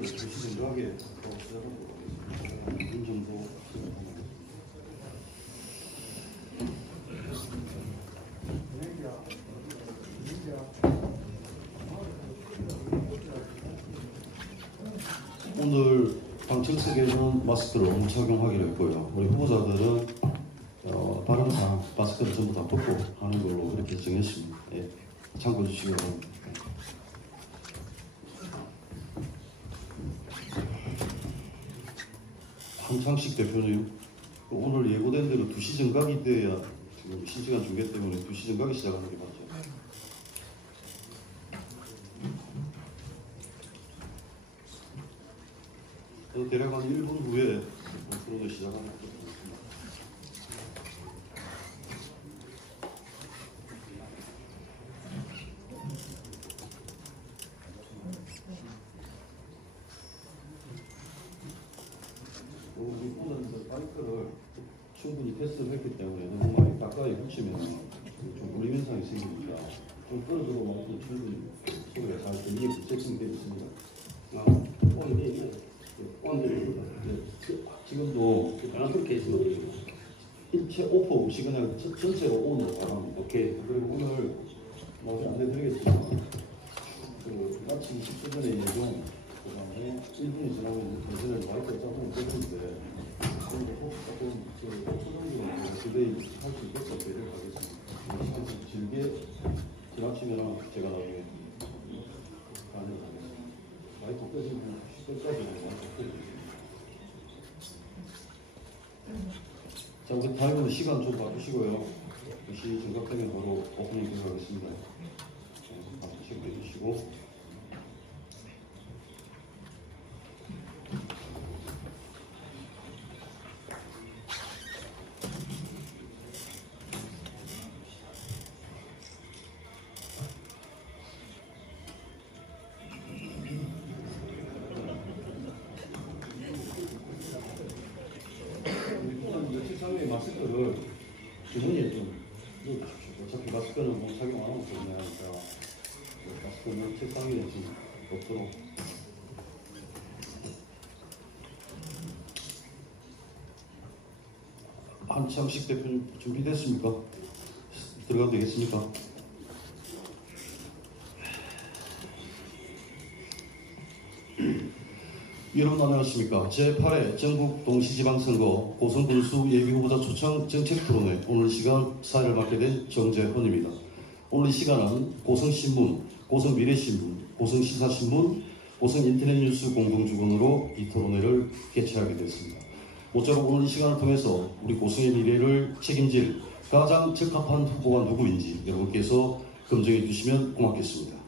그 시정하게 시작하도록 하겠습니다. 이 정도 오늘 방청석에는 마스크를 착용하기로 했고요. 우리 후보자들은 발언상 마스크를 전부 다 벗고 하는 걸로 그렇게 정했습니다. 예, 참고해 주시기 바랍니다. 한창식 대표님, 오늘 예고된 대로 2시 정각이 돼야 지금 실시간 중계 때문에 2시 정각이 시작하는 게 맞죠? 대략 한 1분 후에 토론을 시작하는 것 같습니다. 우리 후보자들 마이크를 충분히 테스트를 했기 때문에 너무 많이 가까이 붙이면 좀 울림 현상이 생기니까 좀 끌어들어 마이크 충분히 소리가 잘 들리게 세팅되어 있습니다. 지금도 그렇게 있으면 일체 오프 없이 그냥 전체로 온으로 가랍니다. 오케이. 그리고 오늘 뭐 안내드리겠지만 그 마침 10분 전에 예정 그다음에 1분이 지나면 대신에 마이크가 조금 되는데 조금 소정적으로 디레이 할 수 있겠어 배를 하겠습니다. 시간 좀 길게 지나치면 제가 나중에 반영을 하겠습니다. 마이크 끄시면 끝까지 마이크 끄시면. 자, 우리 다음으로 시간 좀 봐주시고요. 2시 정각되면 바로 오프닝 들어가겠습니다. 체크해 주시고. 마스크를 주머니에 좀 넣어주십시오. 어차피 마스크는 뭐 착용 안 하고 있으니까 마스크는 책상 위에 좀 놓도록. 한창식 대표님 준비됐습니까? 들어가도 되겠습니까? 여러분 안녕하십니까. 제8회 전국 동시지방선거 고성군수 예비후보자 초청 정책 토론회 오늘 시간 사회를 맡게 된 정재헌입니다. 오늘 이 시간은 고성신문, 고성미래신문, 고성시사신문, 고성인터넷뉴스 공동주관으로 이 토론회를 개최하게 됐습니다. 모쪼록 오늘 이 시간을 통해서 우리 고성의 미래를 책임질 가장 적합한 후보가 누구인지 여러분께서 검증해 주시면 고맙겠습니다.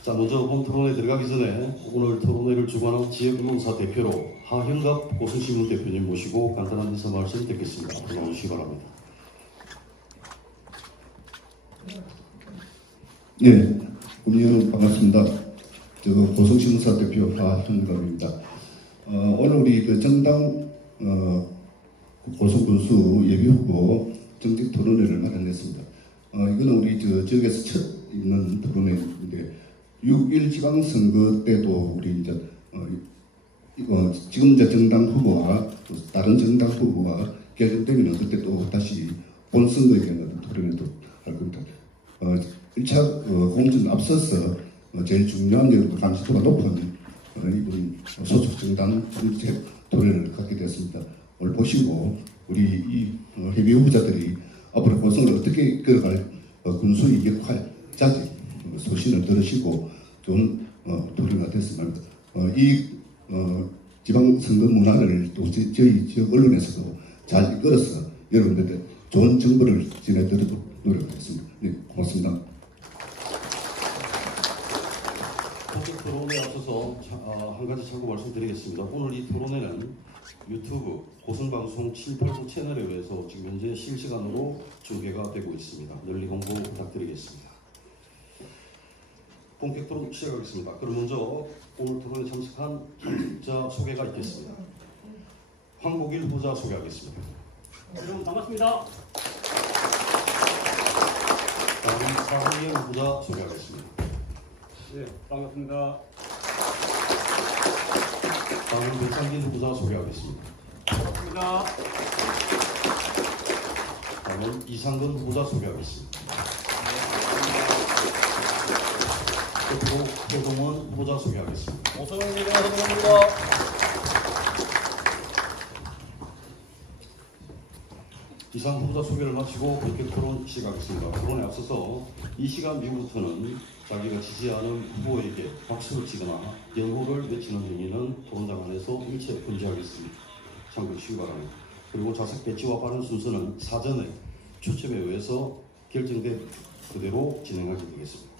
자, 먼저 본 토론에 들어가기 전에 오늘 토론회를 주관한 지역언론사 대표로 하형갑 고성신문 대표님 모시고 간단한 인사 말씀 듣겠습니다. 앞으로 나오시기 바랍니다. 네, 국민여러분 반갑습니다. 저 고성신문사 대표 하형갑입니다. 오늘 우리 그 정당 고성군수 예비후보 정책 토론회를 마련했습니다. 이거는 우리 저 지역에서 첫 있는 토론회인데 6.1 지방선거 때도 우리 이제 지금 이제 정당 후보와 다른 정당 후보가 결정되면 그때 또 다시 본선거에 대한 토론회도 할 겁니다. 1차 공천 앞서서 제일 중요한 게 감시도가 높은 이분 소속 정당 정책 토론회를 갖게 되었습니다. 오늘 보시고 우리 이 예비 후보자들이 앞으로 고성을 어떻게 이끌어갈 군수의 역할, 자질, 소신을 들으시고 좋은 토론회가 됐으면 합니다. 이 지방선거 문화를 또 저희 지역 언론에서도 잘 이끌어서 여러분들께 좋은 정보를 전해드리도록 노력하겠습니다. 네, 고맙습니다. 본격 토론회에 앞서서 한 가지 참고 말씀드리겠습니다. 오늘 이 토론회는 유튜브 고성방송 789 채널에 의해서 지금 현재 실시간으로 중계가 되고 있습니다. 널리 홍보 부탁드리겠습니다. 본격 토론 시작하겠습니다. 그럼 먼저 오늘 토론에 참석한 후보자 소개가 있겠습니다. 황복일 후보자 소개하겠습니다. 여러분 반갑습니다. 다음 사훈영 후보자 소개하겠습니다. 네, 반갑습니다. 배상길 후보자 소개하겠습니다. 반갑습니다. 다음은 이상근 후보자 소개하겠습니다. 대표 최동원 후보자 소개하겠습니다. 오성훈입니다. 환영합니다. 이상 후보자 소개를 마치고 본격 토론 시작하겠습니다. 토론에 앞서서 이 시간 이후부터는 자기가 지지하는 후보에게 박수를 치거나 영호를 외치는 행위는 토론장 안에서 일체 금지하겠습니다. 참고해 주시기 바랍니다. 그리고 좌석 배치와 발언 순서는 사전에 추첨에 의해서 결정된 그대로 진행하게 되겠습니다.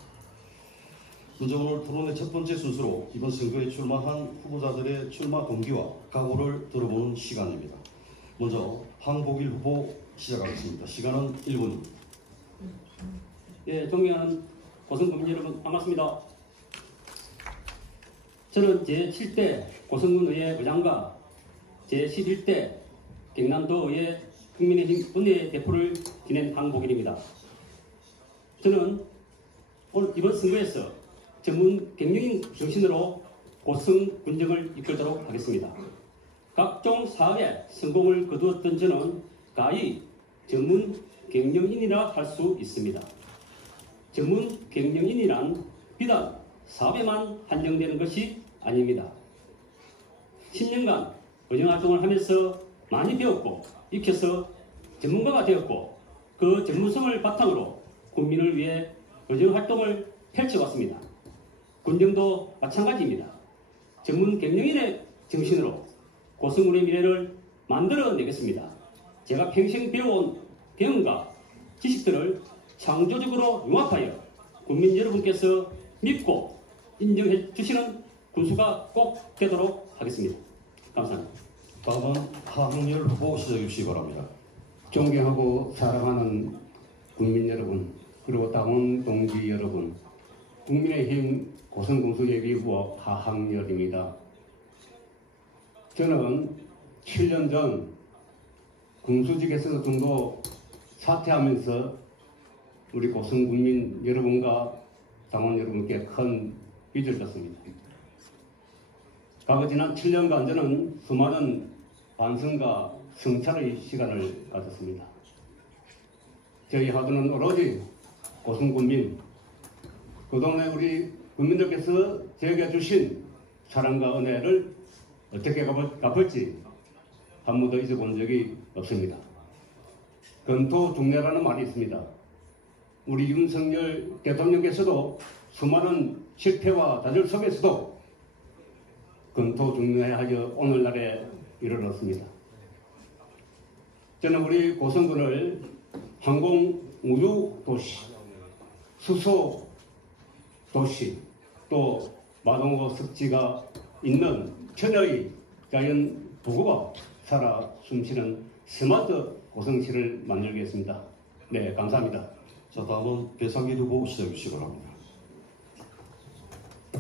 먼저 오늘 토론의 첫 번째 순서로 이번 선거에 출마한 후보자들의 출마 동기와 각오를 들어보는 시간입니다. 먼저 황복일 후보 시작하겠습니다. 시간은 1분입니다. 예, 존경하는 고성군민 여러분 반갑습니다. 저는 제7대 고성군의회 의장과 제11대 경남도의회 국민의힘 원내대표를 지낸 황복일입니다. 저는 오늘 이번 선거에서 전문 경영인 중심으로 고성 군정을 이끌도록 하겠습니다. 각종 사업에 성공을 거두었던 저는 가히 전문 경영인이라 할 수 있습니다. 전문 경영인이란 비단 사업에만 한정되는 것이 아닙니다. 10년간 의정활동을 하면서 많이 배웠고 익혀서 전문가가 되었고 그 전문성을 바탕으로 국민을 위해 의정활동을 펼쳐왔습니다. 군정도 마찬가지입니다. 전문 경영인의 정신으로 고성군의 미래를 만들어내겠습니다. 제가 평생 배워온 경험과 지식들을 창조적으로 융합하여 국민 여러분께서 믿고 인정해 주시는 군수가 꼭 되도록 하겠습니다. 감사합니다. 다음은 하흥열 후보 시작해 주시기 바랍니다. 존경하고 사랑하는 국민 여러분, 그리고 당원 동지 여러분, 국민의힘 고성군수 예비후보 하항열입니다. 저는 7년 전 군수직에서 정도 사퇴하면서 우리 고성군민 여러분과 당원 여러분께 큰 빚을 졌습니다. 과거 지난 7년간 저는 수많은 반성과 성찰의 시간을 가졌습니다. 저희 하도는 오로지 고성군민, 그동안에 우리 국민들께서 저에게 주신 사랑과 은혜를 어떻게 갚을지 한 번도 잊어본 적이 없습니다. 건토중례라는 말이 있습니다. 우리 윤석열 대통령께서도 수많은 실패와 좌절 속에서도 건토중례하여 오늘날에 이르렀습니다. 저는 우리 고성군을 항공 우주 도시, 수소 도시, 또 마동호 습지가 있는 천여의 자연 보고가 살아 숨쉬는 스마트 고성시를 만들겠습니다. 네, 감사합니다. 자, 다음은 배상길 후보 시작해 주시기 바랍니다.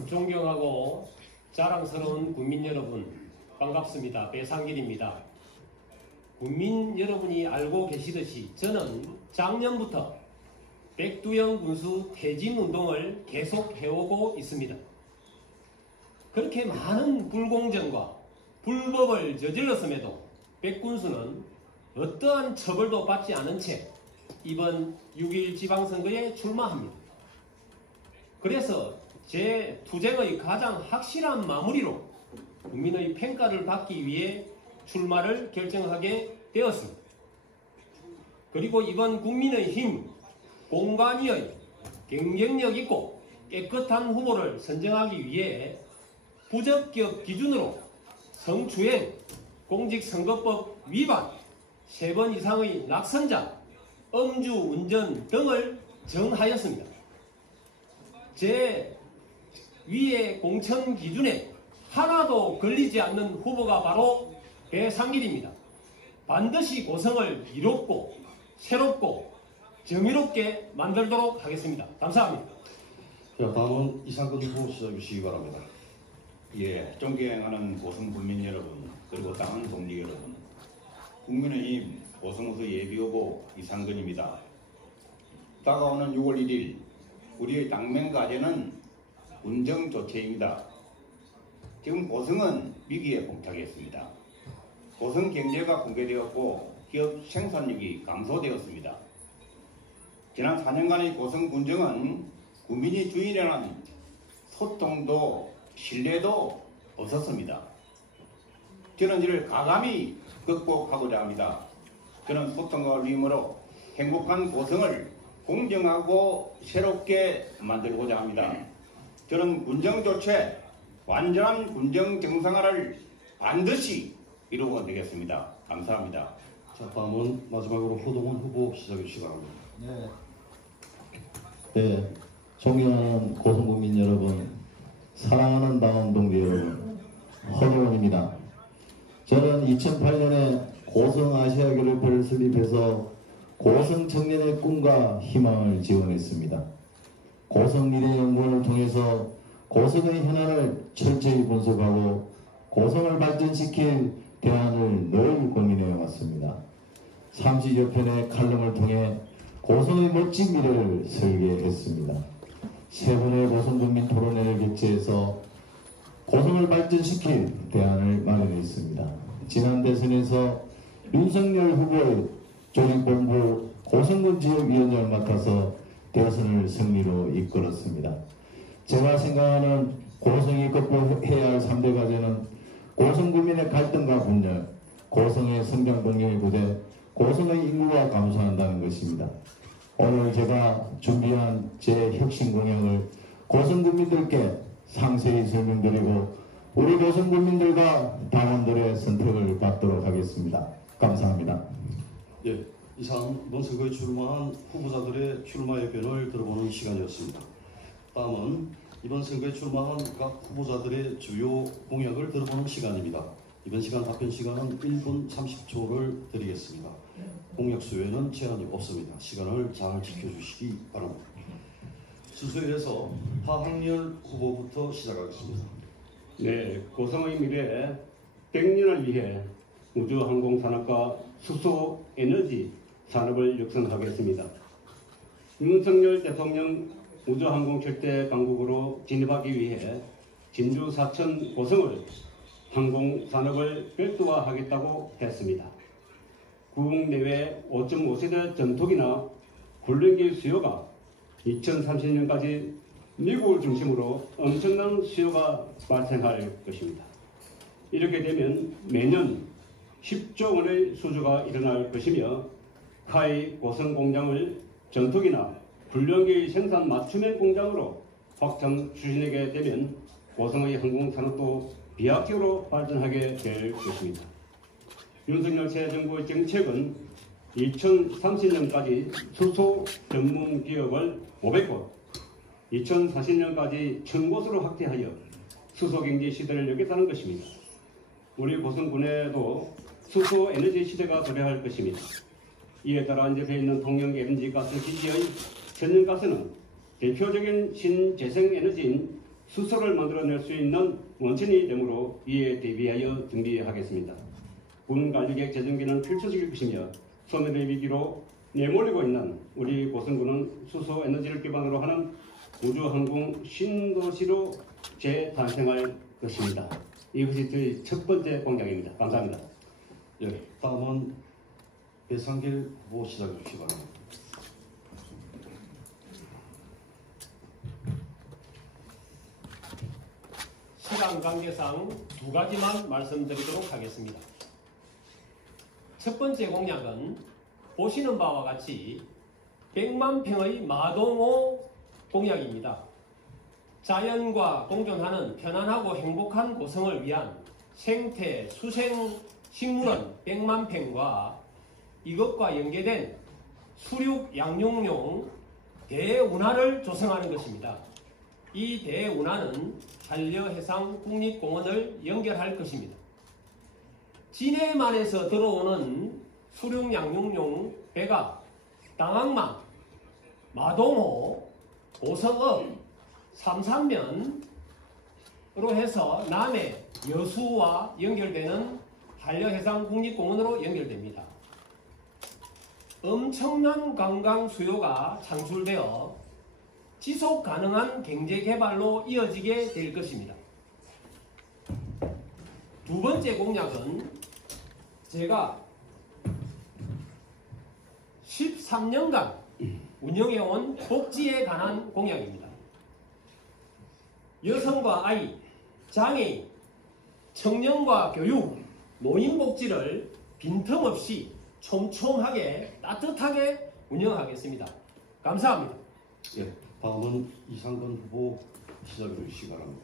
존경하고 자랑스러운 국민 여러분 반갑습니다. 배상길입니다. 국민 여러분이 알고 계시듯이 저는 작년부터 백두영 군수 퇴진 운동을 계속 해오고 있습니다. 그렇게 많은 불공정과 불법을 저질렀음에도 백군수는 어떠한 처벌도 받지 않은 채 이번 6.1 지방선거에 출마합니다. 그래서 제 투쟁의 가장 확실한 마무리로 국민의 평가를 받기 위해 출마를 결정하게 되었습니다. 그리고 이번 국민의힘 공관위의 경쟁력 있고 깨끗한 후보를 선정하기 위해 부적격 기준으로 성추행, 공직선거법 위반, 3번 이상의 낙선자, 음주운전 등을 정하였습니다. 제 위의 공천 기준에 하나도 걸리지 않는 후보가 바로 배상길입니다. 반드시 고성을 이롭고 새롭고 정의롭게 만들도록 하겠습니다. 감사합니다. 자, 다음은 이상근 후보 시작해 주시기 바랍니다. 예, 존경하는 고성 국민 여러분, 그리고 당원 동지 여러분, 국민의힘 고성수 예비후보 이상근입니다. 다가오는 6월 1일 우리의 당면 과제는 군정 조치입니다. 지금 고성은 위기에 봉착했습니다. 고성 경제가 붕괴되었고 기업 생산력이 감소되었습니다. 지난 4년간의 고성 군정은 국민이 주인이라는 소통도 신뢰도 없었습니다. 저는 이를 가감히 극복하고자 합니다. 저는 소통과 울림으로 행복한 고성을 공정하고 새롭게 만들고자 합니다. 저는 군정 조치에 완전한 군정 정상화를 반드시 이루어내겠습니다. 감사합니다. 자, 다음은 마지막으로 허동원 후보 시작해 주시기 바랍니다. 네, 존경하는 고성국민 여러분, 사랑하는 당원 동지 여러분, 허동원입니다. 저는 2008년에 고성 아시아교류표를 설립해서 고성 청년의 꿈과 희망을 지원했습니다. 고성 미래연구원을 통해서 고성의 현안을 철저히 분석하고 고성을 발전시킬 대안을 늘 고민해 왔습니다. 30여 편의 칼럼을 통해 고성의 멋진 미래를 설계했습니다. 세 번의 고성국민 토론회를 개최해서 고성을 발전시킬 대안을 마련했습니다. 지난 대선에서 윤석열 후보의 조직본부 고성군 지역위원장을 맡아서 대선을 승리로 이끌었습니다. 제가 생각하는 고성이 극복해야 할 3대 과제는 고성군민의 갈등과 분열, 고성의 성장 동력의 부재, 고성의 인구가 감소한다는 것입니다. 오늘 제가 준비한 제 혁신 공약을 고성군민들께 상세히 설명드리고 우리 고성군민들과 당원들의 선택을 받도록 하겠습니다. 감사합니다. 예, 이상 이번 선거에 출마한 후보자들의 출마 의견을 들어보는 시간이었습니다. 다음은 이번 선거에 출마한 각 후보자들의 주요 공약을 들어보는 시간입니다. 이번 시간 답변 시간은 1분 30초를 드리겠습니다. 공약 수에는 제한이 없습니다. 시간을 잘 지켜주시기 바랍니다. 순서에서 하학렬 후보부터 시작하겠습니다. 네, 고성의 미래 100년을 위해 우주항공산업과 수소에너지 산업을 육성하겠습니다. 윤석열 대통령 우주항공 철대 강국으로 진입하기 위해 진주 사천 고성을 항공산업을 별도화하겠다고 했습니다. 국내외 5.5세대 전투기나 훈련기 수요가 2030년까지 미국을 중심으로 엄청난 수요가 발생할 것입니다. 이렇게 되면 매년 10조 원의 수주가 일어날 것이며 카이 고성 공장을 전투기나 훈련기 생산 맞춤형 공장으로 확장 추진하게 되면 고성의 항공산업도 비약적으로 발전하게 될 것입니다. 윤석열 새 정부의 정책은 2030년까지 수소 전문 기업을 500곳, 2040년까지 1000곳으로 확대하여 수소경제 시대를 여겠다는 것입니다. 우리 고성군에도 수소 에너지 시대가 도래할 것입니다. 이에 따라 안재되어 있는 동영 LNG 가스 기지의 천연가스는 대표적인 신재생 에너지인 수소를 만들어낼 수 있는 원천이 되므로 이에 대비하여 준비하겠습니다. 군 관리계획 재정비는 펼쳐질 것이며 소멸의 위기로 내몰리고 있는 우리 고성군은 수소 에너지를 기반으로 하는 우주항공 신도시로 재탄생할 것입니다. 이것이 저희 첫 번째 공약입니다. 감사합니다. 예, 다음은 배상길 후보 시작해 주시기 바랍니다. 시간 관계상 두 가지만 말씀드리도록 하겠습니다. 첫 번째 공약은 보시는 바와 같이 100만 평의 마동호 공약입니다. 자연과 공존하는 편안하고 행복한 고성을 위한 생태, 수생, 식물원 100만 평과 이것과 연계된 수륙 양육용 대운하를 조성하는 것입니다. 이 대운하는 한려해상 국립공원을 연결할 것입니다. 진해만에서 들어오는 수륙 양육용 배가 당항만, 마동호, 고성읍, 삼산면으로 해서 남해 여수와 연결되는 한려해상 국립공원으로 연결됩니다. 엄청난 관광 수요가 창출되어 지속 가능한 경제 개발로 이어지게 될 것입니다. 두 번째 공약은 제가 13년간 운영해온 복지에 관한 공약입니다. 여성과 아이, 장애인, 청년과 교육, 노인복지를 빈틈없이 촘촘하게 따뜻하게 운영하겠습니다. 감사합니다. 예, 다음은 이상근 후보 시작해 주시기 바랍니다.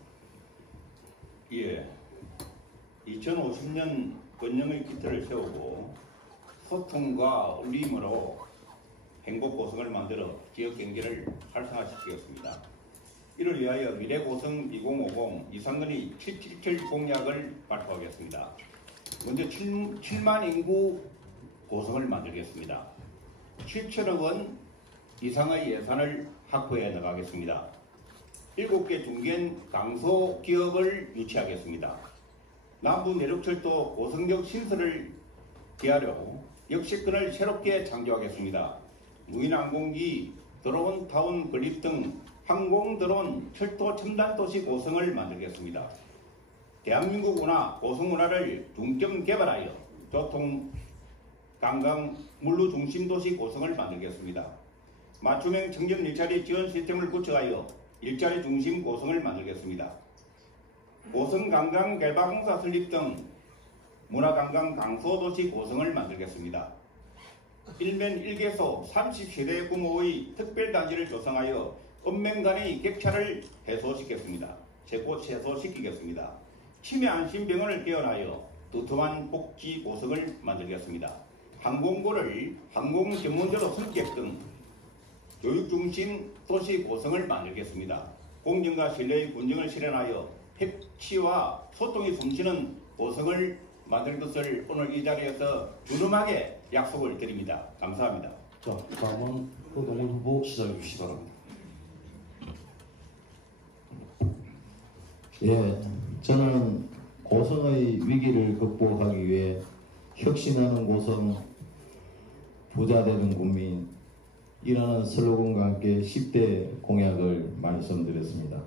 예, 2050년 번영의 기틀을 세우고 소통과 울림으로 행복 고성을 만들어 지역 경제를 활성화시키겠습니다. 이를 위하여 미래고성 2050 이상근이 777 공약을 발표하겠습니다. 먼저 7만 인구 고성을 만들겠습니다. 7천억 원 이상의 예산을 확보해 나가겠습니다. 7개 중견 강소기업을 유치하겠습니다. 남부 내륙철도 고성역 신설을 기하려 역세권을 새롭게 창조하겠습니다. 무인항공기, 드론 타운 건립 등 항공 드론 철도 첨단 도시 고성을 만들겠습니다. 대한민국 문화, 고성문화를 중점 개발하여 교통, 관광, 물류 중심 도시 고성을 만들겠습니다. 맞춤형 청년 일자리 지원 시스템을 구축하여 일자리 중심 고성을 만들겠습니다. 고성 관광 개발공사 설립 등 문화관광 강소도시 고성을 만들겠습니다. 일면 1개소 30세대 규모의 특별단지를 조성하여 읍면 간의 격차를 해소시켰습니다. 해소시키겠습니다. 치매 안심병원을 개원하여 두툼한 복지 고성을 만들겠습니다. 항공고를 항공 전문대로 성격 등 교육 중심 도시 고성을 만들겠습니다. 공정과 신뢰의 군정을 실현하여 협치와 소통이 숨쉬는 고성을 만들 것을 오늘 이 자리에서 주름하게 약속을 드립니다. 감사합니다. 자, 다음은 허동훈 후보 시작해 주시기 바랍니다. 예, 저는 고성의 위기를 극복하기 위해 혁신하는 고성, 부자 되는 국민, 이라는 슬로건과 함께 10대 공약을 말씀드렸습니다.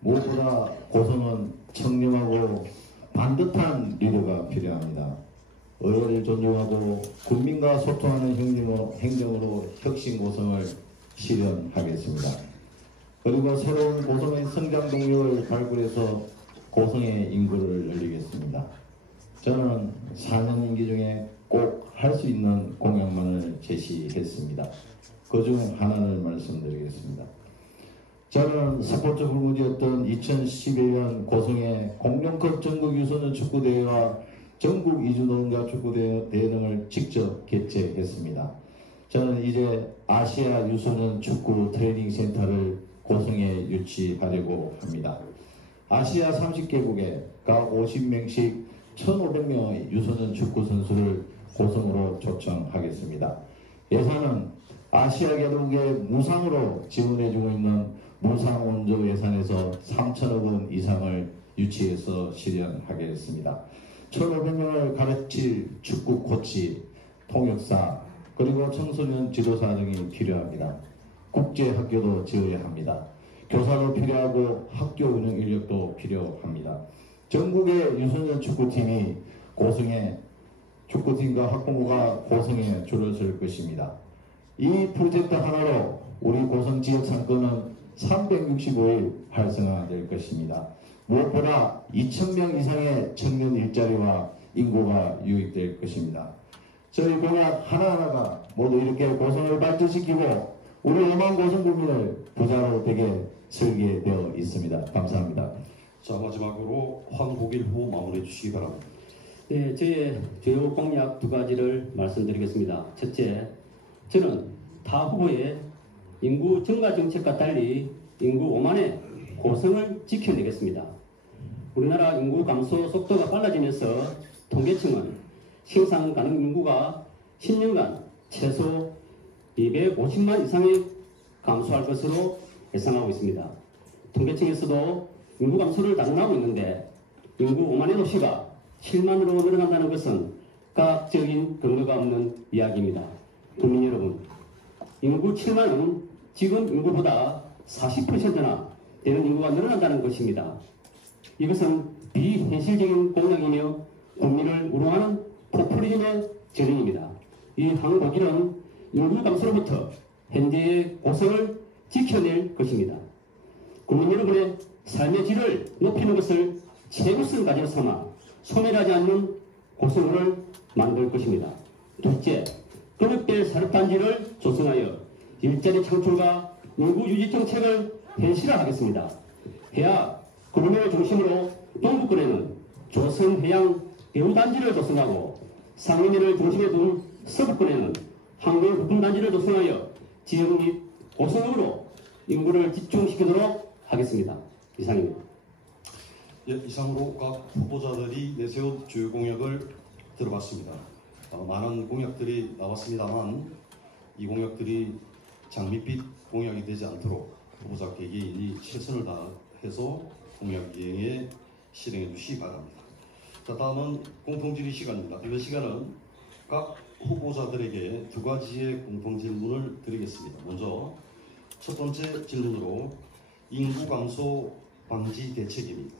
무엇보다 고성은 청렴하고 반듯한 리더가 필요합니다. 의회를 존중하고 국민과 소통하는 행정으로 혁신 고성을 실현하겠습니다. 그리고 새로운 고성의 성장 동력을 발굴해서 고성의 인구를 늘리겠습니다. 저는 4년 임기 중에 꼭 할 수 있는 공약만을 제시했습니다. 그중 하나를 말씀드리겠습니다. 저는 스포츠 불문이었던 2011년 고성의 공룡컵 전국 유소년 축구대회와 전국 이주노동자 축구대회 등을 직접 개최했습니다. 저는 이제 아시아 유소년 축구 트레이닝 센터를 고성에 유치하려고 합니다. 아시아 30개국에 각 50명씩 1,500명의 유소년 축구 선수를 고성으로 초청하겠습니다. 예산은 아시아 개국에 무상으로 지원해주고 있는 무상원조 예산에서 3천억 원 이상을 유치해서 실현하겠습니다. 1,500명을 가르칠 축구 코치, 통역사, 그리고 청소년 지도사 등이 필요합니다. 국제학교도 지어야 합니다. 교사도 필요하고 학교 운영 인력도 필요합니다. 전국의 유소년 축구팀이 고성에, 축구팀과 학부모가 고성에 줄을 설 것입니다. 이 프로젝트 하나로 우리 고성 지역 상권은 365일 활성화될 것입니다. 무엇보다 2,000명 이상의 청년 일자리와 인구가 유입될 것입니다. 저희 공약 하나하나가 모두 이렇게 고성을 발전시키고 우리 5만 고성 국민을 부자로 되게 설계되어 있습니다. 감사합니다. 자, 마지막으로 황복일 후보 마무리해 주시기 바랍니다. 네, 저의 주요 공약 두 가지를 말씀드리겠습니다. 첫째, 저는 타 후보의 인구 증가 정책과 달리 인구 5만의 고성을 지켜내겠습니다. 우리나라 인구 감소 속도가 빨라지면서 통계청은 생산 가능 인구가 10년간 최소 250만 이상이 감소할 것으로 예상하고 있습니다. 통계청에서도 인구 감소를 단언하고 있는데 인구 5만의 도시가 7만으로 늘어난다는 것은 과학적인 근거가 없는 이야기입니다. 국민 여러분, 인구 7만은 지금 인구보다 40%나 되는 인구가 늘어난다는 것입니다. 이것은 비현실적인 공약이며 국민을 우롱하는 포퓰리즘의 전형입니다. 이 한국인은 인구 감소로부터 현재의 고성을 지켜낼 것입니다. 국민 여러분의 삶의 질을 높이는 것을 최우선 가지로 삼아 소멸하지 않는 고성을 만들 것입니다. 둘째, 도력별 산업단지를 조성하여 일자리 창출과 인구 유지 정책을 현실화하겠습니다. 해야 구름을 중심으로 동부권에는 조선해양 배후단지를 조성하고 상인을 중심에 둔 서부권에는 항공부품단지를 조성하여 지역 및 고성으로 인구를 집중시키도록 하겠습니다. 이상입니다. 예, 이상으로 각 후보자들이 내세운 주요 공약을 들어봤습니다. 많은 공약들이 나왔습니다만 이 공약들이 장밋빛 공약이 되지 않도록 후보자 개개인이 최선을 다해서 공약 이행에 실행해 주시기 바랍니다. 자, 다음은 공통질의 시간입니다. 이번 시간은 각 후보자들에게 두 가지의 공통질문을 드리겠습니다. 먼저 첫 번째 질문으로 인구 감소 방지 대책입니다.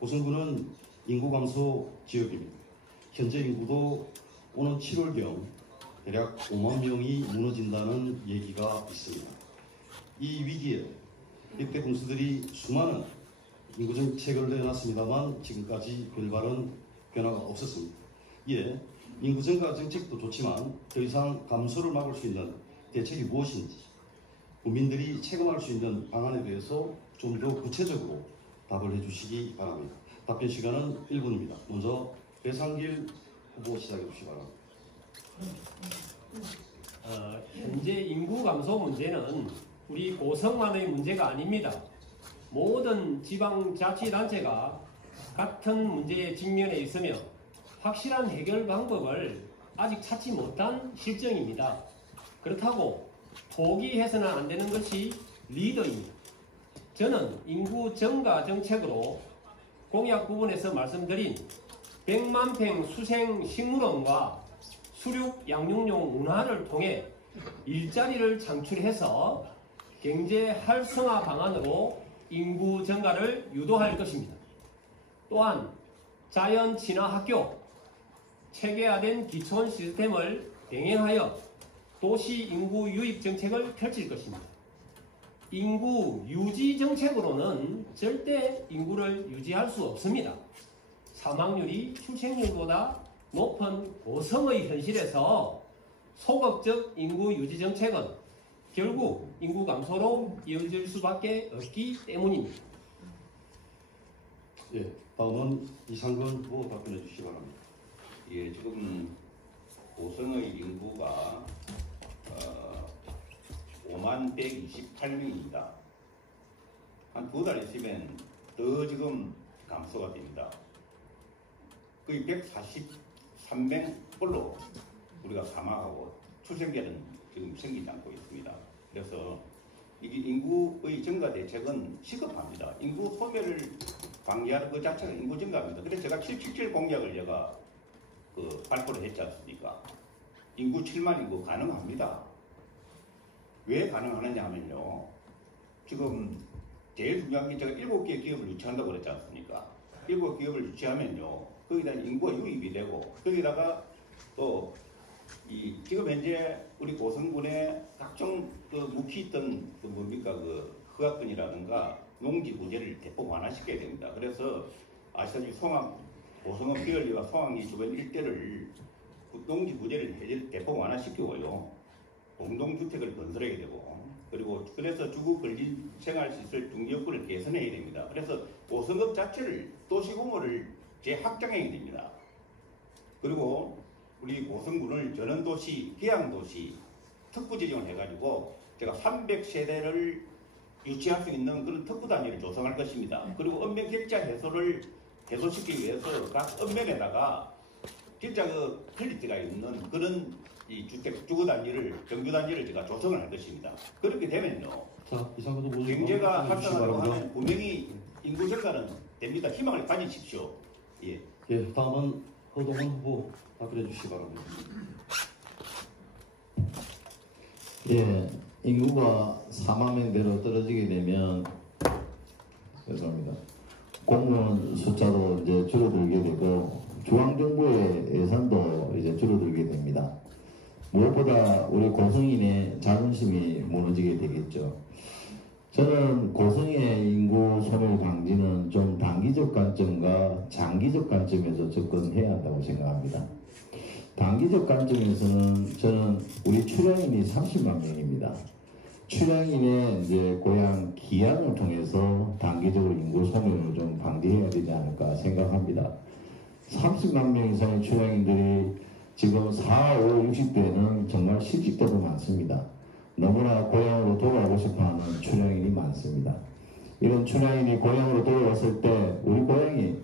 고성군은 인구 감소 지역입니다. 현재 인구도 오는 7월경 대략 5만 명이 무너진다는 얘기가 있습니다. 이 위기에 역대 군수들이 수많은 인구 정책을 내놨습니다만 지금까지 별다른 변화가 없었습니다. 이에 인구 증가 정책도 좋지만 더 이상 감소를 막을 수 있는 대책이 무엇인지 국민들이 체감할 수 있는 방안에 대해서 좀 더 구체적으로 답을 해주시기 바랍니다. 답변 시간은 1분입니다. 먼저 배상길 후보 시작해 주시기 바랍니다. 현재 인구 감소 문제는 우리 고성만의 문제가 아닙니다. 모든 지방자치단체가 같은 문제에 직면해 있으며 확실한 해결 방법을 아직 찾지 못한 실정입니다. 그렇다고 포기해서는 안 되는 것이 리더입니다. 저는 인구 증가 정책으로 공약 부분에서 말씀드린 100만 평 수생 식물원과 수륙 양육용 문화를 통해 일자리를 창출해서 경제 활성화 방안으로 인구 증가를 유도할 것입니다. 또한 자연 친화 학교, 체계화된 기촌 시스템을 병행하여 도시 인구 유입 정책을 펼칠 것입니다. 인구 유지 정책으로는 절대 인구를 유지할 수 없습니다. 사망률이 출생률보다 높은 고성의 현실에서 소극적 인구 유지 정책은 결국 인구 감소로 이어질 수밖에 없기 때문입니다. 예, 다음은 이상근 후보 답변해 주시기 바랍니다. 예, 지금 고성의 인구가 5만 128명입니다. 한 두 달 있으면 더 지금 감소가 됩니다. 거의 143명꼴로 우리가 감화하고 출생계는 지금 생기지 않고 있습니다. 그래서 이게 인구의 증가 대책은 시급합니다. 인구 소멸을 방지하는 그 자체가 인구 증가입니다. 그래서 제가 777 공약을 제가 발표를 했지 않습니까? 인구 7만 인구 가능합니다. 왜 가능하느냐 하면요. 지금 제일 중요한 게 제가 7개 기업을 유치한다고 그랬지 않습니까? 7기업을 유치하면요. 거기다 인구가 유입이 되고 거기다가 또 지금 현재 우리 고성군에 각종 묵히 있던 허가권이라든가 농지 부재를 대폭 완화시켜야 됩니다. 그래서 아시다시피 고성은 피얼리와 송악리 주변 일대를 농지 부재를 대폭 완화시키고요. 공동주택을 건설해야 되고 그래서 주거 근린 생활시설 중지역구를 개선해야 됩니다. 그래서 고성읍 자체를 도시공원을 재확장해야 됩니다. 그리고 우리 고성군을 전원도시, 계양도시 특구 지정을 해가지고 제가 300세대를 유치할 수 있는 그런 특구 단지를 조성할 것입니다. 그리고 읍면 격차 해소시키기 위해서 각 읍면에다가 진짜 퀄리티가 있는 그런 이 주거 단지를, 정규 단지를 제가 조성을 할 것입니다. 그렇게 되면요. 자, 이상근 후보 경제가 활성화되고 하면 분명히 인구 증가는 됩니다. 희망을 가지십시오. 예. 예, 다음은 허동원 후보 답변해 주시기 바랍니다. 예, 인구가 4만 명대로 떨어지게 되면 죄송합니다. 공무원 숫자도 이제 줄어들게 되고 중앙정부의 예산도 이제 줄어들게 됩니다. 무엇보다 우리 고성인의 자존심이 무너지게 되겠죠. 저는 고성의 인구 소멸 방지는 좀 단기적 관점과 장기적 관점에서 접근해야 한다고 생각합니다. 단기적 관점에서는 저는 우리 출향인이 30만 명입니다. 출향인의 이제 고향 기양을 통해서 단기적으로 인구 소멸을 좀 방지해야 되지 않을까 생각합니다. 30만 명 이상의 출향인들이 지금 4, 5, 60대는 정말 실직자도 많습니다. 너무나 고향으로 돌아오고 싶어하는 출향인이 많습니다. 이런 출향인이 고향으로 돌아왔을 때 우리 고향이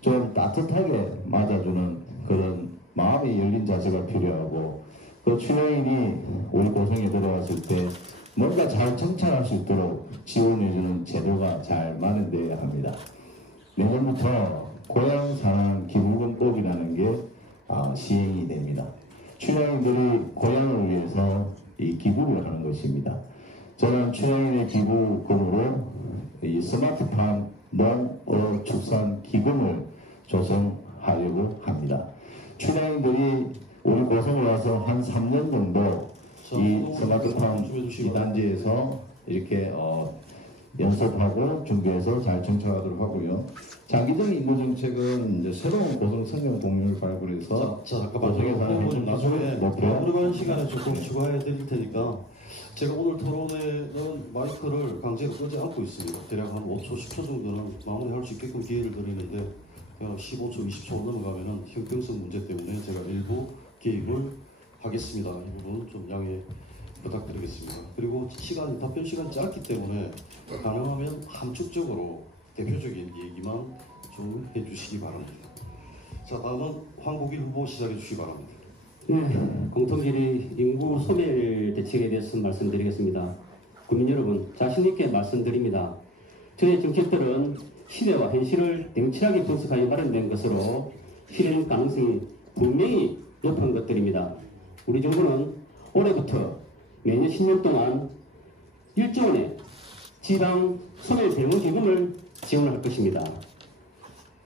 좀 따뜻하게 맞아주는 그런 마음이 열린 자세가 필요하고, 그 출향인이 우리 고성에 들어왔을 때 뭔가 잘 정착할 수 있도록 지원해주는 제도가 잘 마련되어야 합니다. 내년부터 고향 사랑 기부금법이라는 게 시행이 됩니다. 출향인들이 고향을 위해서 이 기부를 하는 것입니다. 저는 출향인의 기부금으로 이 스마트팜 농어축산 기금을 조성하려고 합니다. 출향인들이 우리 고성에 와서 한 3년 정도 이 스마트팜 이 단지에서 이렇게 연습하고 준비해서 잘 정착하도록 하고요. 장기적인 인구 정책은 이제 새로운 고성 성경 공유를 발굴해서 잠깐만요. 나중에 목표. 들어가는 시간에 조금 추가해 드릴 테니까 제가 오늘 토론회는 마이크를 강제로 끄지 않고 있습니다. 대략 한 5초, 10초 정도는 마무리할 수 있게끔 기회를 드리는데 15초, 20초 넘어가면은 형평성 문제 때문에 제가 일부 개입을 하겠습니다. 이 부분 좀 양해 부탁드리겠습니다. 그리고 답변 시간이 짧기 때문에 가능하면 함축적으로 대표적인 얘기만 좀 해주시기 바랍니다. 자, 다음은 황국일 후보 시작해 주시기 바랍니다. 네, 공통질의 인구 소멸 대책에 대해서 말씀드리겠습니다. 국민 여러분, 자신 있게 말씀드립니다. 저의 정책들은 시대와 현실을 냉철하게 분석하여 마련된 것으로 실행 가능성이 분명히 높은 것들입니다. 우리 정부는 올해부터 매년 10년 동안 1조 원의 지방 소멸 대응 기금을 지원할 것입니다.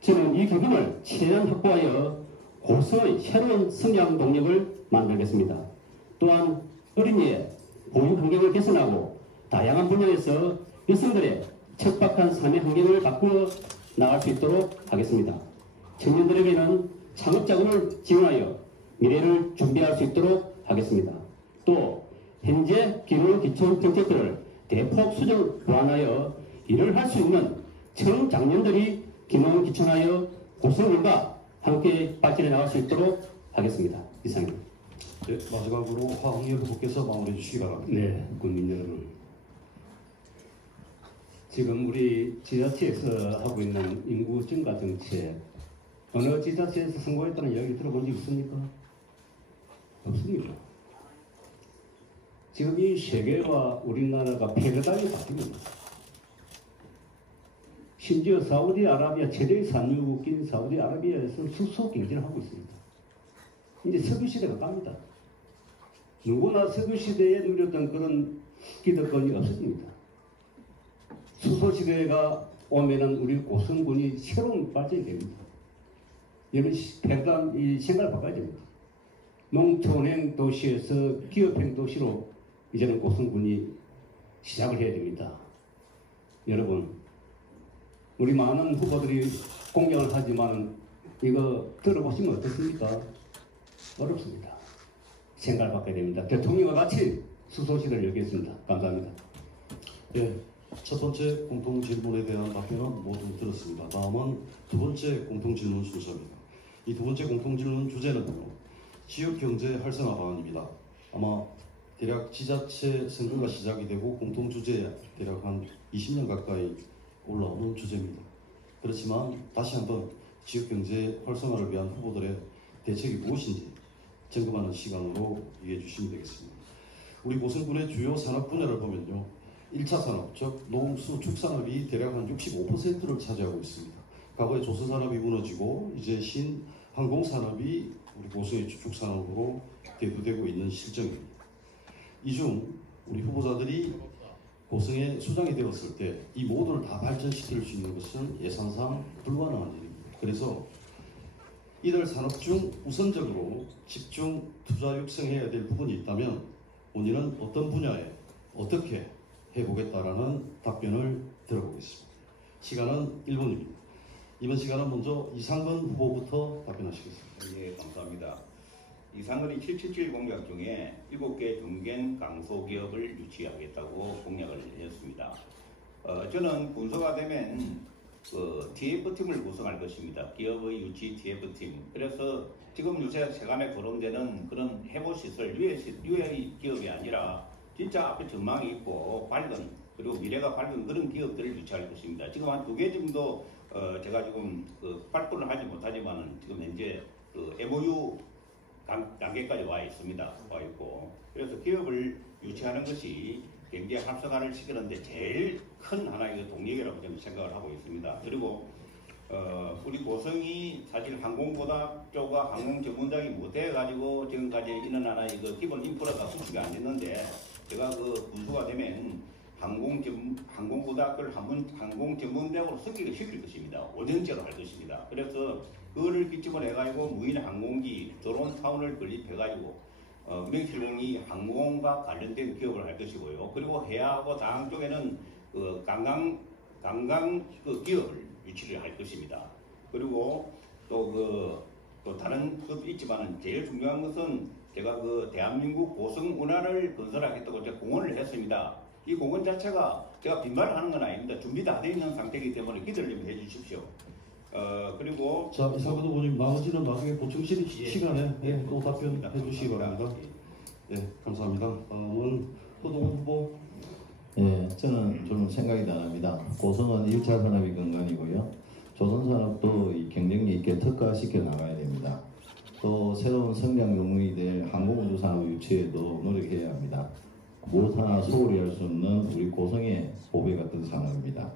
저는 이 기금을 최대한 확보하여 고성의 새로운 성장 동력을 만들겠습니다. 또한 어린이의 보육 환경을 개선하고 다양한 분야에서 여성들의 척박한 삶의 환경을 바꾸어 나갈 수 있도록 하겠습니다. 청년들에게는 창업 자금을 지원하여 미래를 준비할 수 있도록 하겠습니다. 또 현재 기존 기촌 정책들을 대폭 수정 보완하여 일을 할 수 있는 청장년들이 기농 기촌하여 고성인과 함께 발전해 나갈 수 있도록 하겠습니다. 이상입니다. 네, 마지막으로 황희애 후보께서 마무리해 주시기 바랍니다. 네, 국민 여러분. 지금 우리 지자체에서 하고 있는 인구 증가 정책, 어느 지자체에서 성공했다는 이야기 들어본 적 있습니까? 없습니다. 지금 이 세계와 우리나라가 패러다임이 바뀝니다. 심지어 사우디아라비아 최대의 산유국인 사우디아라비아에서 수소 경제를 하고 있습니다. 이제 석유 시대가 갑니다. 누구나 석유 시대에 누렸던 그런 기득권이 없어집니다. 수소 시대가 오면은 우리 고성군이 새로운 발전이 됩니다. 이런 패러다임 생각을 바꿔야 됩니다. 농촌행 도시에서 기업행 도시로 이제는 고성군이 시작을 해야 됩니다. 여러분, 우리 많은 후보들이 공약을 하지만 이거 들어보시면 어떻습니까? 어렵습니다. 생각을 바꿔야 됩니다. 대통령과 같이 수소시대를 열겠습니다. 감사합니다. 예, 첫 번째 공통 질문에 대한 답변은 모두 들었습니다. 다음은 두 번째 공통 질문 순서입니다. 이 두 번째 공통 질문 주제는요, 지역 경제 활성화 방안입니다. 아마 대략 지자체 선거가 시작이 되고 공통 주제에 대략 한 20년 가까이 올라오는 주제입니다. 그렇지만 다시 한번 지역 경제 활성화를 위한 후보들의 대책이 무엇인지 점검하는 시간으로 이해해 주시면 되겠습니다. 우리 고성군의 주요 산업 분야를 보면요, 1차 산업, 즉 농수 축산업이 대략 한 65%를 차지하고 있습니다. 과거에 조선산업이 무너지고 이제 신항공산업이 우리 고성의 주축산업으로 대두되고 있는 실정입니다. 이 중 우리 후보자들이 고성의 수장이 되었을 때 이 모두를 다 발전시킬 수 있는 것은 예산상 불가능한 일입니다. 그래서 이들 산업 중 우선적으로 집중 투자 육성해야 될 부분이 있다면 본인은 어떤 분야에 어떻게 해보겠다라는 답변을 들어보겠습니다. 시간은 1분입니다. 이번 시간은 먼저 이상근 후보부터 답변하시겠습니다. 예, 감사합니다. 이상근이 777 공약 중에 7개 중견 강소기업을 유치하겠다고 공약을 내렸습니다. 저는 군소가 되면 TF팀을 구성할 것입니다. 기업의 유치 TF팀. 그래서 지금 요새 세간에 거론되는 그런 해보시설, 유해 기업이 아니라 진짜 앞에 전망이 있고 밝은, 그리고 미래가 밝은 그런 기업들을 유치할 것입니다. 지금 한 2개 정도 제가 지금 발표를 하지 못하지만은 지금 현재 MOU 단계까지 와 있습니다. 와 있고. 그래서 기업을 유치하는 것이 경제 활성화를 시키는데 제일 큰 하나의 동력이라고 저는 생각을 하고 있습니다. 그리고 우리 고성이 사실 항공고등학교 쪽과 항공 전문장이 못해가지고 지금까지 이런 하나의 기본 인프라가 구축이 안 됐는데, 제가 군수가 되면 항공고등학교를 항공 전문대학으로 승격을 시킬 것입니다. 5년째로 할 것입니다. 그래서 그거를 기점으로 해가지고 무인 항공기, 드론 타운을 건립해가지고 명실공히 항공과 관련된 기업을 할 것이고요. 그리고 해하고 다항 쪽에는 관광 기업을 유치를 할 것입니다. 그리고 또 다른 것도 있지만은 제일 중요한 것은 제가 대한민국 고성 운하를 건설하겠다고 제가 공언을 했습니다. 이 공언 자체가 제가 빈말하는 건 아닙니다. 준비 다 되어 있는 상태이기 때문에 기대를 좀 해주십시오. 그리고 자, 이상근 후보님 나머지는 나중에 보충 시간에 또 답변해 주시기 바랍니다. 네, 감사합니다. 다음은 허동훈 후보. 예, 저는 좀 생각이 다릅니다. 고성은 1차 산업이 근간이고요. 조선산업도 이 경쟁력 있게 특화시켜 나가야 됩니다. 또 새로운 성장 영웅이 될 항공우주산업 유치에도 노력해야 합니다. 무엇 하나 소홀히 할 수 없는 우리 고성의 보배 같은 산업입니다.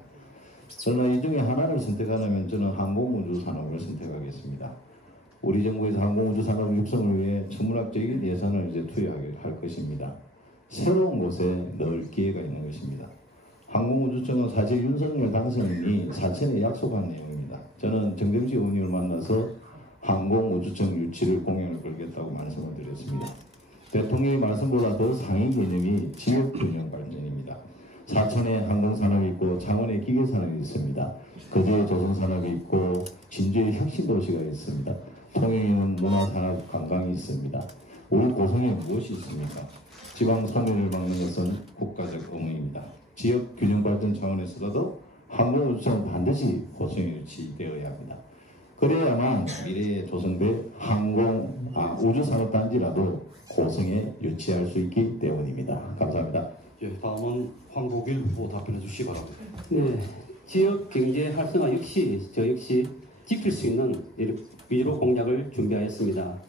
저는 이 중에 하나를 선택하려면 저는 항공우주산업을 선택하겠습니다. 우리 정부에서 항공우주산업 육성을 위해 천문학적인 예산을 이제 투여할 것입니다. 새로운 곳에 넣을 기회가 있는 것입니다. 항공우주청은 사실 윤석열 당선인이 사천에 약속한 내용입니다. 저는 정경심 의원님을 만나서 항공우주청 유치를 공약을 걸겠다고 말씀을 드렸습니다. 대통령의 말씀보다 더 상위 개념이 지역균형 발전입니다. 사천에 항공산업이 있고 창원에 기계산업이 있습니다. 거제에 조선산업이 있고 진주에 혁신도시가 있습니다. 통영에는 문화산업 관광이 있습니다. 우리 고성에 무엇이 있습니까? 지방 소멸을 막는 것은 국가적 의무입니다. 지역 균형 발전 차원에서도 항공우주청은 반드시 고성에 유치되어야 합니다. 그래야만 미래의 조성될 우주산업단지라도 고성에 유치할 수 있기 때문입니다. 감사합니다. 예, 다음은 황국일 후보 답변해 주시기 바랍니다. 네, 지역 경제 활성화 역시 지킬 수 있는 위로 공약을 준비하였습니다.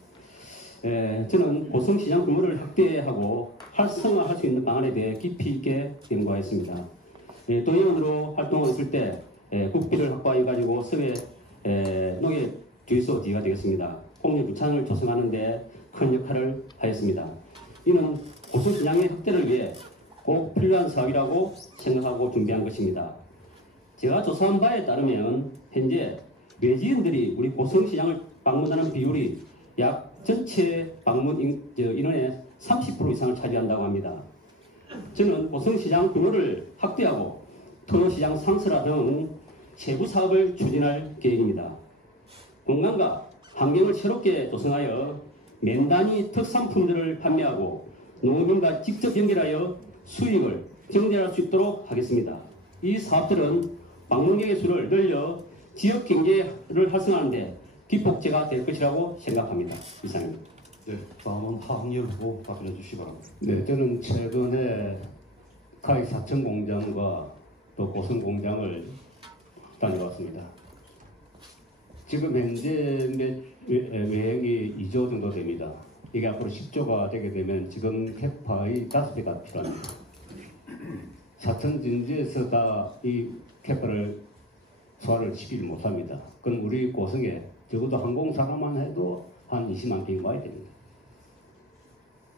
저는 고성시장 규모를 확대하고 활성화할 수 있는 방안에 대해 깊이 있게 연구하였습니다. 도의원으로 활동했을 때 국비를 확보해가지고 서해 농nghiệp 주유소 D가 되겠습니다. 공유 부창을 조성하는 데 큰 역할을 하였습니다. 이는 고성시장의 확대를 위해 꼭 필요한 사업이라고 생각하고 준비한 것입니다. 제가 조사한 바에 따르면 현재 외지인들이 우리 고성시장을 방문하는 비율이 약 전체 방문 인원의 30% 이상을 차지한다고 합니다. 저는 고성시장 규모를 확대하고 토요시장 상설화 등 세부 사업을 추진할 계획입니다. 공간과 환경을 새롭게 조성하여 맨단위 특산품들을 판매하고 농민과 직접 연결하여 수익을 증대할 수 있도록 하겠습니다. 이 사업들은 방문객의 수를 늘려 지역 경제를 활성화하는 데 기폭제가 될 것이라고 생각합니다. 이상입니다. 네, 다음은 하학열 후보 답변해 주시기 바랍니다. 네, 저는 최근에 카이 사천 공장과 또 고성 공장을 다녀왔습니다. 지금 현재 외형이 2조 정도 됩니다. 이게 앞으로 10조가 되게 되면 지금 캐파의 5배가 필요합니다. 사천 진지에서 다 이 캐파를 소화를 시키지 못합니다. 그럼 우리 고성에 적어도 항공사로만 해도 한 20만 개가 와야 됩니다.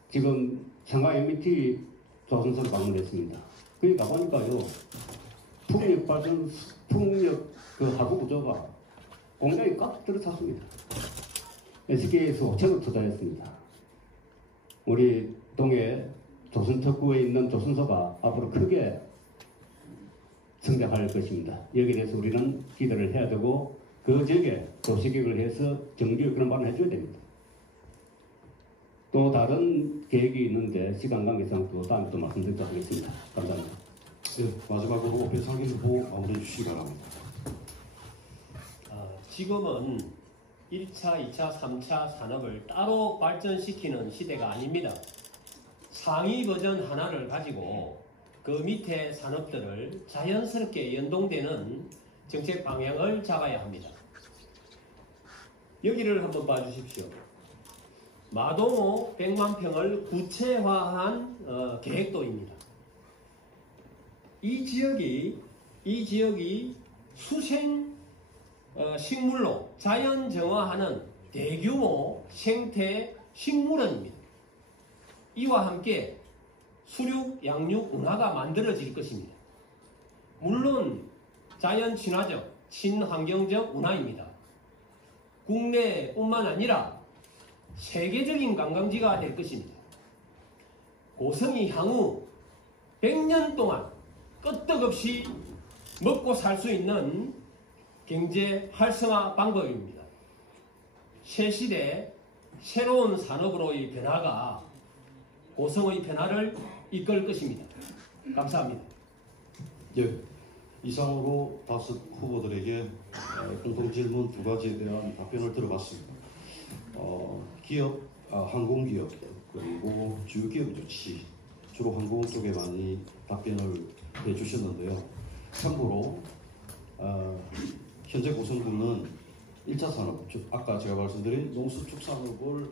지금 상하 MBT 조선소를 방문했습니다. 거기 가보니까요, 풍력 그 하부 구조가 공장이 꽉 들어찼습니다. SK에서 5천억 투자했습니다. 우리 동해 조선특구에 있는 조선소가 앞으로 크게 성장할 것입니다. 여기에 대해서 우리는 기대를 해야 되고 그 지역에 도시계획을 해서 정규 그런 말을 해줘야 됩니다. 또 다른 계획이 있는데 시간 관계상 또 다음에 또 말씀드리도록 하겠습니다. 감사합니다. 네, 마지막으로 배상기 후보 마무리해 주시기 바랍니다. 지금은 1차, 2차, 3차 산업을 따로 발전시키는 시대가 아닙니다. 상위 버전 하나를 가지고 그 밑에 산업들을 자연스럽게 연동되는 정책 방향을 잡아야 합니다. 여기를 한번 봐주십시오. 마동호 100만 평을 구체화한 계획도입니다. 이 지역이 수생 식물로 자연 정화하는 대규모 생태 식물원입니다. 이와 함께 수륙, 양육, 운하가 만들어질 것입니다. 물론 자연 친화적, 친환경적 운하입니다. 국내뿐만 아니라 세계적인 관광지가 될 것입니다. 고성이 향후 100년 동안 끄떡없이 먹고 살 수 있는 경제 활성화 방법입니다. 새 시대 새로운 산업으로의 변화가 고성의 변화를 이끌 것입니다. 감사합니다. 예, 이상으로 5 후보들에게 공통 질문 2가지에 대한 답변을 들어봤습니다. 기업, 항공기업 그리고 주기업 조치 주로 항공 쪽에 많이 답변을 해주셨는데요. 참고로 현재 고성군은 1차 산업, 즉 아까 제가 말씀드린 농수축산업을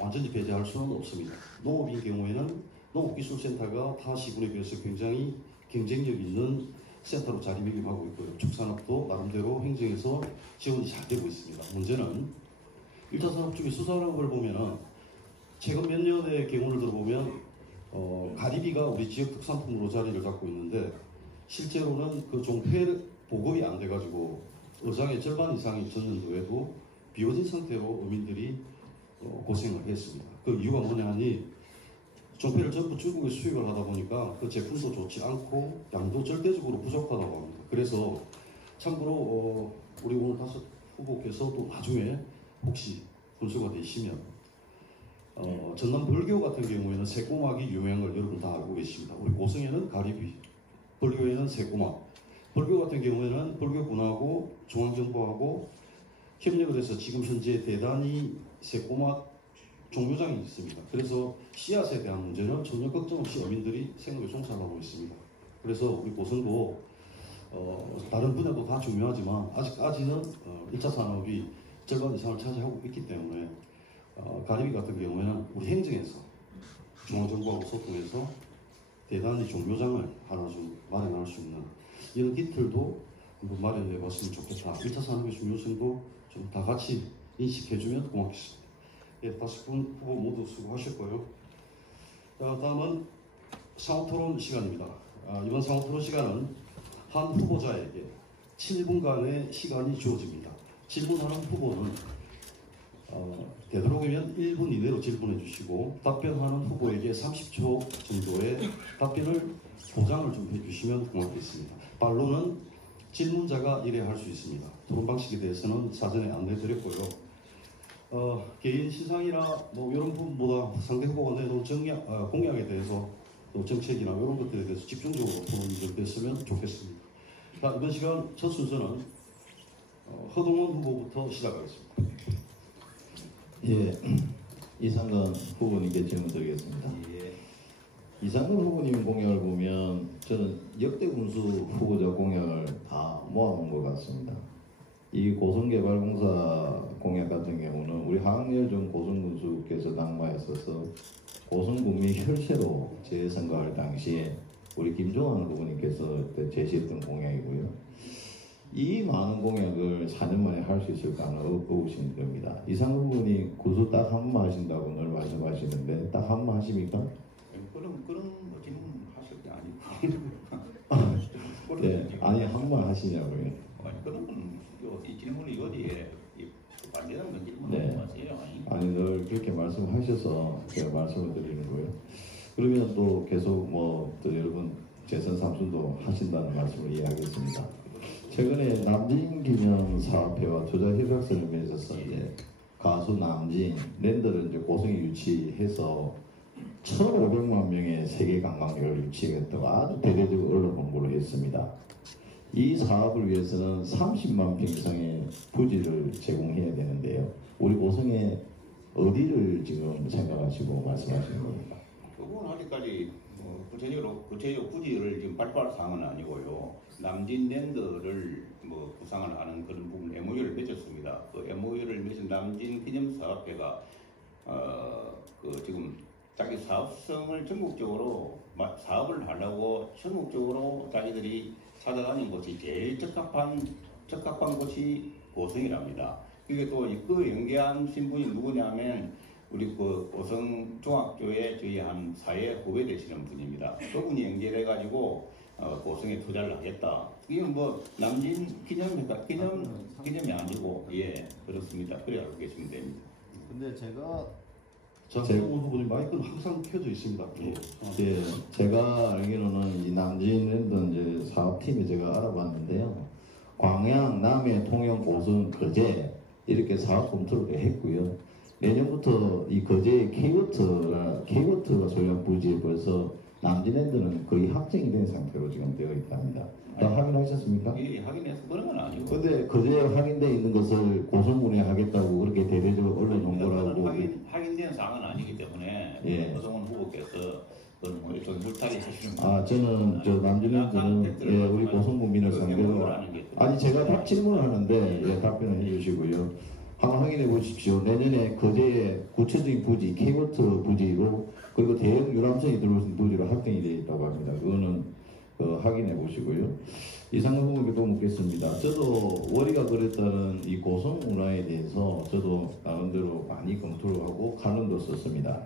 완전히 배제할 수는 없습니다. 농업인 경우에는 농업기술센터가 타 시군에 비해서 굉장히 경쟁력 있는 센터로 자리매김하고 있고요. 축산업도 나름대로 행정에서 지원이 잘 되고 있습니다. 문제는 1차 산업 중에 수산업을 보면은 최근 몇 년의 경우를 들어보면 가리비가 우리 지역 특산품으로 자리를 잡고 있는데 실제로는 그 종폐 보급이 안 돼가지고 어장의 절반 이상이 전년도에도 비워진 상태로 어민들이 고생을 했습니다. 그 이유가 뭐냐 하니 종폐를 전부 중국에 수입을 하다 보니까 그 제품도 좋지 않고 양도 절대적으로 부족하다고 합니다. 그래서 참고로 우리 오늘 5 후보께서 또 나중에 혹시 군수가 되시면 전남 벌교 같은 경우에는 새꼬막이 유명한 걸 여러분 다 알고 계십니다. 우리 고성에는 가리비, 벌교에는 새꼬막. 벌교 같은 경우에는 벌교군하고 중앙정부하고 협력을 해서 지금 현재 대단히 새꼬막 종묘장이 있습니다. 그래서 씨앗에 대한 문제는 전혀 걱정 없이 어민들이 생업에 종사하고 있습니다. 그래서 우리 고성도 다른 분야도 다 중요하지만 아직까지는 1차 산업이 절반 이상을 차지하고 있기 때문에 가리비 같은 경우에는 우리 행정에서 중앙정부하고 소통해서 대단히 종묘장을 하나 좀 마련할 수 있는 이런 기틀도 한번 마련해 봤으면 좋겠다. 1차 산업의 중요성도 좀 다 같이 인식해주면 고맙겠습니다. 예, 5분 후보 모두 수고하셨고요. 자, 다음은 상호토론 시간입니다. 이번 상호토론 시간은 한 후보자에게 7분간의 시간이 주어집니다. 질문하는 후보는 되도록이면 1분 이내로 질문해 주시고 답변하는 후보에게 30초 정도의 답변을 보장을 좀 해주시면 고맙겠습니다. 반론은 질문자가 일회할 수 있습니다. 토론 방식에 대해서는 사전에 안내드렸고요. 개인 신상이나 뭐 이런 부분보다 상대 후보가 내놓은 공약에 대해서 또 정책이나 이런 것들에 대해서 집중적으로 토론이 좀 됐으면 좋겠습니다. 자, 이번 시간 첫 순서는 허동원 후보부터 시작하겠습니다. 예, 이상근 후보님께 질문 드리겠습니다. 이상근 후보님 공약을 보면 저는 역대 군수 후보자 공약을 다 모아놓은 것 같습니다. 이 고성개발공사 공약 같은 경우는 우리 하학열전 고성군수께서 낙마했어서 고성군민 혈세로 재선거할 당시에 우리 김종환 후보님께서 제시했던 공약이고요. 이 많은 공약을 4년 만에 할 수 있을까는 의구심이 듭니다. 이상근 후보님 구수 딱 한 번 하신다고 늘 말씀하시는데 딱 한 번 하십니까? 그런 질문 하실 게 아니고 네, 아니 한번 하시냐고요. 아니 그러면 이 질문이 어디에 반대하는 질문 네. 하세요? 아니 늘 그렇게 말씀하셔서 제가 말씀을 드리는 거예요. 그러면 또 계속 또 여러분 재선 삼순도 하신다는 말씀을 이해하겠습니다. 최근에 남진 기념 사업회와 투자 협약서를 맺어서 이제 가수 남진 랜드를 이제 고성에 유치해서 1,500만 명의 세계 관광객을 유치했다고 아주 대대적으로 언론 공부를 했습니다. 이 사업을 위해서는 30만 평 이상의 부지를 제공해야 되는데요. 우리 고성에 어디를 지금 생각하시고 말씀하시는 겁니까? 그건 아직까지 구체적 부지를 지금 발표할 사항은 아니고요. 남진랜드를 구상을 하는 그런 부분 MOU를 맺었습니다. 그 MOU를 맺은 남진 기념사업회가 지금 자기 사업성을 전국적으로 사업을 하려고 전국적으로 자기들이 찾아다닌 곳이 제일 적합한 곳이 고성이랍니다. 그게 또 그 연계하신 분이 누구냐면 우리 그 고성 중학교에 저희 한 사회 후배 되시는 분입니다. 그분이 연결해 가지고 고성에 투자를 하겠다. 이건 남진 기념이 아니고 그렇습니다. 그래 알고 계시면 됩니다. 근데 제가 장성훈 후보님 마이크는 항상 켜져 있습니다. 예, 제가 알기로는 이 남진랜드 이제 사업팀이 제가 알아봤는데요. 광양, 남해, 통영, 고성, 거제 이렇게 사업 검토를 했고요. 내년부터 이 거제의 K워터가 소유한 부지에 벌써 남진랜드는 거의 확정이 된 상태로 지금 되어 있답니다. 다 확인하셨습니까? 예, 확인해서 그런 건 아니고. 근데 거제에 확인되어 있는 것을 고성군에 하겠다고 그렇게 대대적으로 언론 홍보를 하고 확인된 사항은 아니기 때문에 예. 고성훈 후보께서 그건 좀 물타기 하시는 저는 남진랜드는 우리 고성군민을 상대로 아니 제가 질문을 하는데 답변을 해주시고요. 한번 확인해 보십시오. 내년에 거제의 구체적인 부지, K워터 부지로 그리고 대형 유람선이 들어오는 부지로 확정이 되어 있다고 합니다. 그거는 확인해 보시고요. 이상근 후보에게 또 묻겠습니다. 저도 월이가 그랬다는 이 고성 문화에 대해서 저도 나름대로 많이 검토를 하고 칼럼도 썼습니다.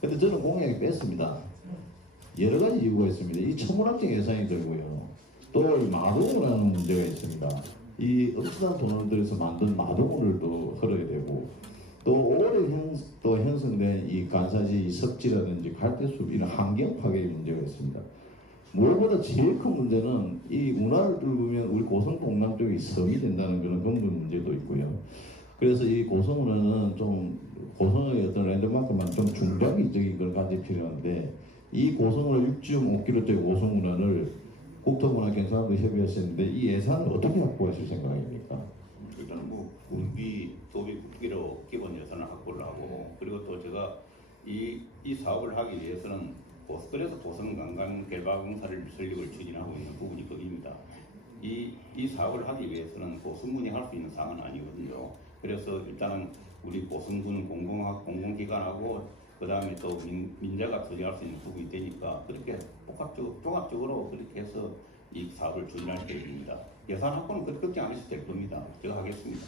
근데 저는 공약에 뺐습니다. 여러 가지 이유가 있습니다. 이 천문학적 예산이 들고요. 또 마동을 하는 문제가 있습니다. 이 엄청난 돈을 들여서 만든 마동물도 흐르게 되고 또 올해 형성된 이 간사지 섭지라든지 갈대숲 이런 환경 파괴의 문제가 있습니다. 무엇보다 제일 큰 문제는 이 운하를 뚫으면 우리 고성 동남 쪽이 섬이 된다는 그런 근본 문제도 있고요. 그래서 이 고성운하는 좀 고성의 어떤 랜드마크만 좀 중장기적인 걸 가질 필요한데 이 고성운하 6.5km짜리 고성운하를 국토문화 경상도 협의했었는데 이 예산을 어떻게 확보하실 생각입니까? 일단 국비 소비 국비로 기본 예산을 확보를 하고 그리고 또 제가 이 사업을 하기 위해서는 그래서 고성관광 개발공사를 설립을 추진하고 있는 부분이 거기입니다. 이 사업을 하기 위해서는 고성군이 할 수 있는 사항은 아니거든요. 그래서 일단은 우리 고성군 공공기관하고 그 다음에 또 민자가 투자할 수 있는 부분이 되니까 그렇게 종합적으로 그렇게 해서 이 사업을 추진할 계획입니다. 예산 확보는 그렇게 걱정 안 하셔도 될 겁니다. 제가 하겠습니다.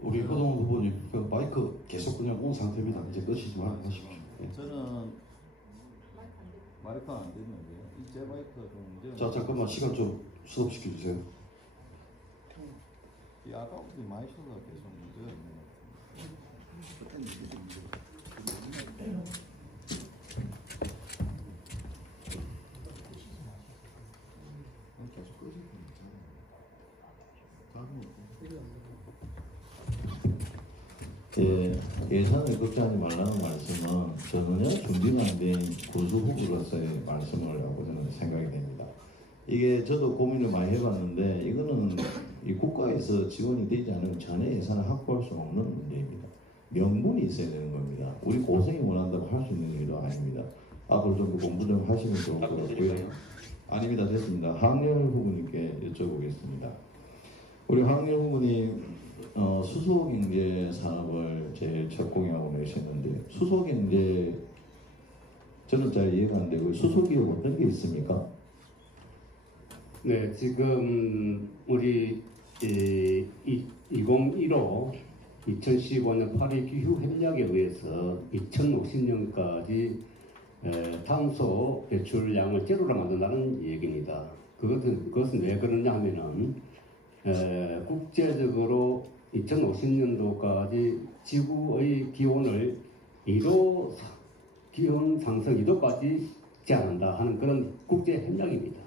우리 허동훈 후보님 그 마이크 계속 그냥 온 상태입니다. 이제 끄시지 마십시오. 저는 마이크가 안 되는데요. 제 마이크가 좀 문제가 자 잠깐만 시간 좀 스톱시켜 주세요. 이 아까부터 마이크가 계속 문제가 있는 것 같아요. 계속 끄실 거니까. 예산을 걱정하지 말라는 말씀은 전혀 준비가 안 된 고수 후보로서의 말씀을 하고 저는 생각이 됩니다. 이게 저도 고민을 많이 해봤는데 이거는 이 국가에서 지원이 되지 않으면 전혀 예산을 확보할 수 없는 문제입니다. 명분이 있어야 되는 겁니다. 우리 고성이 원한다고 할 수 있는 일도 아닙니다. 앞으로 좀 공부 좀 하시면 좋을 것 같고요. 아닙니다. 됐습니다. 황렬 후보님께 여쭤보겠습니다. 우리 황렬 후보님 수소경제 산업을 제일 첫 공약으로 내셨는데 수소경제 저는 잘 이해가 안 되고 수소기업 어떤 게 있습니까? 네, 지금 우리 2015 2015년 파리 기후 협약에 의해서 2050년까지 탄소 배출량을 제로로 만든다는 얘기입니다. 그것은 왜 그러냐 하면은 국제적으로 2050년도까지 지구의 기온을 2도 기온 상승 2도까지 제한한다 하는 그런 국제 협약입니다.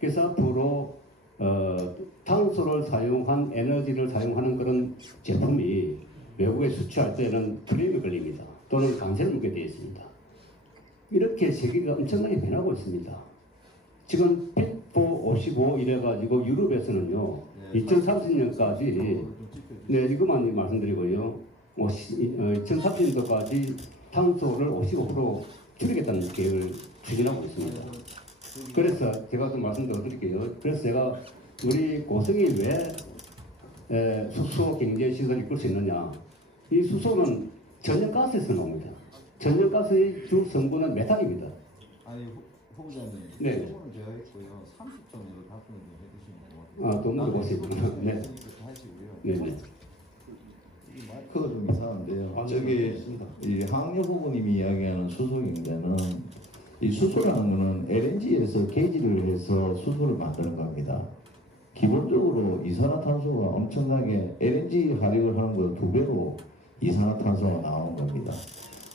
그래서 앞으로 탄소를 사용한 에너지를 사용하는 그런 제품이 외국에 수출할 때는 프리미엄이 걸립니다. 또는 관세를 물게 되어 있습니다. 이렇게 세계가 엄청나게 변하고 있습니다. 지금 155 이래가지고 유럽에서는요, 2030년까지, 네, 이것만 말씀드리고요, 2030년도까지 탄소를 55% 줄이겠다는 계획을 추진하고 있습니다. 그래서 제가 좀 말씀 더 드릴게요. 그래서 제가 우리 고성이 왜 수소 경제 시설을 이끌 수 있느냐. 이 수소는 천연가스에서 나옵니다. 천연가스의 주 성분은 메탄입니다. 아니 후보자님, 네. 수고는 되어 있고요. 30점으로 답변을 해주시면 것 같아요. 또 물어보시군요. 네. 하시고요. 네네. 이 마이크 그거 좀 이상한데요. 아, 저기 있습니다. 이 항유 후보님이 이야기하는 수소 경제는 이 수소라는 거는 LNG에서 계지를 해서 수소를 만드는 겁니다. 기본적으로 이산화탄소가 엄청나게 LNG 활용을 하는 것보다 2배로 이산화탄소가 나오는 겁니다.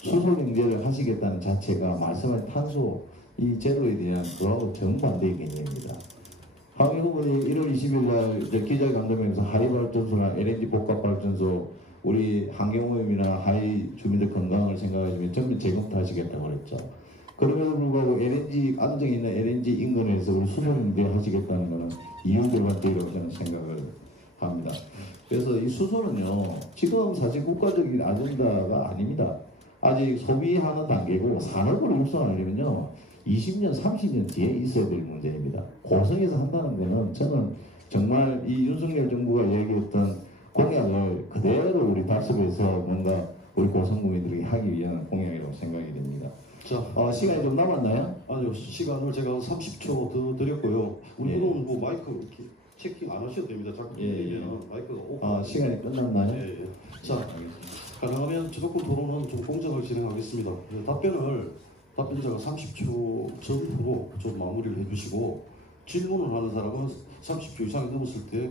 수소 경제를 하시겠다는 자체가 말씀하신 탄소 이 제로에 대한 그하고 정반대의 개념입니다. 황희 후보님 1월 20일 날 기자간담회에서 하이발전소나 LNG 복합발전소 우리 환경오염이나 하이 주민들 건강을 생각하시면 전면 재검토 하시겠다고 그랬죠. 그럼에도 불구하고 LNG 안정에 있는 LNG 인근에서 우리 수소 경제 하시겠다는 것은 이율배반적이라고 저는 생각을 합니다. 그래서 이 수소는요, 지금 사실 국가적인 아젠다가 아닙니다. 아직 소비하는 단계고 산업을 육성하려면요, 20년, 30년 뒤에 있어야 될 문제입니다. 고성에서 한다는 거는 저는 정말 이 윤석열 정부가 얘기했던 공약을 그대로 우리 달성해서 뭔가 우리 고성 구민들에게 하기 위한 공약이라고 생각이 됩니다. 자, 시간이 좀 남았나요? 아니요, 시간을 제가 30초 더 드렸고요. 예. 우리는 뭐 마이크 이렇게 체킹 안 하셔도 됩니다. 자꾸 예, 얘기는 마이크가 오프. 시간이 끝났나요? 예, 예. 자, 가능하면 주도권 토론은 좀 공정하게 진행하겠습니다. 답변자가 30초 전후로 좀 마무리를 해주시고, 질문을 하는 사람은 30초 이상이 넘었을 때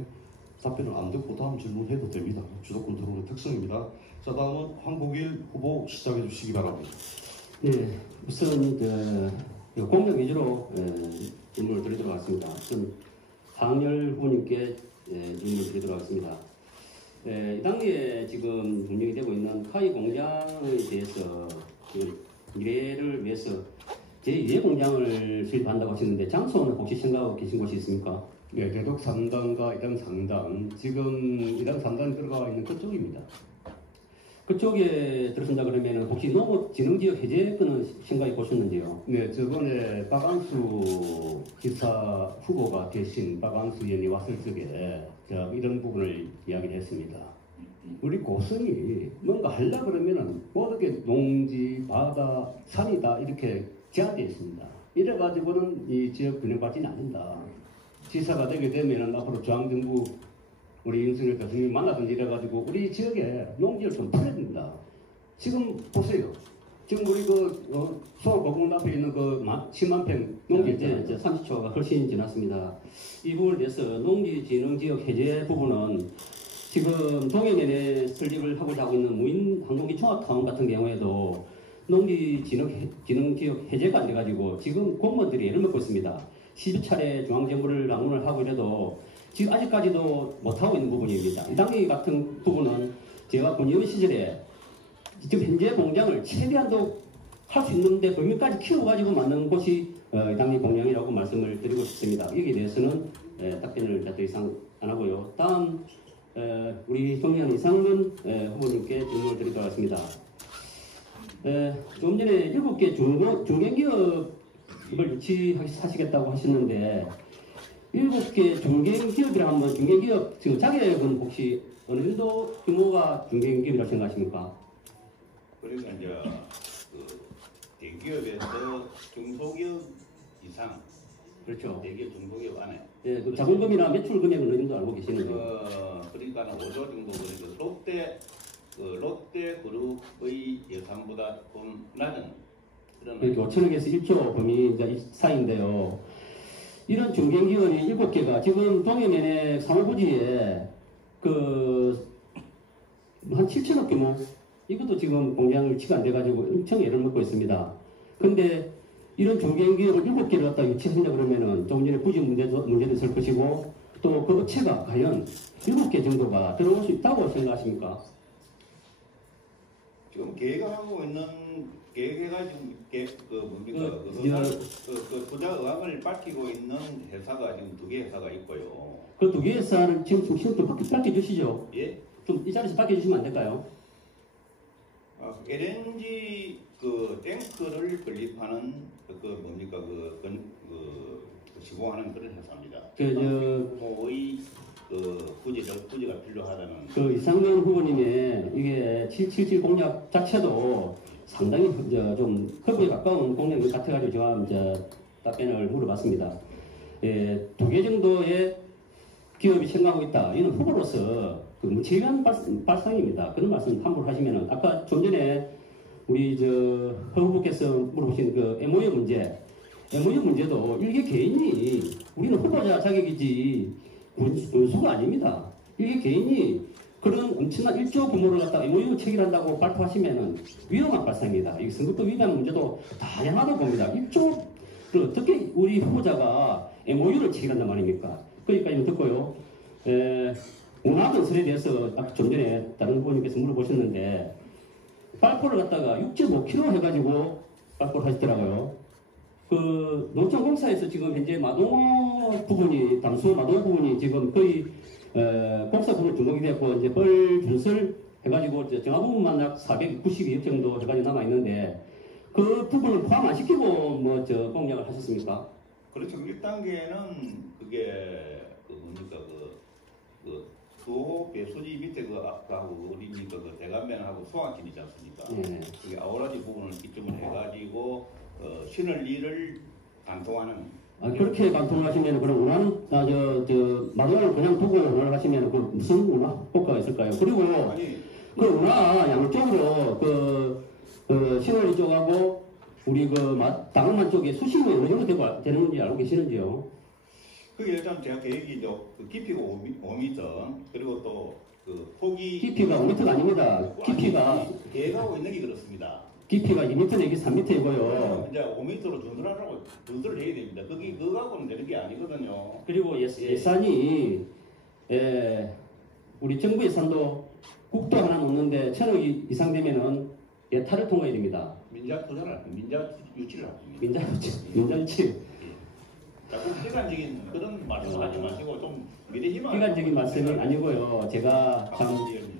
답변을 안 듣고 다음 질문해도 됩니다. 주도권 토론의 특성입니다. 자, 다음은 황복일 후보 시작해 주시기 바랍니다. 네, 우선 공명 위주로 질문을 드리도록 하겠습니다. 좀 황열 후보님께 질문을 드리도록 하겠습니다. 이 당시에 지금 운영이 되고 있는 카이 공장에 대해서 미래를 위해서 제2의 공장을 수립한다고 하시는데 장소는 혹시 생각하고 계신 곳이 있습니까? 네, 대덕 3단과 이당 3단, 지금 이당 3단이 들어가 있는 그쪽입니다. 그쪽에 들어선다 그러면 혹시 농업진흥지역 해제권은 생각해 보셨는지요? 네, 저번에 박안수 기사 후보가 되신 박안수 의원이 왔을 적에 이런 부분을 이야기를 했습니다. 우리 고성이 뭔가 하려 그러면은 모든 게 농지, 바다, 산이다 이렇게 제한되어 있습니다. 이래가지고는 이 지역 균형받지는 않는다. 지사가 되게 되면은 앞으로 중앙정부 우리 윤석열 대통령이 만나든지 이래가지고 우리 지역에 농지를 좀 풀어야 됩니다. 지금 보세요. 지금 우리 서울고궁 앞에 있는 10만 평 농지 있잖아요. 30초가 훨씬 지났습니다. 이 부분에 대해서 농지진흥지역 해제 부분은 지금 동해면에 설립을 하고자 하고 있는 무인 항공기 종합타운 같은 경우에도 농지진흥지역 해제가 안 돼가지고 지금 공무원들이 애를 먹고 있습니다. 12차례 중앙정부를 방문을 하고 이래도 지금 아직까지도 못하고 있는 부분입니다. 이 당시 같은 부분은 제가 군의원 시절에 지금 현재 공장을 최대한도 할 수 있는데 범위까지 키워가지고 만든 곳이 이 당시 공장이라고 말씀을 드리고 싶습니다. 여기에 대해서는 답변을 더 이상 안 하고요. 다음 우리 동의한 이상문 후보님께 질문을 드리도록 하겠습니다. 좀 전에 7개 중견기업을 유치하시겠다고 하셨는데 7개 중견기업이라 하면 중견기업 지금 자격은 혹시 어느 정도 규모가 중견기업이라고 생각하십니까? 그러니까 이제 대기업에서 중소기업 이상, 그렇죠. 대기업 중소기업 안에. 예, 그 자본금이나 매출 금액은 어느 정도 알고 계시는지요? 그러니까 5조 정도 그러니까 롯데그룹의 예산보다 좀 낮은 이렇게 5천억에서 1조 범위 이제 사이인데요. 이런 중견기업이 7개가 지금 동해면의 상호부지에 한 7천억 규모 이것도 지금 공장 유치가 안 돼가지고 엄청 애를 먹고 있습니다. 근데 이런 중견기업을 7개를 갖다 유치한다 그러면은 조금 전에 부지 문제도 있을 것이고 또 그 업체가 과연 7개 정도가 들어올 수 있다고 생각하십니까? 지금 계획하고 있는 계획가 지금 투자 의향을 밝히고 있는 회사가 지금 2개 회사가 있고요. 그 2개 회사를 지금 중심으로 좀 밝혀주시죠. 예? 좀 이 자리에서 밝혀주시면 안 될까요? LNG 탱크를 건립하는 시공하는 그런 회사입니다. 의 부지가 필요하다는. 그 이상면 후보님의 이게 777 공약 자체도 상당히 좀 허브에 가까운 공약인 것 같아가지고 제가 이제 답변을 물어봤습니다. 2개 정도의 기업이 생각하고 있다. 이는 후보로서 그 무책임한 발상입니다. 그런 말씀 함부로 하시면은 아까 좀 전에 우리 허 후보께서 물어보신 그 MOU 문제도 일개 개인이 우리는 후보자 자격이지 군수가 아닙니다. 일개 개인이 그런 엄청난 1조 규모를 갖다가 MOU 체결한다고 발표하시면은 위험한 발상입니다. 이 선거법 위반 문제도 다양하다고 봅니다. 1조를 어떻게 우리 후보자가 MOU를 체결한단 말입니까? 거기까지 듣고요. 운하건설에 대해서 아까 좀 전에 다른 후보님께서 물어보셨는데 발표를 갖다가 6.5km 해가지고 발표를 하시더라고요. 그 농촌공사에서 지금 현재 마동호 부분이 담수 마동호 부분이 지금 거의 공사 부분 중복이 됐고 이제 벌 준설 해가지고 정화 부분만 약 492억 정도 해가지고 남아 있는데 그 부분을 포함 안 시키고 공약을 하셨습니까? 그렇죠. 1단계는 그게 도 배수지 밑에 하고 어디니까 대감면하고 소화진이지 않습니까? 네. 그게 아우라지 부분을 기점을 해가지고 시널리를 관통하는. 그렇게 관통하시면 그럼 운하는 마동을 그냥 두고 운하를 하시면 그 무슨 운하 효과가 있을까요? 그리고 그 운하 양쪽으로 시널리 쪽하고 우리 당원만 쪽에 수심이 어느 정도 되는지 알고 계시는지요? 그게 일단 제가 계획이 깊이가 5m 그리고 또 폭이 깊이가 5m가 아닙니다. 깊이가 계획하고 있는 게 그렇습니다. 깊이가 2m 내기 3m이고요. 이제 5m로 준설을 해야 됩니다. 그거 갖고는 되는 게 아니거든요. 그리고 예산이 우리 정부 예산도 국도 하나 놓는데 1,000억 이상 되면은 예타를 통과해야 됩니다. 민자 투자를 민자 유치를 합니다. 민자 유치. 자꾸 비관적인 그런 말씀하지 마시고 좀 미래희망. 비관적인 말씀은 아니고요. 제가 참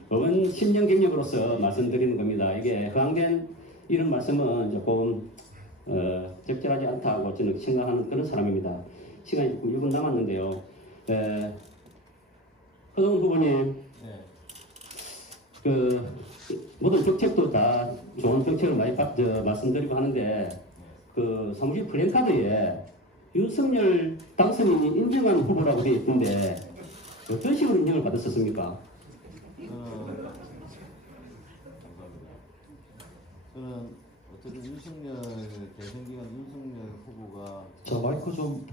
법원 10년 경력으로서 말씀드리는 겁니다. 이게 허황된 이런 말씀은 조금 적절하지 않다고 저는 생각하는 그런 사람입니다. 시간이 1분 남았는데요. 허동훈 후보님, 모든 정책도 다 좋은 정책을 많이 말씀드리고 하는데 사무실 플랜카드에 윤석열 당선인이 인정한 후보라고 되어 있던데 어떤 식으로 인정을 받았었습니까? 저는 어쨌든 윤석열 대선기간 윤석열 후보가 자, 마이크 좀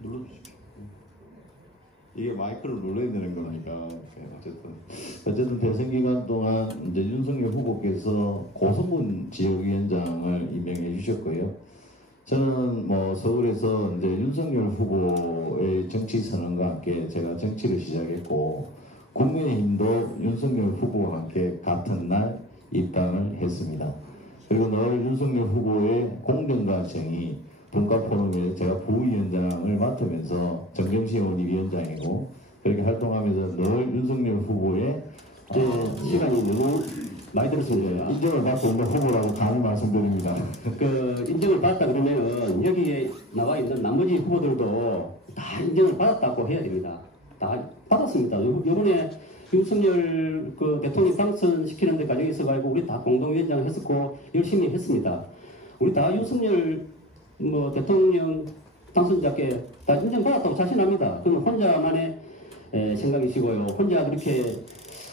눌러주십시오. 이게 마이크를 눌러야 되는 거니까 어쨌든 대선 기간 동안 이제 윤석열 후보께서 고성군 지역위원장을 임명해 주셨고요. 저는 서울에서 이제 윤석열 후보의 정치 선언과 함께 제가 정치를 시작했고 국민의힘도 윤석열 후보와 함께 같은 날 입당을 했습니다. 그리고 늘 윤석열 후보의 공정과 정의 분과포럼에 제가 부위원장을 맡으면서 정경심 의원이 위원장이고 그렇게 활동하면서 늘 윤석열 후보의 시간이 너무 많이 들었습니다. 인정을 받고 있는 후보라고 감히 말씀드립니다. 인정을 받았다 그러면은 여기에 나와 있는 나머지 후보들도 다 인정을 받았다고 해야 됩니다. 다 받았습니다. 이번에 윤석열 대통령 당선시키는 데 과정에 있어가지고 우리 다 공동위원장 했었고 열심히 했습니다. 우리 다 윤석열 대통령 당선자께 다 인정받았다고 자신합니다. 그건 혼자만의 생각이시고요. 혼자 그렇게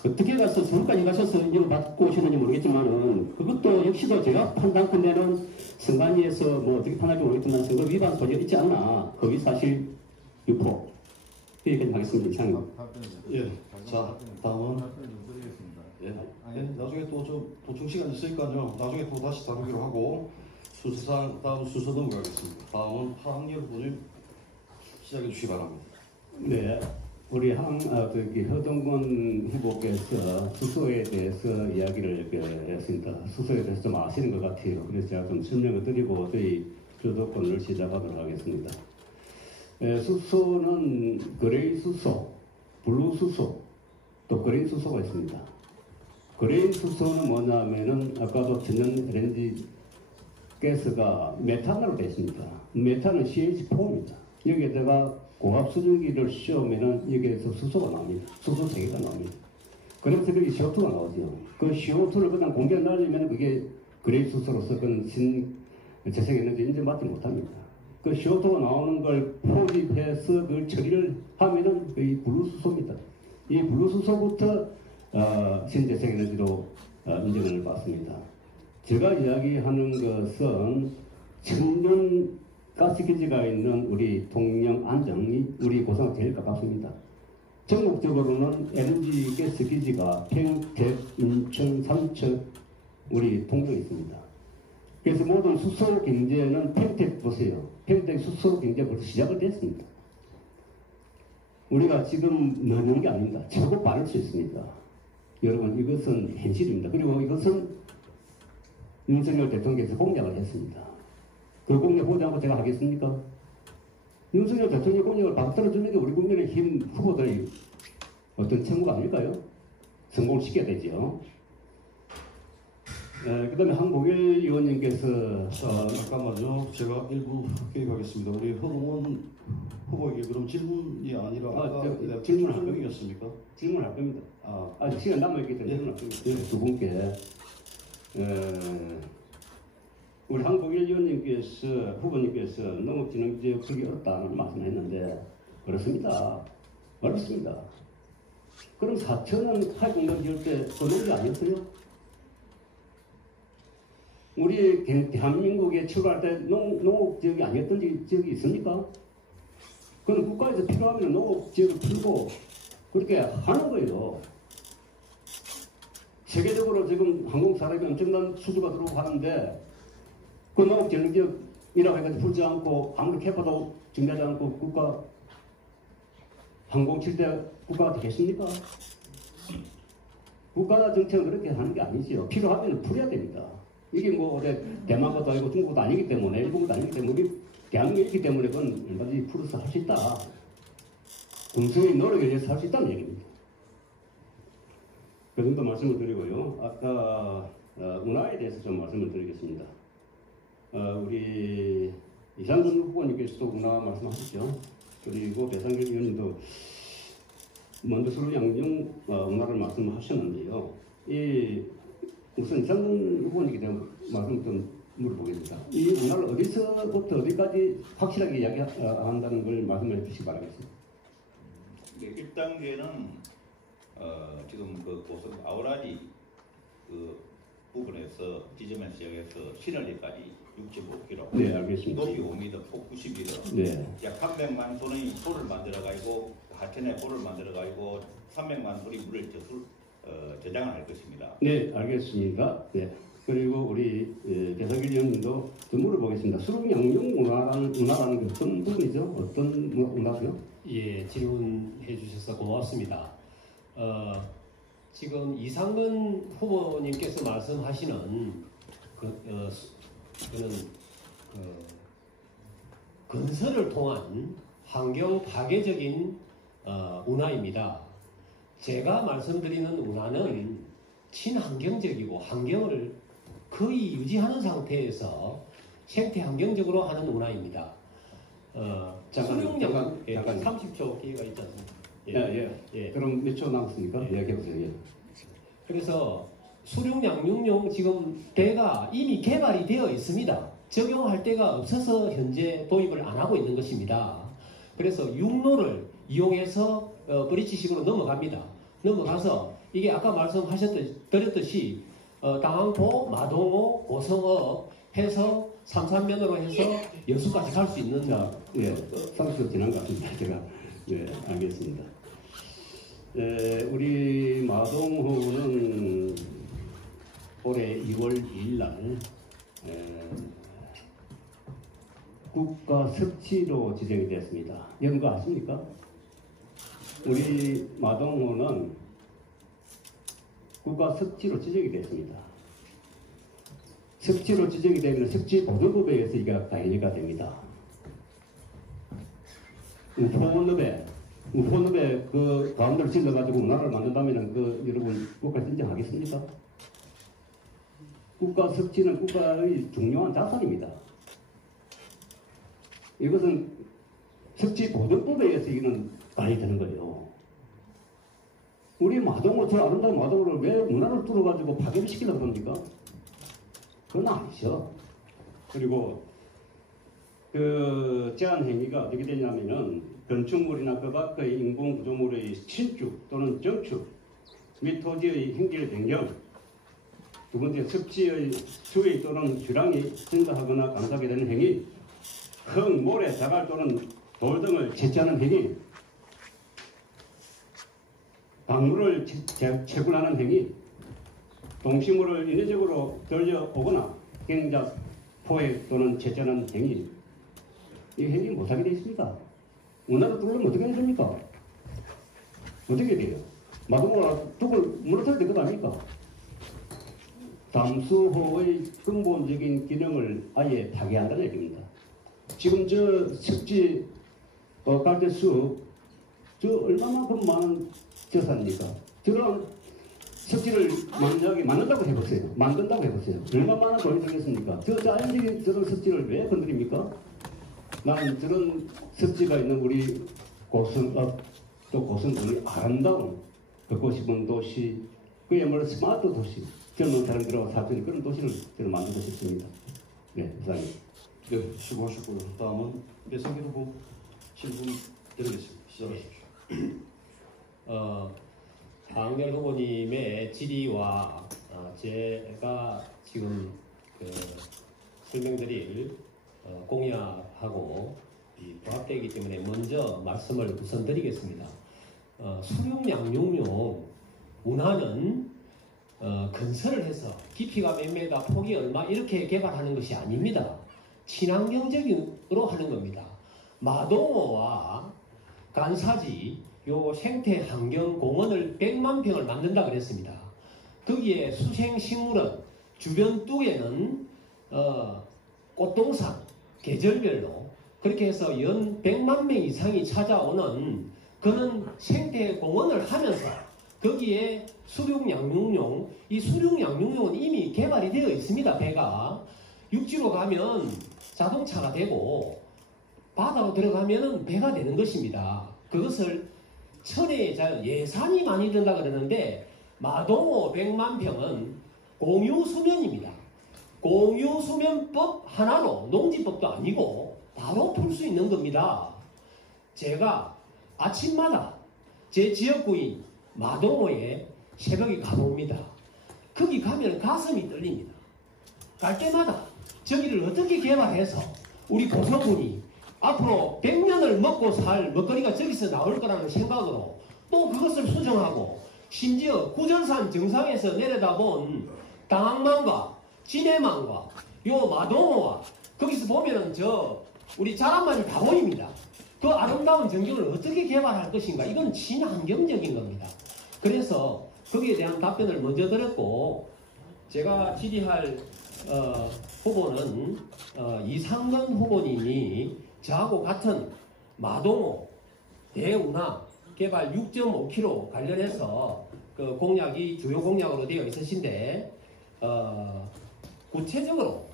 어떻게 가서 서울까지 가셔서 인정을 받고 오셨는지 모르겠지만은 그것도 역시도 제가 판단컨대는 선관위에서 뭐 어떻게 판단할지 모르겠지만 선거 위반 소지가 있지 않나. 거기 사실 6% 여기까지 하겠습니다. 이상입니다. 예. 자, 다음은 답변 좀 드리겠습니다. 예. 네, 나중에 또 좀 보충 시간 있으니까요. 나중에 또 다시 다루기로 하고 순서상 다음 순서 넘어가겠습니다. 다음은 하학열 후보님 시작해 주시기 바랍니다. 네, 우리 허동건 후보께서 수소에 대해서 이야기를 했습니다. 수소에 대해서 좀 아시는 것 같아요. 그래서 제가 좀 설명을 드리고 저희 주도권을 시작하도록 하겠습니다. 수소는 그레이 수소, 블루 수소, 또 그린 수소가 있습니다. 그레이 수소는 뭐냐면은 아까도 천연 LNG 가스가 메탄으로 되어 있습니다. 메탄은 CH4입니다. 여기에다가 고압 수증기를 씌우면은 여기에서 수소가 나옵니다. 수소 3개가 나옵니다. 그래서 여기 CO2가 나오죠. 그 CO2를 그냥 공기에 날리면 그게 그레이 수소로서 그런 재생에너지 인정받지 못합니다. 그 CO2가 나오는 걸 포집해서 그걸 처리를 하면은 이 블루수소입니다. 이 블루수소부터 신재생에너지로 인정을 받습니다. 제가 이야기하는 것은 천연 가스기지가 있는 우리 통영 안정이 우리 고성과 제일 가깝습니다. 전국적으로는 LNG 가스기지가 평택, 인천, 삼척, 우리 통영에 있습니다. 그래서 모든 수소 경제는 평택 보세요. 평택 수소 경제 벌써 시작을 됐습니다. 우리가 지금 넣는 게 아닙니다. 최고 빠를 수 있습니다. 여러분 이것은 현실입니다. 그리고 이것은 윤석열 대통령께서 공약을 했습니다. 그 공약 보장하고 제가 하겠습니까? 윤석열 대통령 공약을 박살을 주는 게 우리 국민의힘 후보들의 어떤 책무가 아닐까요? 성공을 시켜야 되죠. 그 다음에 한국일 의원님께서 잠깐만요. 제가 일부 개입하겠습니다. 우리 허동원 후보에게 그럼 질문이 아니라 질문 설명이었습니까? 질문할 겁니다. 아직 시간 남아있기 때문에 질문할 겁니다. 두 분께 우리 한국일 의원님께서 후보님께서 농업진흥지역 크기 어렵다는 말씀했는데 그렇습니다. 어렵습니다. 그럼 4천원 하이공단 지을 때 그 농지 아니었어요? 우리 대한민국에 출발할 때 농업지역이 아니었던 지역이 있습니까? 그건 국가에서 필요하면 농업지역을 풀고 그렇게 하는 거예요. 세계적으로 지금 항공사업이 엄청난 수주가 들어오고 하는데 그 농업지역이라고 해가지고 풀지 않고 아무리 캐파도 증가하지 않고 국가 항공 칠 때 국가가 되겠습니까? 국가 정책은 그렇게 하는 게 아니지요. 필요하면 풀어야 됩니다. 이게 뭐 대만도 아니고 중국도 아니기 때문에 일본도 아니기 때문에 우리 대한민국이 있기 때문에 그건 얼마든지 풀어서 할 수 있다. 군수의 노력에 의해서 할 수 있다는 얘기입니다. 그 정도 말씀을 드리고요. 아까 운하에 대해서 좀 말씀을 드리겠습니다. 우리 이상준 후보님께서도 운하 말씀하셨죠. 그리고 배상길 의원님도 먼저 수로 양용 운하를 말씀하셨는데요. 우선 이상준 후보님께 대한 말씀 좀 물어보겠습니다. 이 운하를 어디서부터 어디까지 확실하게 이야기한다는 걸 말씀해 주시기 바라겠습니다. 네, 1단계는 지금 그 고성 아우라리 그 부분에서 지점에 시작해서 신월리까지 65km. 네, 알겠습니다. 높이 5m, 폭 90m. 네. 약 300만 톤의 돌을 만들어가지고 하천에 돌을 만들어가지고 300만 톤의 물을 저장을 할 것입니다. 네, 알겠습니다. 네. 그리고 우리 배상길 의원님도 좀 물어보겠습니다. 수륙 양용 운하라는 게 어떤 부분이죠? 어떤 운하죠? 예, 질문해 주셔서 고맙습니다. 지금 이상근 후보님께서 말씀하시는 그는 건설을 통한 환경 파괴적인 운하입니다. 제가 말씀드리는 운하는 친환경적이고 환경을 거의 유지하는 상태에서 생태 환경적으로 하는 운하입니다. 잠깐 30초 기회가 있지 않습니까? 예. 그럼 몇 초 남았습니까? 이야기해 보세요. 예. 그래서 수륙 양육용 지금 대가 이미 개발이 되어 있습니다. 적용할 데가 없어서 현재 도입을 안 하고 있는 것입니다. 그래서 육로를 이용해서 브릿지식으로 넘어갑니다. 넘어가서 이게 아까 말씀드렸듯이 당항포, 마동호, 고성읍 해서 삼산면으로 해서 여수까지 갈 수 있는 자, 예, 30초 지난 것 같습니다. 제가 네, 알겠습니다. 우리 마동호는 올해 2월 2일 날 국가 섭지로 지정이 되었습니다. 이런 거 아십니까? 우리 마동호는 국가 섭지로 지정이 되었습니다. 섭지로 지정이 되면 섭지보존법에 의해서 이게 가해가 됩니다. 우포늪에 그 가운데를 질러가지고 문화를 만든다면 여러분 국가 인정하겠습니까? 국가 섭지는 국가의 중요한 자산입니다. 이것은 섭지보존법에 의해서 이거는 가해되는 거예요. 우리 마동호, 저 아름다운 마동호를 왜 문화를 뚫어가지고 파괴를 시키려고 합니까? 그건 아니죠. 그리고 그 제한 행위가 어떻게 되냐면은 건축물이나 그 밖의 인공 구조물의 신축 또는 정축 및 토지의 행질 변경, 두 번째 습지의 수위 또는 주량이 증가하거나 감소하게 되는 행위, 흙, 모래, 자갈 또는 돌 등을 채취하는 행위, 강물을 채굴하는 행위, 동식물을 인위적으로 들려오거나 경자 포획 또는 채취하는 행위, 이 행위 못하게 되어 있습니다. 문화를 뚫으면 어떻게 해야 됩니까? 어떻게 돼요? 마동호가 뚝을 무너뜨려야 될 것 아닙니까? 담수호의 근본적인 기능을 아예 파괴한다는 얘기입니다. 지금 저 습지 갈대수 저 얼마만큼 많은 재산입니까? 저런 습지를 만약에 만든다고 해보세요. 만든다고 해보세요. 얼마나 돈이 들겠습니까? 저 자연적인 저런 습지를 왜 건드립니까? 나는 저런 습지가 있는 우리 고성읍 또 고성군이 아름다운 걷고 싶은 도시, 그야말로 스마트 도시, 젊은 사람들하고 사투리 그런 도시를 저는 만들고 싶습니다. 네, 이상입니다. 네, 수고하셨고요. 다음은 배상기 후보 질문 드리겠습니다. 시작하십시오. 박영렬 후보님의 질의와 제가 지금 설명드릴 공약하고 부합되기 때문에 먼저 말씀을 우선 드리겠습니다. 수륙양육용 운하는 건설을 해서 깊이가 몇 메다, 폭이 얼마 이렇게 개발하는 것이 아닙니다. 친환경적으로 하는 겁니다. 마동호와 간사지 요 생태환경공원을 100만 평을 만든다 그랬습니다. 거기에 수생식물은 주변 뚝에는 꽃동산 계절별로 그렇게 해서 연 100만 명 이상이 찾아오는 그런 생태공원을 하면서 거기에 수륙양육용, 이 수륙양육용은 이미 개발이 되어 있습니다. 배가 육지로 가면 자동차가 되고 바다로 들어가면 배가 되는 것입니다. 그것을 천혜의 자연, 예산이 많이 든다 그러는데 마동호 100만 평은 공유수면입니다. 공유수면법 하나로 농지법도 아니고 바로 풀 수 있는 겁니다. 제가 아침마다 제 지역구인 마동호에 새벽에 가봅니다. 거기 가면 가슴이 떨립니다. 갈 때마다 저기를 어떻게 개발해서 우리 고성군이 앞으로 100년을 먹고 살 먹거리가 저기서 나올 거라는 생각으로 또 그것을 수정하고 심지어 구전산 정상에서 내려다본 당항만과 진해만과 요 마동호와 거기서 보면은 우리 자란만이 다 보입니다. 그 아름다운 전경을 어떻게 개발할 것인가, 이건 친환경적인 겁니다. 그래서 거기에 대한 답변을 먼저 드렸고, 제가 질의할 후보는 이상건 후보님이 저하고 같은 마동호 대운하 개발 6.5km 관련해서 그 공약이 주요 공약으로 되어 있으신데 구체적으로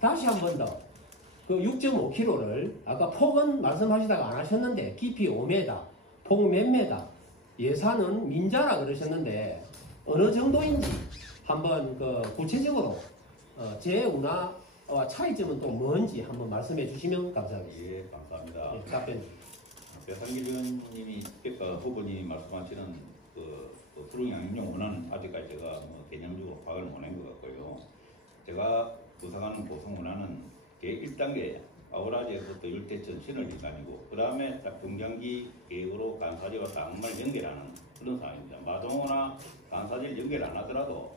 다시 한 번 더 그 6.5km를 아까 폭은 말씀하시다가 안 하셨는데 깊이 5m, 폭 몇 m, 예산은 민자라 그러셨는데 어느 정도인지 한번 그 구체적으로 재운하와 차이점은 또 뭔지 한번 말씀해 주시면 감사하겠습니다. 예, 감사합니다. 예, 답변. 배상길 의원님이 후보님이 말씀하시는 그 수능 양육용 원안은 아직까지 제가 뭐 개념적으로 파악을 못한 것 같고요. 제가 구상하는 고성 원안은 계획 1단계 아우라지에서부터 율대천 신을 기간이고 그 다음에 딱 중장기 계획으로 간사지와 당말 연결하는 그런 상황입니다. 마동호나 간사지를 연결 안 하더라도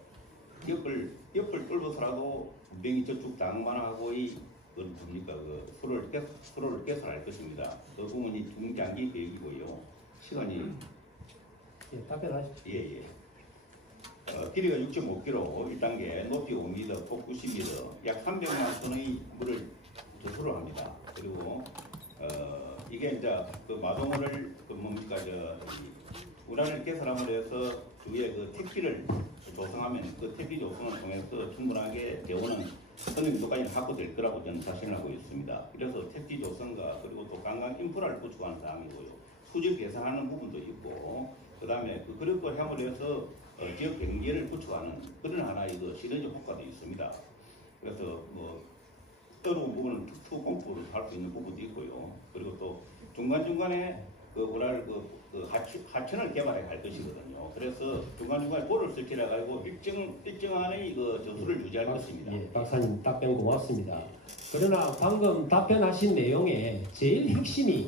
옆을 뚫어서라도 분명히 저축 당만하고의 그 뭡니까 그 서로를 개설할 것입니다. 그 부분이 중장기 계획이고요. 시간이 예, 답변하시죠. 예. 길이가 6.5km, 1단계, 높이 5m, 폭 90m, 약 300만 톤의 물을 조수를 합니다. 그리고 이게 이제 그 마동호를 그 뭡니까 우란을 개설함으로 해서 주위에 그 택지를 조성하면 그 택지 조성을 통해서 충분하게 재원은 어느 정도까지 확보될 거라고 저는 자신을 하고 있습니다. 그래서 택지 조성과 그리고 또 관광 인프라를 구축하는 사항이고요. 수질 개선하는 부분도 있고 그 다음에 그런 걸 함으로 해서 지역 경제를 구축하는 그런 하나의 그 시너지 효과도 있습니다. 그래서 뭐 어려운 부분은 특수 공부를 할 수 있는 부분도 있고요. 그리고 또 중간중간에 하천을 개발해 갈 것이거든요. 그래서 중간중간에 볼을 설치해 가지고 일정한의 그 저수를 유지할 것입니다. 예, 박사님 답변 고맙습니다. 그러나 방금 답변하신 내용에 제일 핵심이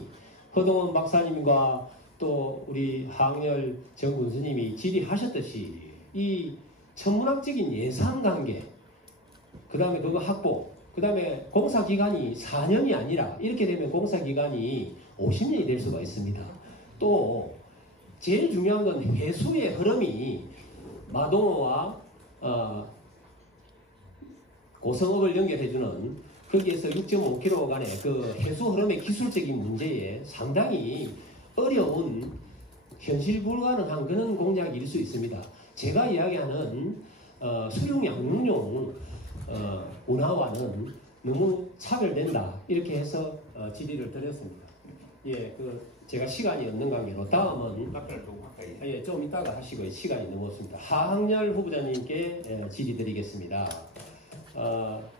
허동원 박사님과 또 우리 하학열 정 군수님이 질의하셨듯이 이 천문학적인 예산 단계, 그 다음에 그거 확보, 그 다음에 공사기간이 4년이 아니라 이렇게 되면 공사기간이 50년이 될 수가 있습니다. 또 제일 중요한 건 해수의 흐름이 마동호와 고성읍을 연결해주는 거기에서 6.5km 간의 그 해수 흐름의 기술적인 문제에 상당히 어려운 현실 불가능한 그런 공약일 수 있습니다. 제가 이야기하는 수륙 양육용 운하와는 너무 차별된다 이렇게 해서 질의를 드렸습니다. 예, 제가 시간이 없는 관계로 다음은 좀 이따가 하시고 시간이 넘었습니다. 하학열 후보자님께 질의드리겠습니다.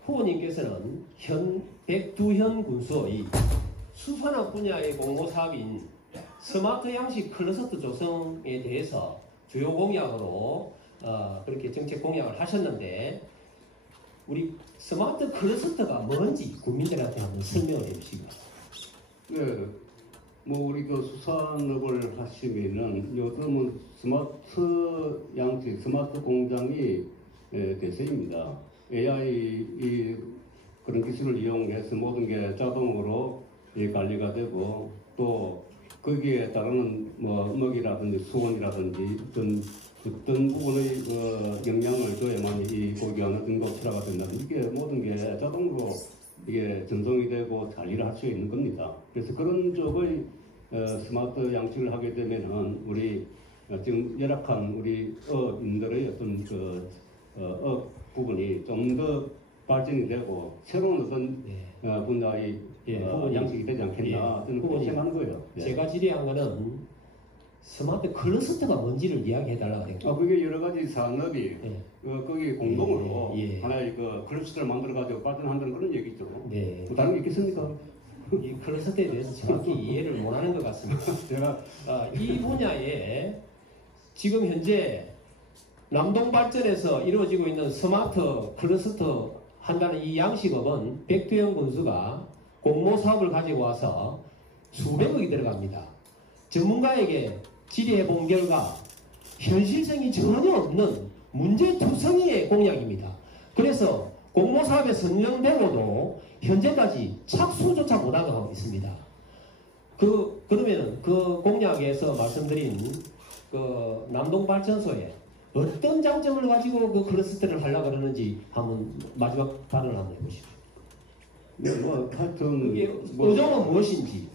후보님께서는 백두현 군수의 수산업 분야의 공모 사업인 스마트 양식 클러스터 조성에 대해서 주요 공약으로 그렇게 정책 공약을 하셨는데 우리 스마트 클러스터가 뭔지 국민들한테 한번 설명을 해주시기 바랍니다. 네, 뭐 우리 그 수산업을 하시면은 요즘은 스마트 양식, 스마트 공장이 대세입니다. AI 그런 기술을 이용해서 모든 게 자동으로 관리가 되고 또 거기에 따르는 뭐 먹이라든지 수온이라든지 어떤 부분의 영향을 줘야만 이 고기가 어느 정도 출하가 된다는 이게 모든 게 자동으로 이게 전송이 되고 잘 일을 할 수 있는 겁니다. 그래서 그런 쪽의 스마트 양식을 하게 되면은 우리 지금 열악한 우리 어민들의 어떤 부분이 좀 더 발전이 되고 새로운 어떤 분야의 양식이 되지 않겠나 저는 그렇게 생각하는 거예요. 제가 질의한 거는 스마트 클러스터가 뭔지를 이야기해달라고 했거든요. 그게 여러 가지 산업이 거기 공동으로 하나의 클러스터를 만들어가지고 발전한다는 그런 얘기죠. 네. 다른 게 있겠습니까? 이 클러스터에 대해서 정확히 이해를 못하는 것 같습니다. 제가 이 분야에 지금 현재 남동발전에서 이루어지고 있는 스마트 클러스터 한다는 이 양식업은 백두현 군수가 공모 사업을 가지고 와서 수백억이 들어갑니다. 전문가에게 질의해 본 결과 현실성이 전혀 없는 문제투성이의 공약입니다. 그래서 공모 사업에 선정되고도 현재까지 착수조차 못하고 있습니다. 그러면 그 공약에서 말씀드린 그 남동발전소에 어떤 장점을 가지고 그 클러스터를 하려고 그러는지 한번 마지막 발언을 한번 해보시죠. 네, 뭐 하여튼 그게 의도는 무엇인지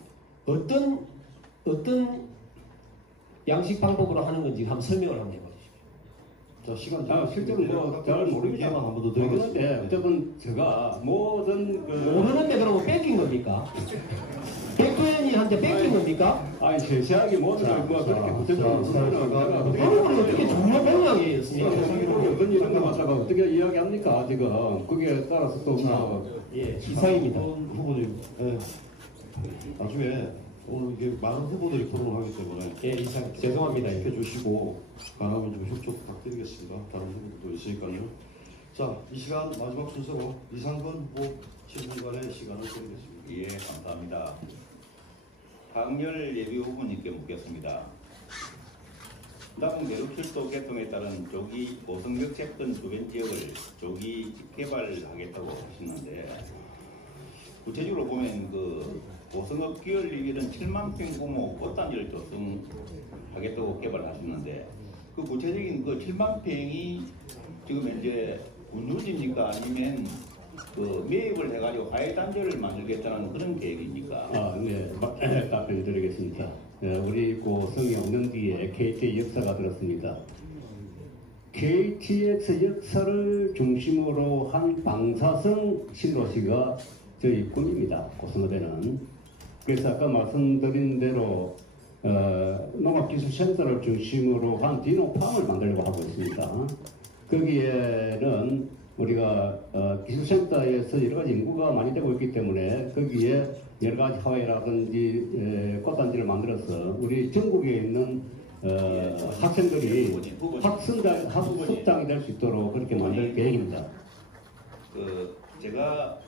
어떤 양식 방법으로 하는 건지 한번 설명을 한번 해보시죠. 자, 시간 실제로 뭐 잘 모르겠지만 한번 더 드리겠습니다. 네, 어쨌든 제가 모든 모르는데 그러면 뺏긴 겁니까? 백두현이한테 뺏긴 겁니까? 아니 세세하게 모든 걸 그렇게 구체적으로 그걸 어떻게 중요 공약이었습니까? 어떤 이런 거 갖다가 어떻게 이야기합니까? 지금 거기에 따라서 또 이상입니다. 후보님, 나중에 오늘 이게 많은 후보들이 토론을 하기 때문에 예, 이상 죄송합니다. 시켜 주시고 강하면 좀 협조 부탁드리겠습니다. 다른 후보들도 있으니까요. 자, 이 시간 마지막 순서로 이상근 후보 7분간의 시간을 드리겠습니다. 예, 감사합니다. 박영렬 예비 후보님께 묻겠습니다. 남은 내륙철도 개통에 따른 조기 고성역 채권 주변 지역을 조기 개발하겠다고 하셨는데 구체적으로 보면 그 고성업 기울기는 7만 평 규모 꽃단지를 조성하겠다고 개발하셨는데 그 구체적인 그 7만 평이 지금 현재 군유지입니까 아니면 그 매입을 해가지고 화해단지를 만들겠다는 그런 계획입니까? 네, 답변 드리겠습니다. 우리 고성이 5년 뒤에 KT의 역사가 들었습니다. KTX 역사를 중심으로 한 방사성 신도시가 저희 꿈입니다. 고성읍에는. 그래서 아까 말씀드린 대로 농업기술센터를 중심으로 한 디노팜을 만들려고 하고 있습니다. 거기에는 우리가 기술센터에서 여러 가지 연구가 많이 되고 있기 때문에 거기에 여러 가지 하회라든지 꽃단지를 만들어서 우리 전국에 있는 학생들이 학습장이 될 수 있도록 그렇게 만들 계획입니다. 제가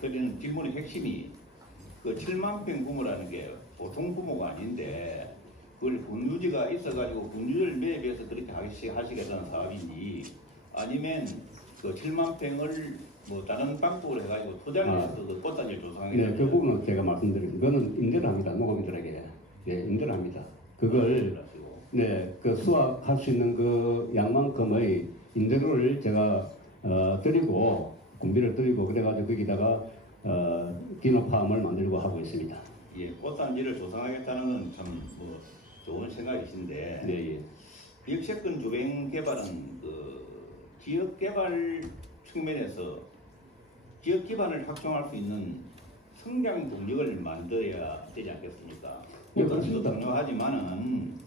드리는 질문의 핵심이 7만 평 규모라는 게 보통 규모가 아닌데 그걸 군유지가 있어가지고 군유지를 매입해서 그렇게 하시겠다는 사업인지 아니면 7만 평을 뭐 다른 방법으로 해가지고 토장을 해서 그 꽃단지를 조성하겠다. 네, 그 부분은 제가 말씀드린 거는 임대를 합니다. 농업인들에게. 네, 임대를 합니다. 그걸 네, 그 수확할 수 있는 그 양만큼의 임대료를 제가 드리고 군비를 드리고 그래가지고 거기다가 디노팜을 만들고 하고 있습니다. 예, 꽃단지를 조성하겠다는 건 참 뭐 좋은 생각이신데 네, 예. 역세권 주변 개발은 지역 개발 측면에서 지역 기반을 확충할 수 있는 성장 동력을 만들어야 되지 않겠습니까? 네, 꽃단지도 그렇습니다. 중요하지만은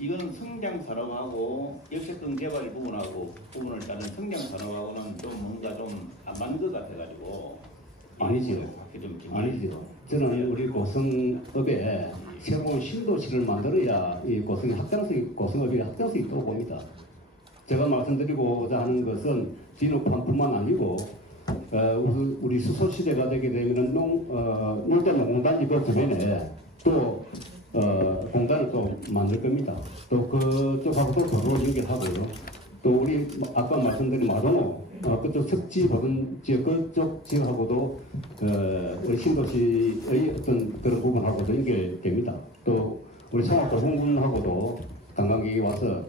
이건 성장 산업하고 역세권 개발 부분을 따른 성장 산업하고는 좀 뭔가 좀 안 맞는 것 같아가지고 아니지요. 좀 아니죠. 저는 우리 고성읍에 새로운 신도시를 만들어야 이 고성읍이 확장성이 있다고 봅니다. 제가 말씀드리고자 하는 것은 디노팜뿐만 아니고 우리 수소시대가 되게 되면 농단지 그 주변에 또 공단을 또 만들 겁니다. 또 그쪽하고 또 도로 연결하고요. 또 우리 아까 말씀드린 마동호 그쪽 습지 법원 지역 그쪽 지역하고도 우리 신도시의 어떤 그런 부분하고도 연결됩니다. 또 우리 상업도공군하고도 관광객이 와서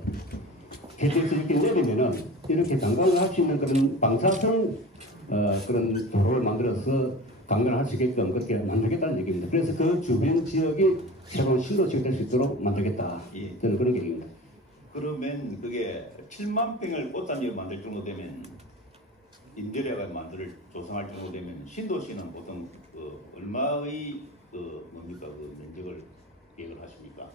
KTX 이렇게 내리면은 이렇게 관광을 할 수 있는 그런 방사성 그런 도로를 만들어서 관광을 할 수 있게끔 그렇게 만들겠다는 얘기입니다. 그래서 그 주변 지역이 새로운 신도시가 될 수 있도록 만들겠다. 예. 저는 그런 계획입니다. 그러면 그게 7만 평을 꽃단지를 만들 정도 되면 임대료가 조성할 정도 되면 신도시는 보통 얼마의 면적을 계획을 하십니까?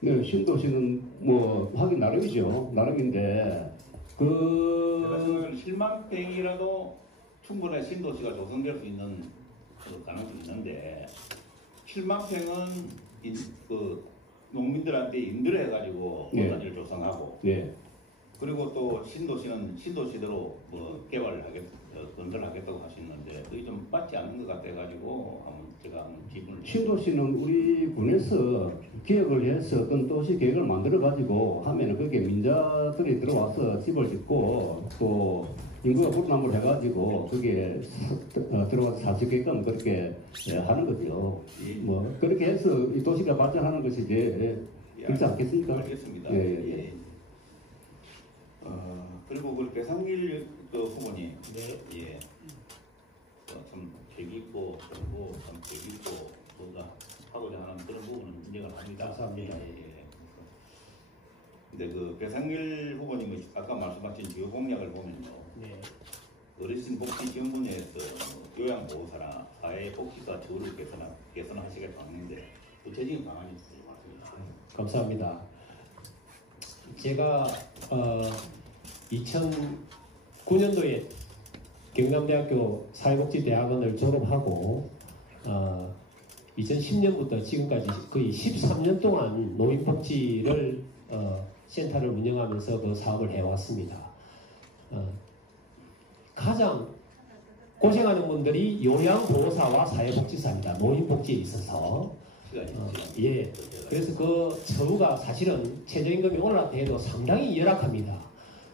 네, 신도시는 뭐 하기 나름이죠. 나름인데 제가 생각하는 7만 평이라도 충분히 신도시가 조성될 수 있는 가능성이 있는데 7만 평은 농민들한테 임대를 해가지고 꽃단지를 조성하고 그리고 또 신도시는 신도시대로 건설을 하겠다고 하시는데 그게 좀 맞지 않는 것 같아가지고 제가 기분을 신도시는 우리 군에서 기획을 해서 어떤 도시 계획을 만들어 가지고 하면은 거기에 민자들이 들어와서 집을 짓고 또 인구가 불남을 해가지고 거기에 들어와서 사시게끔 그렇게 하는 거죠. 뭐 그렇게 해서 이 도시가 발전하는 것이지 그렇지 않겠습니까? 알겠습니다. 예. 그리고 그 배상길 후보님, 네. 참 재밌고 그리고 참 재밌고 뭔가 하고자 하는 그런 부분은 인정을 합니다. 감사합니다. 근데 그 배상길 후보님이 아까 말씀하신 주요 공약을 보면요, 네. 어르신 복지 지원 분야에서 요양보호사나 사회복지사 처우를 개선하시겠다고 하는데 구체적인 방안이 있을지 말씀해 주세요. 감사합니다. 제가 2009년도에 경남대학교 사회복지대학원을 졸업하고 2010년부터 지금까지 거의 13년 동안 노인복지를 센터를 운영하면서 그 사업을 해왔습니다. 가장 고생하는 분들이 요양보호사와 사회복지사입니다. 노인복지에 있어서. 예. 그래서 그 처우가 사실은 최저임금이 올랐다 해도 상당히 열악합니다.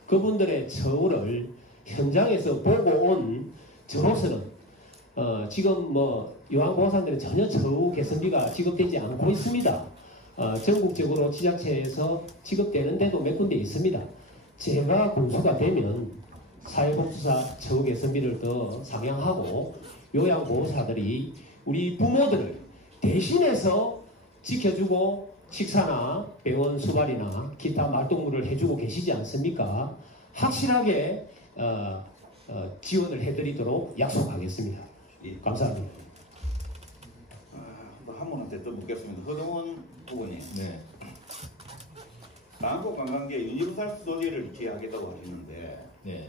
그분들의 처우를 현장에서 보고 온 저로서는 지금 뭐 요양보호사들은 전혀 처우 개선비가 지급되지 않고 있습니다. 전국적으로 지자체에서 지급되는데도 몇 군데 있습니다. 제가 군수가 되면 사회복지사 처우 개선비를 더 상향하고 요양보호사들이 우리 부모들을 대신해서 지켜주고 식사나 병원 수발이나 기타 말동무를 해주고 계시지 않습니까? 확실하게 지원을 해드리도록 약속하겠습니다. 감사합니다. 한 분한테 또 묻겠습니다. 허동원 후보님. 네. 남북 관광계 유니버설 수도제를 유치하겠다고 하시는데 네.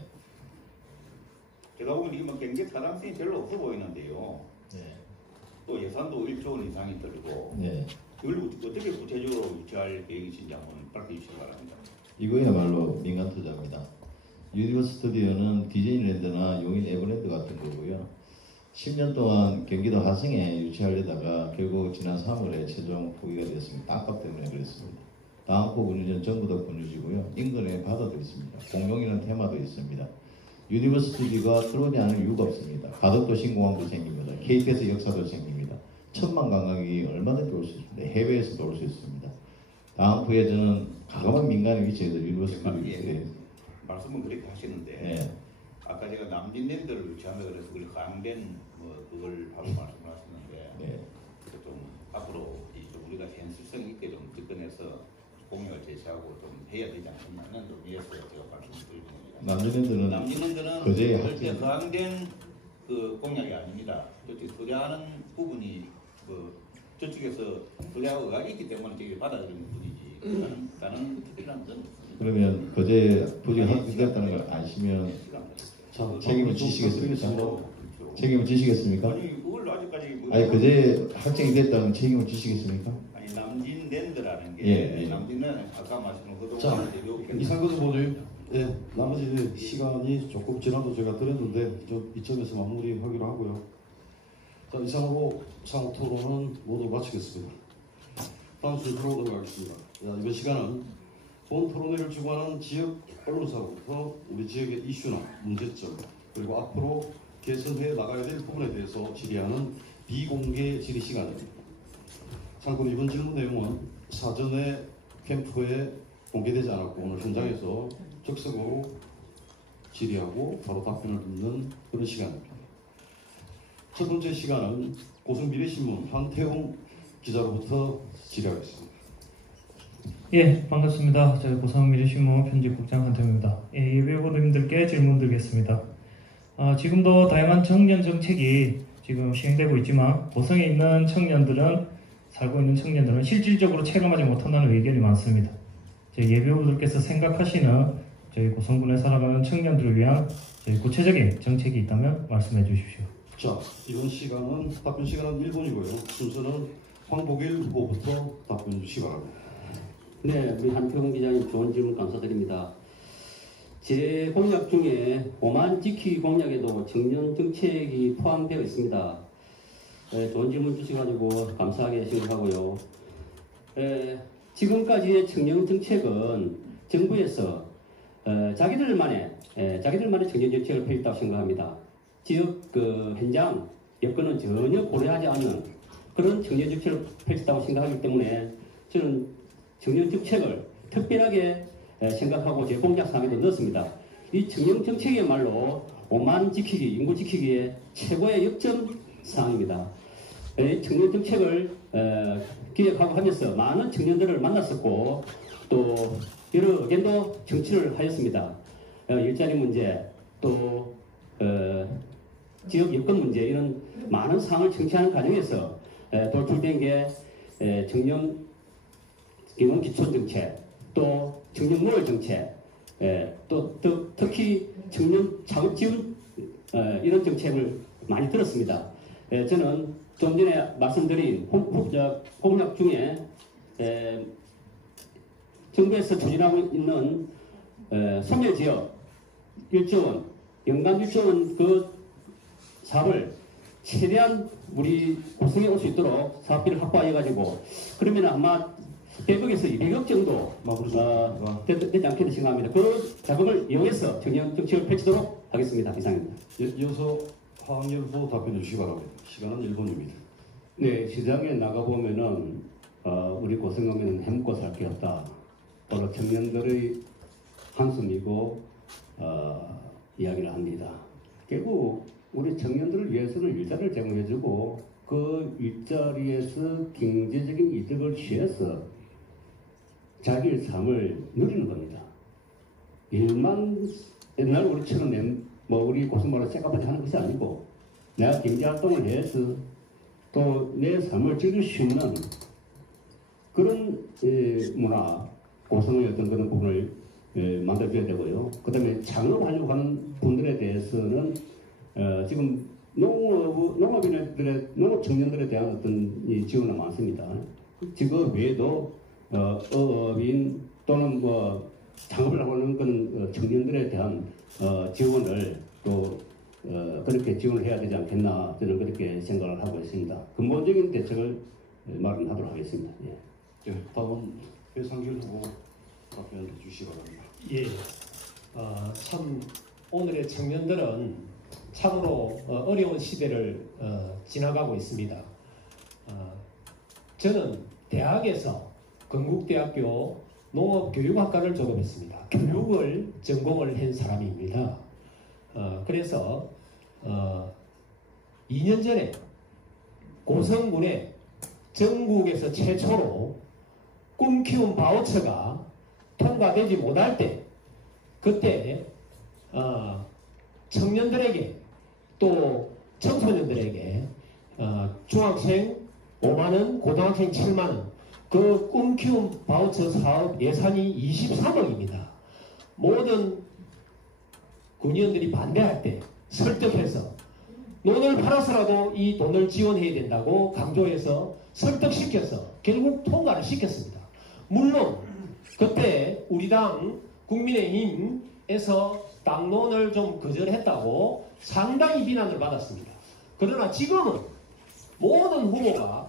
제가 보면 이게 뭐 경제 타당성이 별로 없어 보이는데요. 네. 또 예산도 1조 원 이상이 들고 네. 이걸 어떻게 구체적으로 유치할 계획이신지 한번 밝혀 주시기 바랍니다. 이거야말로 민간 투자입니다. 유니버스 스튜디오는 디즈니랜드나 용인 에버랜드 같은 거고요. 10년 동안 경기도 화성에 유치하려다가 결국 지난 3월에 최종 포기가 되었습니다. 땅값 때문에 그랬습니다. 다음포 군유전 전부 다 군유지고요. 인근에 바다도 있습니다. 공룡이라는 테마도 있습니다. 유니버스 스튜디오가 들어오지 않을 이유가 없습니다. 가덕도 신공항도 생깁니다. KTX 역사도 생깁니다. 천만 관광객이 얼마든지 올 수 있습니다. 해외에서도 올 수 있습니다. 다음 후에 저는 가감한 민간의 위치에서 유니버스 스튜디오 말씀은 그렇게 하시는데 네. 아까 제가 남진랜드를 유치한다 그래서 그걸 강된 뭐 그걸 바로 말씀하셨는데 네. 좀 앞으로 우리가 현실성 있게 좀 접근해서 공약을 제시하고 좀 해야 되지 않겠냐는 의미에서 제가 말씀드리는 겁니다. 남진랜드는 그제야 절대 강된 그 공약이 아닙니다. 거래하는 부분이 그 저쪽에서 거래가 있기 때문에 저게 받아들이는 분이지 다른 특별한 건 없습니다. 그러면 거제 부지가 확정됐다는 걸 아시면 자, 책임을 지시겠습니까? 책임을 지시겠습니까? 아니 그걸 아직까지 뭐 아니 거제 확정이 됐다면 책임을 지시겠습니까? 아니 남진랜드라는 게 예, 예. 남진은 아까 말씀한 자, 그동안 이상근 후보님, 예, 나머지 시간이 조금 지나도 제가 드렸는데 좀 이점에서 마무리하기로 하고요. 자, 이상으로 상호 토론은 모두 마치겠습니다. 다음 순서로 넘어가겠습니다. 자, 이번 시간은 본 토론회를 주관하는 지역 언론사로부터 우리 지역의 이슈나 문제점 그리고 앞으로 개선해 나가야 될 부분에 대해서 질의하는 비공개 질의 시간입니다. 참고로 이번 질문 내용은 사전에 캠프에 공개되지 않았고 오늘 현장에서 즉석으로 질의하고 바로 답변을 듣는 그런 시간입니다. 첫 번째 시간은 고성미래신문 한태웅 기자로부터 질의하겠습니다. 예, 반갑습니다. 저희 고성미래신문 편집국장 한태웅입니다. 예, 예비 후보님들께 질문 드리겠습니다. 지금도 다양한 청년 정책이 지금 시행되고 있지만 고성에 있는 청년들은 살고 있는 청년들은 실질적으로 체감하지 못한다는 의견이 많습니다. 저희 예비 후보들께서 생각하시는 저희 고성군에 살아가는 청년들을 위한 저희 구체적인 정책이 있다면 말씀해 주십시오. 자, 이번 시간은 답변 시간은 1분이고요. 순서는 황복일 후보부터 답변 주시기 바랍니다. 네, 우리 한태웅 기자님 좋은 질문 감사드립니다. 제 공약 중에 5만 지키기 공약에도 청년 정책이 포함되어 있습니다. 좋은 질문 주셔가지고 감사하게 생각하고요. 지금까지의 청년 정책은 정부에서 자기들만의 청년 정책을 펼쳤다고 생각합니다. 지역 현장 여건은 전혀 고려하지 않는 그런 청년 정책을 펼쳤다고 생각하기 때문에 저는 청년 정책을 특별하게 생각하고 제 공약 사항에도 넣었습니다. 이 청년 정책이야말로 5만 지키기, 인구 지키기의 최고의 역점 사항입니다. 청년 정책을 기획하고 하면서 많은 청년들을 만났었고 또 여러 의견도 정치를 하였습니다. 일자리 문제 또 지역 여건 문제 이런 많은 사항을 정치하는 과정에서 돌출된 게 청년 기본 기초 정책 또 청년 노을 정책 또 특히 청년 창업 지원 이런 정책을 많이 들었습니다. 저는 좀 전에 말씀드린 공약 중에 정부에서 추진하고 있는 소멸지역 1조 원, 연간 1조 원 그 사업을 최대한 우리 고성에 올 수 있도록 사업비를 확보해가지고 그러면 아마 100억에서 200억 정도 되지 않겠나 생각합니다. 그 자금을 이용해서 청년 정책을 펼치도록 하겠습니다. 이상입니다. 이어서 황영일 후보 답변해 주시기 바랍니다. 시간은 1분입니다. 네, 시장에 나가보면은 우리 고성하면은 해먹고 살 게 없다. 바로 청년들의 한숨이고 이야기를 합니다. 결국 우리 청년들을 위해서는 일자리를 제공해주고 그 일자리에서 경제적인 이득을 취해서 자기의 삶을 누리는 겁니다. 일만 옛날 우리처럼 우리 고성마을 째까빠지 하는 것이 아니고 내가 경제활동을 해서 또 내 삶을 즐길 수 있는 그런 문화, 고성의 어떤 그런 부분을 만들어줘야 되고요. 그 다음에 창업하려고 하는 분들에 대해서는 지금 농업 청년들에 대한 어떤 지원은 많습니다. 직업 외에도 어업인 또는 창업을 하고 있는 그런 청년들에 대한 지원을 또 그렇게 지원을 해야 되지 않겠나 저는 그렇게 생각을 하고 있습니다. 근본적인 대책을 마련하도록 하겠습니다. 예. 다음은 배상길 후보 답변해 주시기 바랍니다. 예, 참 오늘의 청년들은 참으로 어려운 시대를 지나가고 있습니다. 저는 대학에서 건국대학교 농업교육학과를 졸업했습니다. 교육을 전공을 한 사람입니다. 그래서 2년 전에 고성군에 전국에서 최초로 꿈 키운 바우처가 통과되지 못할 때 그때 청년들에게 또 청소년들에게 중학생 5만원, 고등학생 7만원 그 꿈 키운 바우처 사업 예산이 23억입니다. 모든 군의원들이 반대할 때 설득해서 논을 팔아서라도 이 돈을 지원해야 된다고 강조해서 설득시켜서 결국 통과를 시켰습니다. 물론 그때 우리 당 국민의힘에서 당론을 좀 거절했다고 상당히 비난을 받았습니다. 그러나 지금은 모든 후보가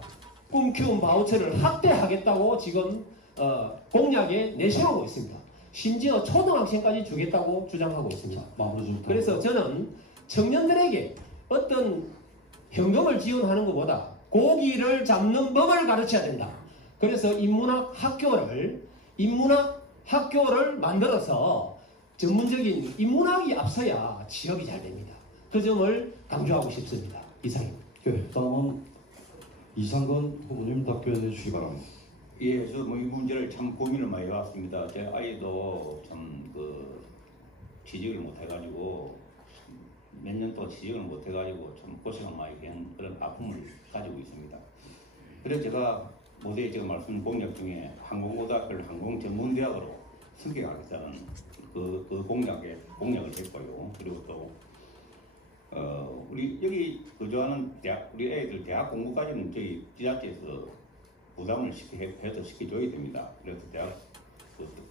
꿈 키운 바우처를 확대하겠다고 지금 공약에 내세우고 있습니다. 심지어 초등학생까지 주겠다고 주장하고 있습니다. 그래서 저는 청년들에게 어떤 현금을 지원하는 것보다 고기를 잡는 법을 가르쳐야 된다. 그래서 인문학 학교를 만들어서 전문적인 인문학이 앞서야 지역이 잘 됩니다. 그 점을 강조하고 싶습니다. 이상입니다. 다음은 이상건 후보님 답변해 주시기 바랍니다. 예, 저 이 문제를 참 고민을 많이 해왔습니다. 제 아이도 참 취직을 못해가지고 몇 년 동안 취직을 못해가지고 참 고생을 많이 한 그런 아픔을 가지고 있습니다. 그래서 제가 모두에 제가 말씀 공약 중에 항공고등학교를 항공전문대학으로 승격하겠다는 그 공약을 했고요. 그리고 또 우리 여기 거주하는 우리 애들 대학 공부까지는 저희 지자체에서 부담을 해서 시켜줘야 됩니다. 그래서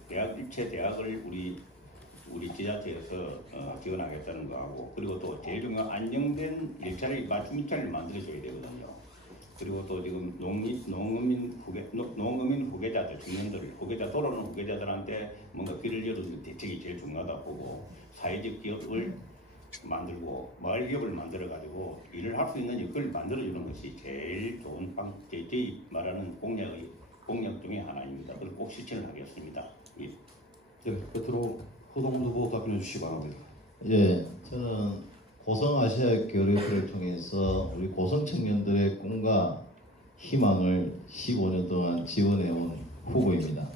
대학 일체 대학을 우리 지자체에서 지원하겠다는 거하고 그리고 또 제일 중요한 안정된 일자리 맞춤 일자리를 만들어줘야 되거든요. 그리고 또 지금 농어민 후계자들 청년들 돌아오는 후계자들한테 뭔가 길을 열어주는 대책이 제일 중요하다고 보고 사회적 기업을 만들고 마을 기업을 만들어 가지고 일을 할 수 있는 여건을 만들어 주는 것이 제일 좋은 저희 말하는 공약 중에 하나입니다. 그걸 꼭 실천을 하겠습니다. 예. 끝으로 호동훈 후보 답변해 주시기 바랍니다. 예, 저는 고성 아시아 교류를 통해서 우리 고성 청년들의 꿈과 희망을 15년 동안 지원해온 후보입니다.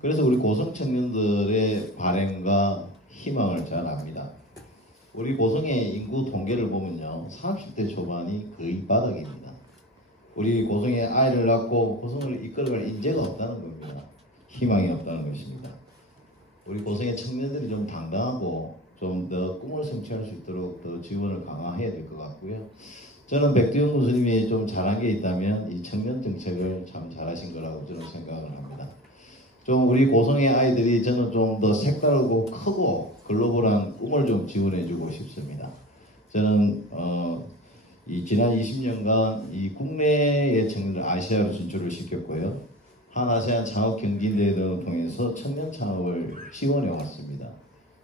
그래서 우리 고성 청년들의 발행과 희망을 잘 압니다. 우리 고성의 인구 통계를 보면요, 30대 초반이 거의 바닥입니다. 우리 고성에 아이를 낳고 고성을 이끌어갈 인재가 없다는 겁니다. 희망이 없다는 것입니다. 우리 고성의 청년들이 좀 당당하고 좀 더 꿈을 성취할 수 있도록 더 지원을 강화해야 될 것 같고요. 저는 백두영 교수님이 좀 잘한 게 있다면 이 청년 정책을 참 잘하신 거라고 저는 생각을 합니다. 좀 우리 고성의 아이들이 저는 좀 더 색다르고 크고 글로벌한 꿈을 좀 지원해주고 싶습니다. 저는 이 지난 20년간 이 국내의 청년을 아시아로 진출을 시켰고요. 한아세안 창업 경진대회를 통해서 청년 창업을 지원해 왔습니다.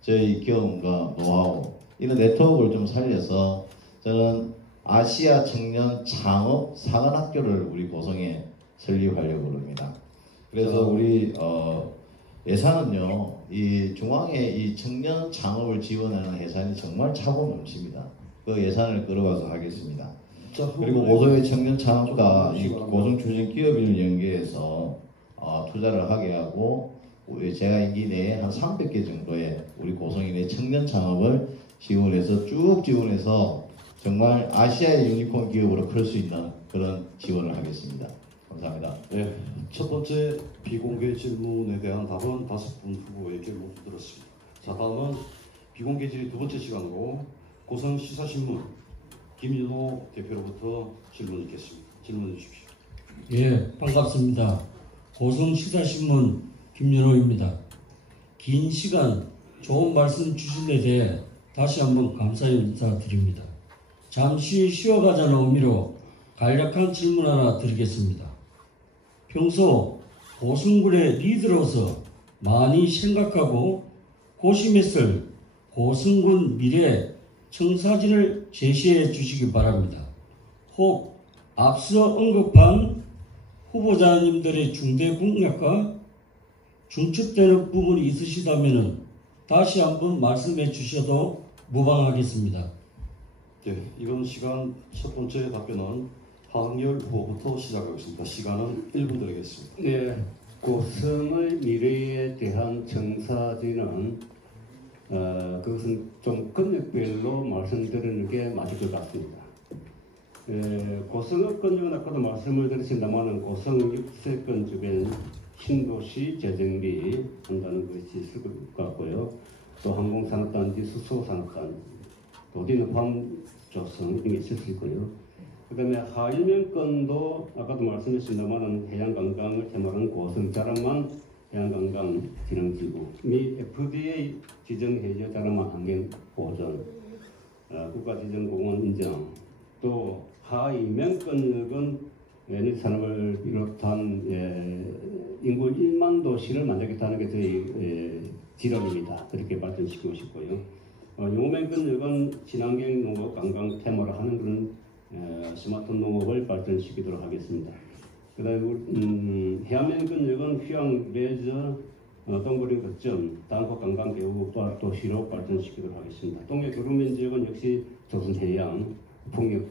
저희 경험과 노하우 이런 네트워크를 좀 살려서 저는 아시아 청년 창업 사관학교를 우리 고성에 설립하려고 합니다. 그래서 우리 예산은요, 이 중앙에 이 청년 창업을 지원하는 예산이 정말 차고 넘칩니다. 그 예산을 끌어가서 하겠습니다. 그리고 고성의 청년 창업과 이 고성 추진 기업인을 연계해서 투자를 하게 하고 제가 임기 내에 한 300개 정도의 우리 고성인의 청년 창업을 지원해서 쭉 지원해서 정말 아시아의 유니콘 기업으로 클 수 있는 그런 지원을 하겠습니다. 감사합니다. 네, 첫 번째 비공개 질문에 대한 답은 5분 후보에게 모두 들었습니다. 자, 다음은 비공개 질의 두 번째 시간으로 고성 시사신문 김윤호 대표로부터 질문이 있겠습니다. 질문해 주십시오. 예, 반갑습니다. 고성 시사신문 김윤호입니다. 긴 시간 좋은 말씀 주신 데 대해 다시 한번 감사의 인사드립니다. 잠시 쉬어가자는 의미로 간략한 질문 하나 드리겠습니다. 평소 고성군의 리더로서 많이 생각하고 고심했을 고성군 미래 청사진을 제시해 주시기 바랍니다. 혹 앞서 언급한 후보자님들의 중대 공약과 중첩되는 부분이 있으시다면 다시 한번 말씀해 주셔도 무방하겠습니다. 네, 이번 시간 첫 번째 답변은 하승열 후보부터 시작하겠습니다. 시간은 1분 드리겠습니다. 네, 고성의 미래에 대한 청사진은 그것은 좀 건역별로 말씀드리는 게 맞을 것 같습니다. 고성의 건축은 아까도 말씀을 드렸습니다만 고성 6세권 쪽에는 신도시 재정비 한다는 것이 있을 것 같고요. 또 항공산업단지, 수소산업단지, 도디는 밤조성 등이 있을 수 있고요. 그 다음에 하일면권도 아까도 말씀했습니다만 해양관광을 테마로 한 고성 자라만 해양관광 진흥지구 및 FDA 지정해저 자라만 환경보존 국가지정공원 인정 또 하이면권역은 에너지산업을 비롯한 인구 1만 도시를 만들겠다는 게 저희 지론입니다. 그렇게 발전시키고 싶고요. 용면권역은 친환경 농업 관광 테마로 하는 그런 스마트 농업을 발전시키도록 하겠습니다. 그 다음에 해안면권역은 휴양 레저 동부린 거점 단코 관광 개우 도시로 발전시키도록 하겠습니다. 동해 구름면 지역은 역시 조선해양 풍력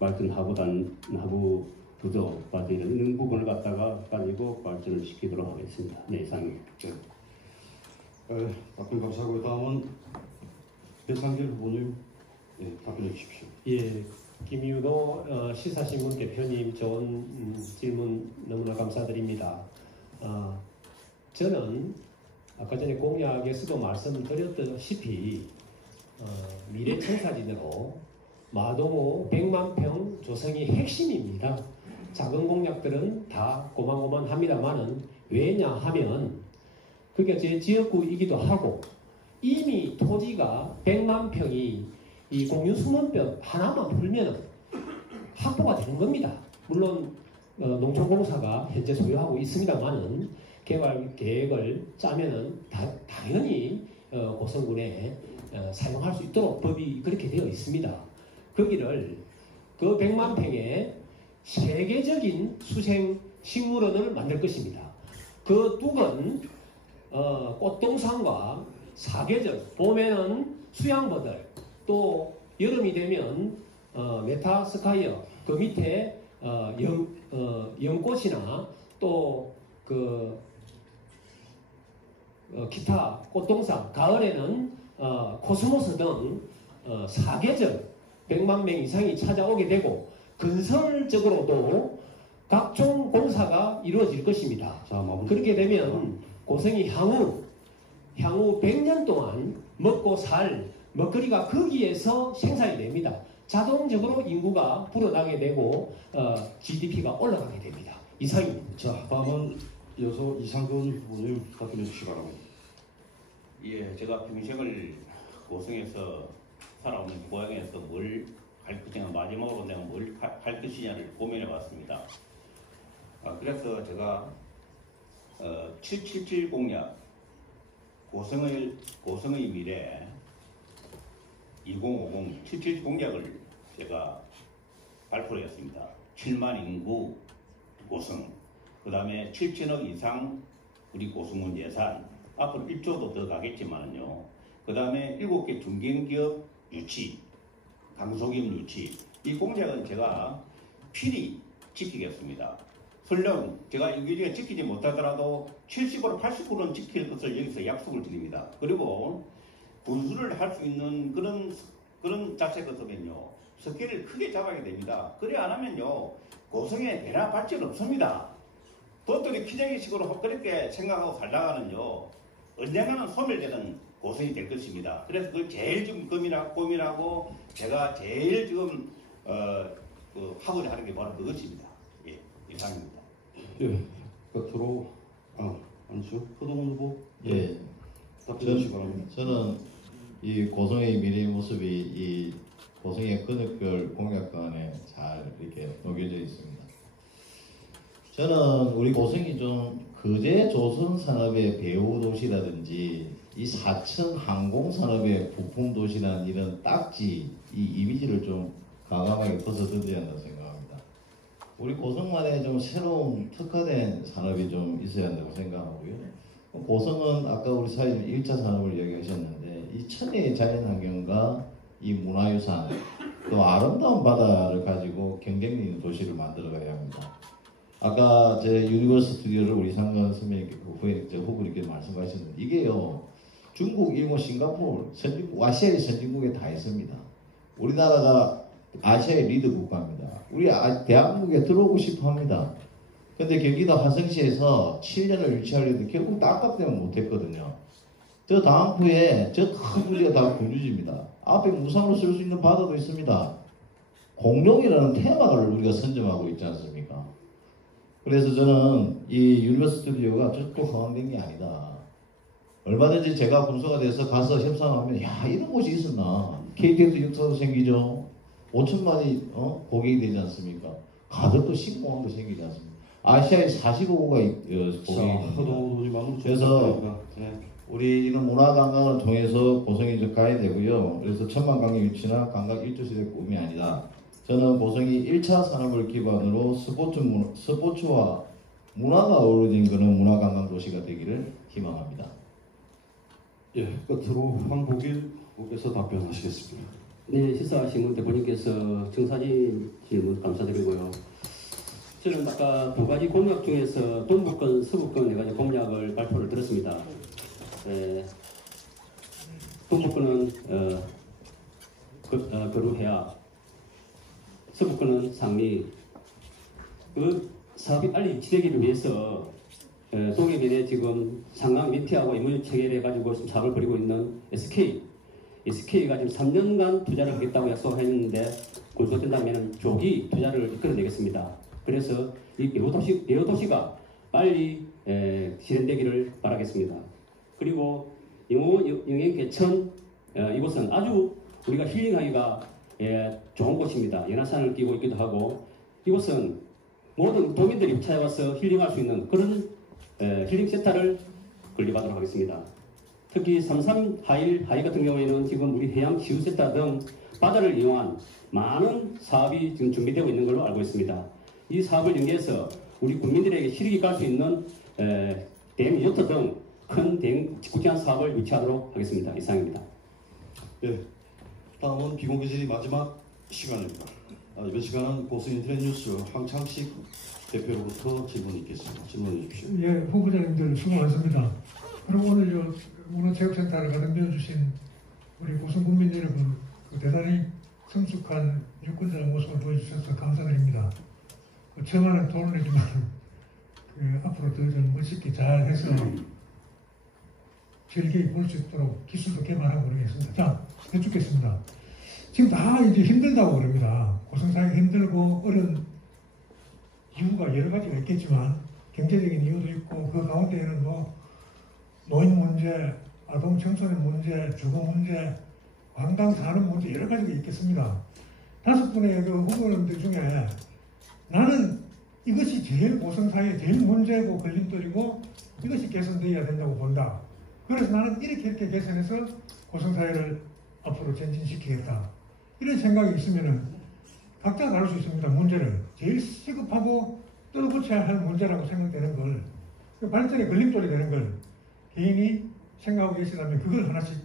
발전 하부 구조 발전 이런 부분을 갖다가 가지고 발전을 시키도록 하겠습니다. 네, 이상입니다. 답변 감사하고 다음은 배상길 후보님 답변해 주십시오. 예, 김윤호 시사신문 대표님 좋은 질문 너무나 감사드립니다. 저는 아까 전에 공약에서도 말씀드렸다시피 미래청사진으로 마동호 100만 평 조성이 핵심입니다. 작은 공약들은 다 고만고만합니다만은 왜냐하면 그게 제 지역구이기도 하고 이미 토지가 100만 평이 이 공유수문법 하나만 풀면 확보가 되는 겁니다. 물론 농촌공사가 현재 소유하고 있습니다만은 개발 계획을 짜면은 당연히 고성군에 사용할 수 있도록 법이 그렇게 되어 있습니다. 거기를 그 100만 평에 세계적인 수생 식물원을 만들 것입니다. 그 뚝은 꽃동산과 사계절, 봄에는 수양버들, 또 여름이 되면 메타스카이어, 그 밑에 연꽃이나 또 그 기타 꽃동산, 가을에는 코스모스 등 사계절 100만 명 이상이 찾아오게 되고 건설적으로도 각종 공사가 이루어질 것입니다. 그렇게 되면 고성이 향후 100년 동안 먹고 살 먹거리가 거기에서 생산이 됩니다. 자동적으로 인구가 불어나게 되고 GDP가 올라가게 됩니다. 이상입니다. 자, 다음은 이어서 이상근 후보님 답변해 주시기 바랍니다. 예, 제가 평생을 고성에서 살아오는 고향에서 뭘 할 것이냐, 마지막으로 내가 뭘 할 것이냐를 고민해 봤습니다. 그래서 제가 777 공약, 고성의 미래 2050 777 공약을 제가 발표를 했습니다. 7만 인구 고성, 그 다음에 7천억 이상 우리 고성군 예산, 앞으로 1조도 더 가겠지만요. 그 다음에 7개 중견기업 유치, 강소기업 유치, 이 공약은 제가 필히 지키겠습니다. 설령 제가 이게 지키지 못하더라도 70% 80%는 지킬 것을 여기서 약속을 드립니다. 그리고 분수를 할 수 있는 그런 자체 같으면요, 스케일을 크게 잡아야 됩니다. 그래 안 하면요, 고성에 대나 발전 없습니다. 도토리 키재기식으로 그렇게 생각하고 살다가는요, 언젠가는 소멸되는 고성이 될 것입니다. 그래서 그걸 제일 지금 고민하고 제가 제일 지금 하고자 하는 게 바로 그것입니다. 예, 이상입니다. 예, 끝으로 안수 허동훈 후보 예, 답변해 주시기 바랍니다. 저는 이 고성의 미래의 모습이 이 고성의 근육별 공약관에 잘 이렇게 녹여져 있습니다. 저는 우리 고성이 좀 거제 조선 산업의 배후 도시라든지 이 사천 항공 산업의 부품 도시라는 이런 딱지 이 이미지를 좀 과감하게 벗어던져야 한다고 생각합니다. 우리 고성만의 좀 새로운 특화된 산업이 좀 있어야 한다고 생각하고요. 고성은 아까 우리 사회자님 1차 산업을 이야기하셨는데 이 천혜의 자연환경과 이 문화유산 또 아름다운 바다를 가지고 경쟁력 있는 도시를 만들어가야 합니다. 아까 제 유니버스 스튜디오를 우리 상관 선배님께 후보님께 말씀하셨는데 이게요, 중국, 일본, 싱가포르, 선진국, 아시아의 선진국에 다 있습니다. 우리나라가 아시아의 리더 국가입니다. 우리 대한민국에 들어오고 싶어 합니다. 근데 경기도 화성시에서 7년을 유치하려도 결국 땅값 때문에 못했거든요. 저 다음부에 저 큰 부지가 다 군유지입니다. 앞에 무상으로 쓸 수 있는 바다도 있습니다. 공룡이라는 테마를 우리가 선점하고 있지 않습니까? 그래서 저는 이 유니버스 스튜디오가 쭉 허황된 게 아니다. 얼마든지 제가 군수가 돼서 가서 협상하면 야, 이런 곳이 있었나. KTX 역사도 생기죠. 5천만이 고객이 되지 않습니까? 가덕도 신공항도 생기지 않습니까? 아시아에 45개가 고객이. 그래서 우리 이런 문화관광을 통해서 고성이 좀 가야 되고요. 그래서 천만강의 위치나 강각 1조시대 꿈이 아니다. 저는 고성이 1차 산업을 기반으로 스포츠와 문화가 어우러진 그런 문화관광 도시가 되기를 희망합니다. 예, 끝으로 황복일 후보께서 답변하시겠습니다. 네, 시사신문 대표님께서 정사진 질문 감사드리고요. 저는 아까 두 가지 공약 중에서 동북권, 서북권 네 가지 공약을 발표를 들었습니다. 동북권은 거루해야, 서북권은 상리. 그 사업이 빨리 진행되기 위해서 동해변에 지금 상강 민티하고 임무 체결해가지고 지금 사업을 벌이고 있는 SK가 지금 3년간 투자를 하겠다고 약속했는데 건설된다면 조기 투자를 이끌어내겠습니다. 그래서 이 배후도시가 빨리 실현되기를 바라겠습니다. 그리고 영행개천 이곳은 아주 우리가 힐링하기가 좋은 곳입니다. 연화산을 끼고 있기도 하고 이곳은 모든 도민들이 찾아와서 힐링할 수 있는 그런 힐링센터를 건립하도록 하겠습니다. 특히 33 하이 같은 경우에는 지금 우리 해양치유센터 등 바다를 이용한 많은 사업이 지금 준비되고 있는 걸로 알고 있습니다. 이 사업을 연계해서 우리 국민들에게 실익이 갈 수 있는 댐 리조트 등 큰 직구제한 사업을 유치하도록 하겠습니다. 이상입니다. 네, 다음은 비공개질의 마지막 시간입니다. 이번 시간은 고성 인터넷 뉴스 황창식 대표로부터 질문이 있겠습니다. 질문해 주십시오. 예, 후보자님들 수고 많습니다. 그리고 오늘 문화체육센터를 가동되어 주신 우리 고성 국민 여러분, 대단히 성숙한 유권자의 모습을 보여주셔서 감사드립니다. 처음에는 돈을 내지만 앞으로 더 좀 멋있게 잘 해서 즐겁게 볼 수 있도록 기술도 개발하고 그러겠습니다. 자, 해주겠습니다. 지금 다 이제 힘들다고 그럽니다. 고성사회가 힘들고 어려운 이유가 여러 가지가 있겠지만 경제적인 이유도 있고 그 가운데에는 뭐 노인 문제, 아동 청소년 문제, 주거 문제, 관광 산업 문제 여러 가지가 있겠습니다. 5분의 그 후보님들 중에 나는 이것이 제일 고성사회의 제일 문제고 걸림돌이고 이것이 개선되어야 된다고 본다. 그래서 나는 이렇게 개선해서 고성사회를 앞으로 전진시키겠다. 이런 생각이 있으면은 각자 다룰 수 있습니다. 문제를. 제일 시급하고 뜯어고쳐야 할 문제라고 생각되는 걸, 발전의 걸림돌이 되는 걸 개인이 생각하고 계시다면 그걸 하나씩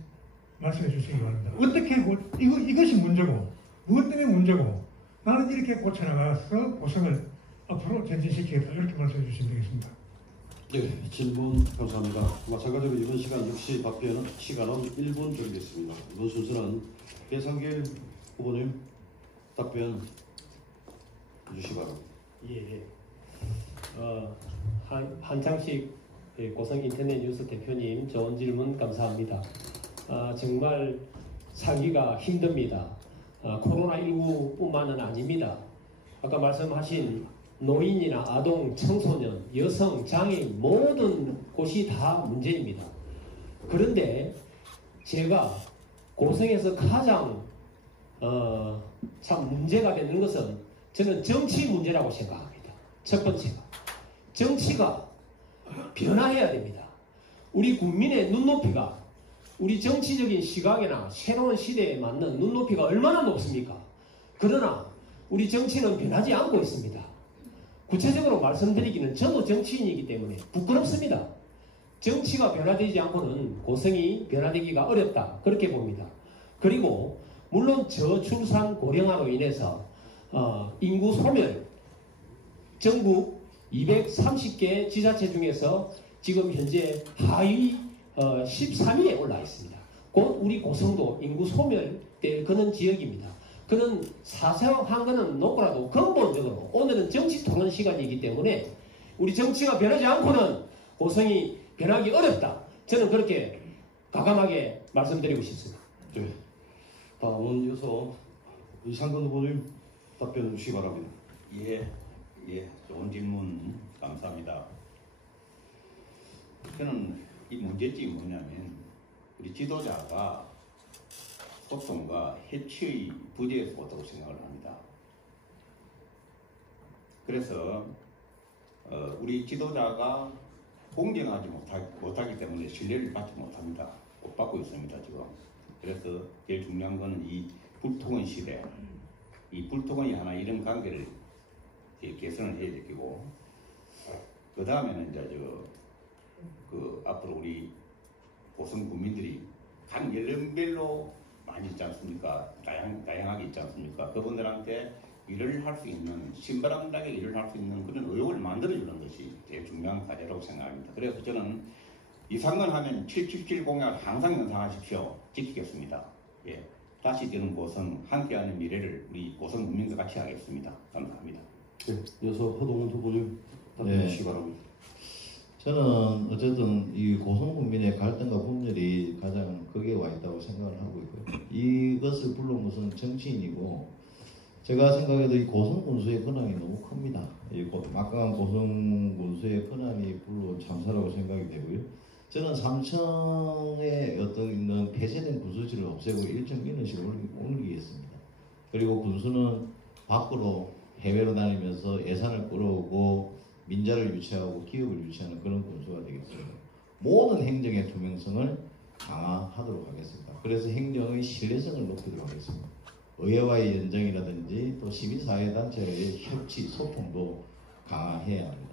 말씀해 주시기 바랍니다. 어떻게, 이것이 문제고, 무엇 때문에 문제고, 나는 이렇게 고쳐나가서 고성을 앞으로 전진시키겠다. 이렇게 말씀해 주시면 되겠습니다. 네, 질문 감사합니다. 마찬가지로 이번 시간 역시 답변 시간은 1분 드리겠습니다. 이번 순서는 배상길 후보님 답변 주시기 바랍니다. 예. 한창식 고성 인터넷 뉴스 대표님 좋은 질문 감사합니다. 정말 살기가 힘듭니다. 코로나19뿐만은 아닙니다. 아까 말씀하신 노인이나 아동, 청소년, 여성, 장애인 모든 곳이 다 문제입니다. 그런데 제가 고성에서 가장 참 문제가 되는 것은 저는 정치 문제라고 생각합니다. 첫 번째가 정치가 변화해야 됩니다. 우리 국민의 눈높이가 우리 정치적인 시각이나 새로운 시대에 맞는 눈높이가 얼마나 높습니까? 그러나 우리 정치는 변하지 않고 있습니다. 구체적으로 말씀드리기는 저도 정치인이기 때문에 부끄럽습니다. 정치가 변화되지 않고는 고성이 변화되기가 어렵다. 그렇게 봅니다. 그리고 물론 저출산 고령화로 인해서 인구 소멸, 전국 230개 지자체 중에서 지금 현재 하위 13위에 올라 있습니다. 곧 우리 고성도 인구 소멸될 그런 지역입니다. 그런 사소한 거는 놓고라도 근본적으로 오늘은 정치 토론 시간이기 때문에 우리 정치가 변하지 않고는 고성이 변하기 어렵다. 저는 그렇게 과감하게 말씀드리고 싶습니다. 네. 다음은 이어서 이상근 후보님 답변해 주시기 바랍니다. 예, 좋은 질문 감사합니다. 저는 이 문제점이 뭐냐면 우리 지도자가 소통과 해치의 부재에서 왔다고 생각을 합니다. 그래서 우리 지도자가 공정하지 못하기 때문에 신뢰를 받지 못합니다. 못 받고 있습니다, 지금. 그래서 제일 중요한 것은 이 불통의 시대, 이 불통의 하나 이런 관계를 개선을 해야 되고, 그 다음에는 이제 앞으로 우리 고성 국민들이 각 연령별로 많이 있지 않습니까? 다양하게 있지 않습니까? 그분들한테 일을 할 수 있는, 신바람나게 일을 할 수 있는 그런 의욕을 만들어주는 것이 제일 중요한 과제라고 생각합니다. 그래서 저는 이상은 하면 777 공약을 항상 연상하십시오. 지키겠습니다. 예. 다시 저는 고성 함께하는 미래를 우리 고성 국민과 같이 하겠습니다. 감사합니다. 네, 이어서 허동훈 후보님 답변해 주시기 바랍니다. 저는 어쨌든 이 고성 국민의 갈등과 분열이 가장 극에 와 있다고 생각을 하고 있고요. 이것을 불러온 것은 정치인이고, 제가 생각해도 이 고성 군수의 권한이 너무 큽니다. 이 막강한 고성 군수의 권한이 불러온 참사라고 생각이 되고요. 저는 삼청에 어떤 있는 폐쇄된 군수실을 없애고 일정 인원실을 옮기겠습니다. 그리고 군수는 밖으로 해외로 다니면서 예산을 끌어오고 민자를 유치하고 기업을 유치하는 그런 군수가 되겠습니다. 모든 행정의 투명성을 강화하도록 하겠습니다. 그래서 행정의 신뢰성을 높이도록 하겠습니다. 의회와의 연정이라든지 또 시민사회단체의 협치, 소통도 강화해야 합니다.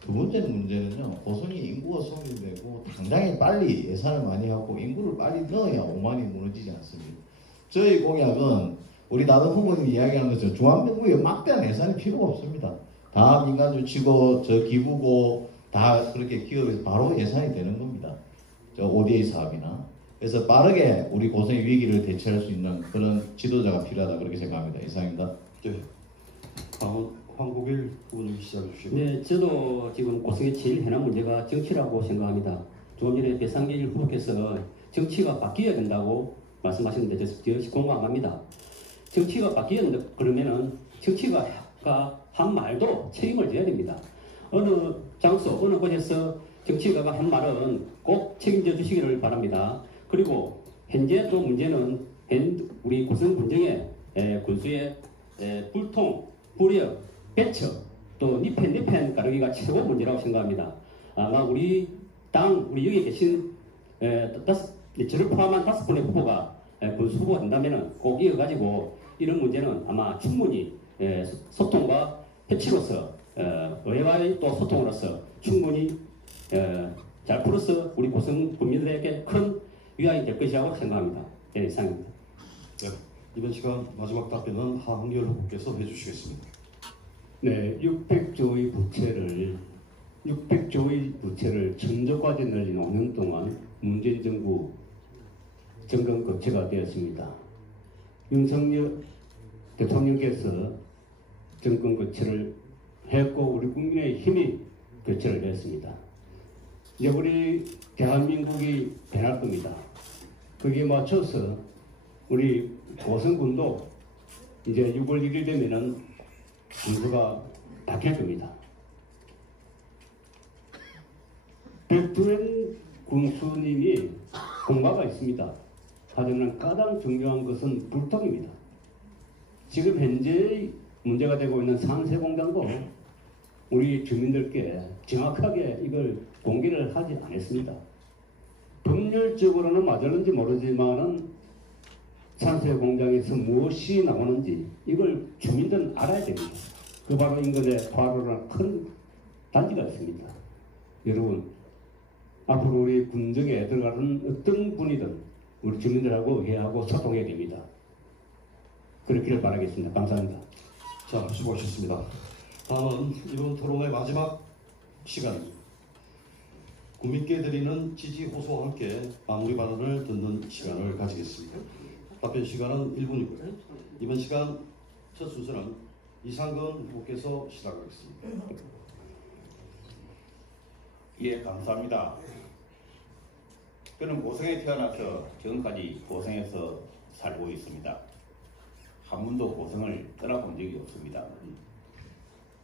두 번째 문제는요, 고성이 인구가 소멸되고 당장에 빨리 예산을 많이 하고 인구를 빨리 넣어야 오만이 무너지지 않습니다. 저희 공약은 우리 다른 후보님이 이야기하는 것처럼 중앙정부에 막대한 예산이 필요가 없습니다. 다 민간주 치고 기부고 다 그렇게 기업에서 바로 예산이 되는 겁니다. 저 ODA 사업이나. 그래서 빠르게 우리 고성의 위기를 대처할 수 있는 그런 지도자가 필요하다 그렇게 생각합니다. 이상입니다. 네. 다음은 황국일 후보님 시작해 주시고. 네, 저도 지금 고성의 제일 현안 문제가 정치라고 생각합니다. 조금 전에 배상길 후보께서 정치가 바뀌어야 된다고 말씀하셨는데 저 공감합니다. 정치가 바뀌었는데 그러면은 정치가 한 말도 책임을 져야 됩니다. 어느 장소, 어느 곳에서 정치가가 한 말은 꼭 책임져 주시기를 바랍니다. 그리고 현재 또 문제는 우리 고성 군정의 군수의 불통, 불역, 배척, 또 니펜 가르기가 최고 문제라고 생각합니다. 아마 우리 당, 우리 여기 계신 저를 포함한 5분의 후보가 군수 후보가 된다면 꼭 이어가지고 이런 문제는 아마 충분히 소통과 협치로서 의회와의 또 소통으로서 충분히 잘 풀어서 우리 고성 국민들에게 큰 위안이 될 것이라고 생각합니다. 네, 이상입니다. 네, 이번 시간 마지막 답변은 하한결 후보께서 해주시겠습니다. 네, 600조의 부채를 천조까지 늘린 5년 동안 문재인 정부 정권 거치가 되었습니다. 윤석열 대통령께서 정권 거치를 했고 우리 국민의 힘이 거치를 했습니다. 이제 우리 대한민국이 변할 겁니다. 거기에 맞춰서 우리 고성군도 이제 6월 1일 되면은 군수가 바뀔 겁니다. 백두현 군수님이 공과가 있습니다. 하지만 가장 중요한 것은 불통입니다. 지금 현재 문제가 되고 있는 산세공단도 우리 주민들께 정확하게 이걸 공개를 하지 않았습니다. 법률적으로는 맞을는지 모르지만은 산세공장에서 무엇이 나오는지 이걸 주민들은 알아야 됩니다. 그 바로 인근에 과로라는 큰 단지가 있습니다. 여러분, 앞으로 우리 군정에 들어가는 어떤 분이든 우리 주민들하고 회하고 소통해야 됩니다. 그렇기를 바라겠습니다. 감사합니다. 자, 수고하셨습니다. 다음은 이번 토론의 마지막 시간입니다. 국민께 드리는 지지 호소와 함께 마무리 발언을 듣는 시간을 가지겠습니다. 답변 시간은 1분이고요. 이번 시간 첫 순서는 이상근 후보께서 시작하겠습니다. 예, 감사합니다. 저는 고성에 태어나서 지금까지 고성에서 살고 있습니다. 한 번도 고성을 떠나본 적이 없습니다.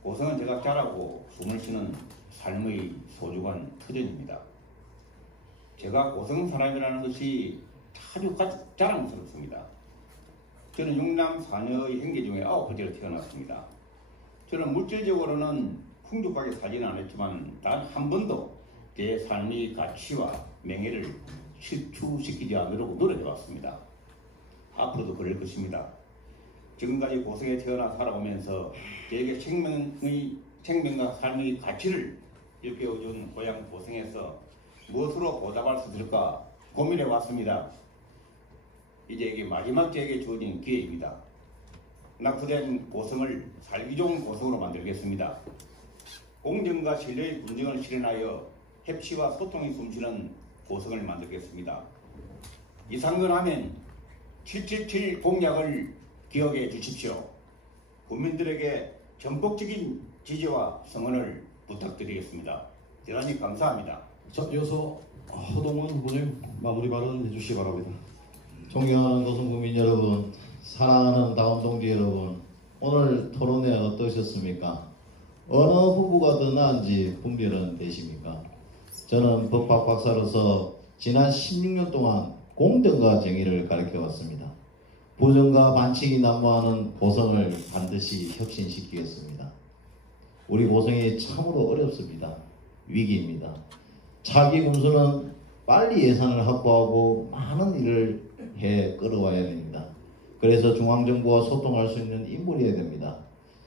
고성은 제가 자라고 숨을 쉬는 삶의 소중한 터전입니다. 제가 고성 사람이라는 것이 아주 자랑스럽습니다. 저는 6남 4녀의 형제 중에 9번째로 태어났습니다. 저는 물질적으로는 풍족하게 사지는 않았지만 단 한 번도 제 삶의 가치와 명예를 실추시키지 않으려고 노력해왔습니다. 앞으로도 그럴 것입니다. 지금까지 고성에 태어나 살아오면서 저에게 생명과 삶의 가치를 일깨워준 고향 고성에서 무엇으로 보답할 수 있을까 고민해 왔습니다. 이제 이게 마지막 저에게 주어진 기회입니다. 낙후된 고성을 살기 좋은 고성으로 만들겠습니다. 공정과 신뢰의 군정을 실현하여 협치와 소통이 숨쉬는 고성을 만들겠습니다. 이상근 하면 777 공약을 기억해 주십시오. 국민들에게 전폭적인 지지와 성원을 부탁드리겠습니다. 대단히 감사합니다. 자, 이어서 허동원 후보님 마무리 발언 해주시기 바랍니다. 존경하는 고성국민 여러분, 사랑하는 다운 동지 여러분, 오늘 토론회 어떠셨습니까? 어느 후보가 더 나은지 분별은 되십니까? 저는 법학 박사로서 지난 16년 동안 공정과 정의를 가르쳐왔습니다. 부정과 반칙이 난무하는 고성을 반드시 혁신시키겠습니다. 우리 고성이 참으로 어렵습니다. 위기입니다. 차기 군수는 빨리 예산을 확보하고 많은 일을 해 끌어와야 됩니다. 그래서 중앙정부와 소통할 수 있는 인물이어야 됩니다.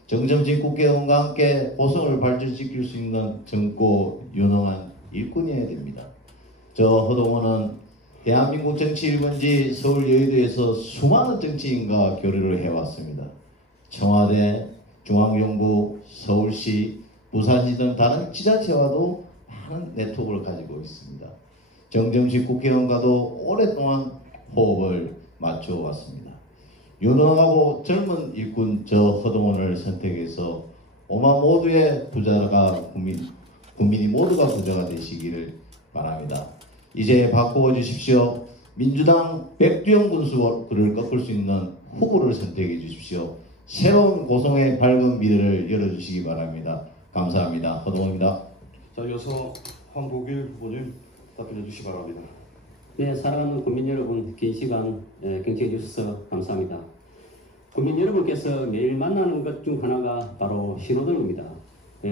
정점진 국회의원과 함께 고성을 발전시킬 수 있는 젊고 유능한 일꾼이어야 됩니다. 저 허동원은 대한민국 정치 1번지 서울 여의도에서 수많은 정치인과 교류를 해왔습니다. 청와대, 중앙정부, 서울시, 부산시 등 다른 지자체와도 많은 네트워크를 가지고 있습니다. 정점식 국회의원과도 오랫동안 호흡을 맞춰왔습니다. 유능하고 젊은 일꾼 저 허동원을 선택해서 오만 모두의 부자가 국민이 모두가 부자가 되시기를 바랍니다. 이제 바꾸어 주십시오. 민주당 백두영 군수를 꺾을 수 있는 후보를 선택해 주십시오. 새로운 고성의 밝은 미래를 열어주시기 바랍니다. 감사합니다. 허동호입니다. 자, 이어서 황보길 후보님 답변해 주시기 바랍니다. 네, 사랑하는 국민 여러분, 긴 시간 경청해 주셔서 감사합니다. 국민 여러분께서 매일 만나는 것 중 하나가 바로 신호등입니다.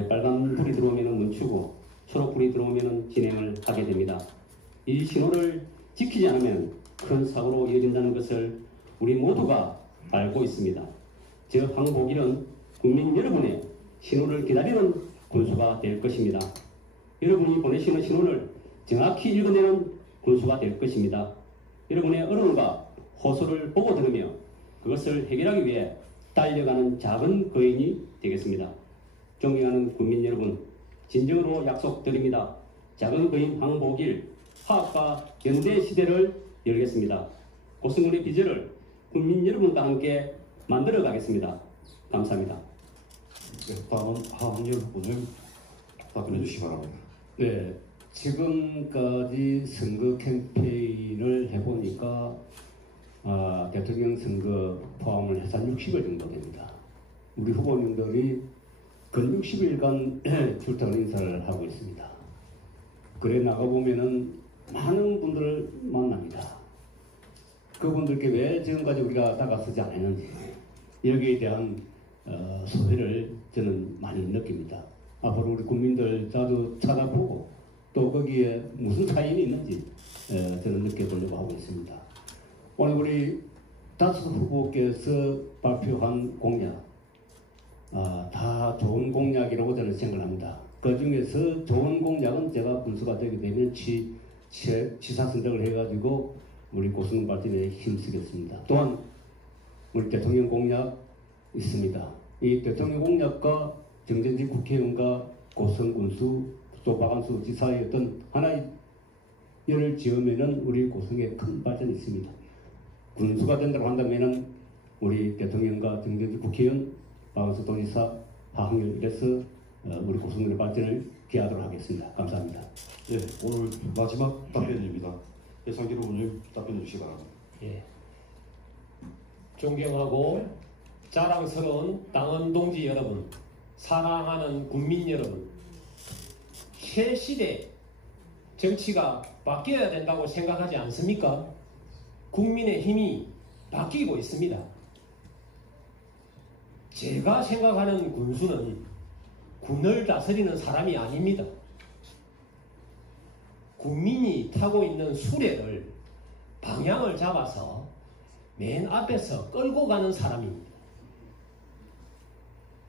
빨간 불이 들어오면 멈추고 초록 불이 들어오면 진행을 하게 됩니다. 이 신호를 지키지 않으면 큰 사고로 이어진다는 것을 우리 모두가 알고 있습니다. 저 황보길은 국민 여러분의 신호를 기다리는 군수가 될 것입니다. 여러분이 보내시는 신호를 정확히 읽어내는 군수가 될 것입니다. 여러분의 어려움과 호소를 보고 들으며 그것을 해결하기 위해 달려가는 작은 거인이 되겠습니다. 존경하는 국민 여러분, 진정으로 약속드립니다. 작은 거인 황보길 화합과 연대 시대를 열겠습니다. 고성군의 비전을 국민 여러분과 함께 만들어 가겠습니다. 감사합니다. 네, 다음은 하학열 후보님 답변해 주시기 바랍니다. 네, 지금까지 선거 캠페인을 해보니까 대통령 선거 포함을 해서 한 60일 정도 됩니다. 우리 후보님들이 근 60일간 출퇴근 인사를 하고 있습니다. 그래 나가보면은 많은 분들을 만납니다. 그분들께 왜 지금까지 우리가 다가서지 않았는지 여기에 대한 소회를 저는 많이 느낍니다. 앞으로 우리 국민들 자주 찾아보고 또 거기에 무슨 사인이 있는지 저는 느껴보려고 하고 있습니다. 오늘 우리 다섯 후보께서 발표한 공약 다 좋은 공약이라고 저는 생각합니다. 그 중에서 좋은 공약은 제가 군수가 되게 되면 취사선택을 해가지고 우리 고성 발전에 힘쓰겠습니다. 또한 우리 대통령 공약 있습니다. 이 대통령 공약과 정전직 국회의원과 고성 군수 또 박한수 지사의 어떤 하나의 열을 지으면은 우리 고성에 큰 발전이 있습니다. 군수가 된다고 한다면은 우리 대통령과 정전직 국회의원 박한수 도지사 하학열 이래서 우리 고성군의 발전을 기하도록 하겠습니다. 감사합니다. 네, 오늘 마지막 답변입니다. 배상길 후보님 답변해 주시기 바랍니다. 예. 존경하고 자랑스러운 당원 동지 여러분, 사랑하는 국민 여러분, 새 시대 정치가 바뀌어야 된다고 생각하지 않습니까? 국민의 힘이 바뀌고 있습니다. 제가 생각하는 군수는 군을 다스리는 사람이 아닙니다. 국민이 타고 있는 수레를 방향을 잡아서 맨 앞에서 끌고 가는 사람입니다.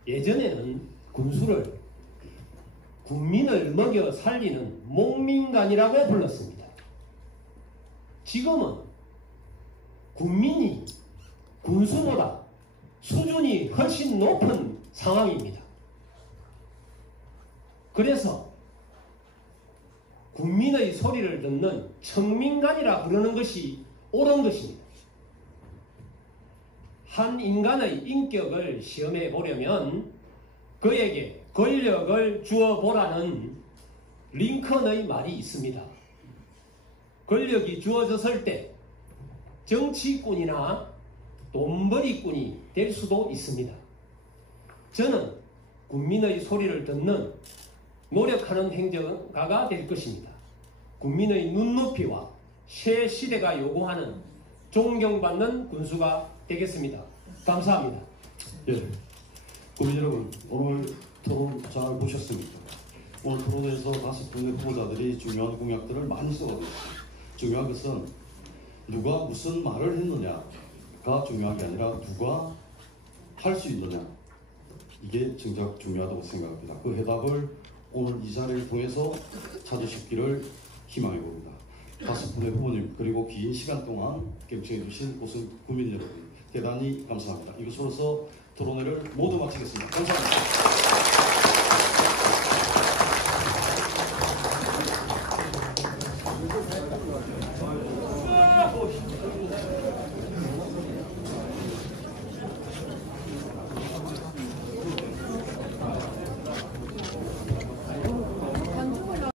예전에는 군수를 국민을 먹여 살리는 목민관이라고 불렀습니다. 지금은 국민이 군수보다 수준이 훨씬 높은 상황입니다. 그래서 국민의 소리를 듣는 청민관이라 부르는 것이 옳은 것입니다. 한 인간의 인격을 시험해 보려면 그에게 권력을 주어보라는 링컨의 말이 있습니다. 권력이 주어졌을 때 정치꾼이나 돈벌이꾼이 될 수도 있습니다. 저는 국민의 소리를 듣는 노력하는 행정가가 될 것입니다. 국민의 눈높이와 새 시대가 요구하는 존경받는 군수가 되겠습니다. 감사합니다. 예, 국민 여러분, 오늘 토론 잘 보셨습니까? 오늘 토론에서 5분의 후보자들이 중요한 공약들을 많이 써봤습니다. 중요한 것은 누가 무슨 말을 했느냐가 중요한 게 아니라 누가 할 수 있느냐, 이게 정작 중요하다고 생각합니다. 그 해답을 오늘 이 자리를 통해서 찾으시기를 희망해 봅니다. 5분의 후보님 그리고 긴 시간 동안 경청해 주신 고성 국민 여러분 대단히 감사합니다. 이것으로서 토론회를 모두 마치겠습니다. 감사합니다.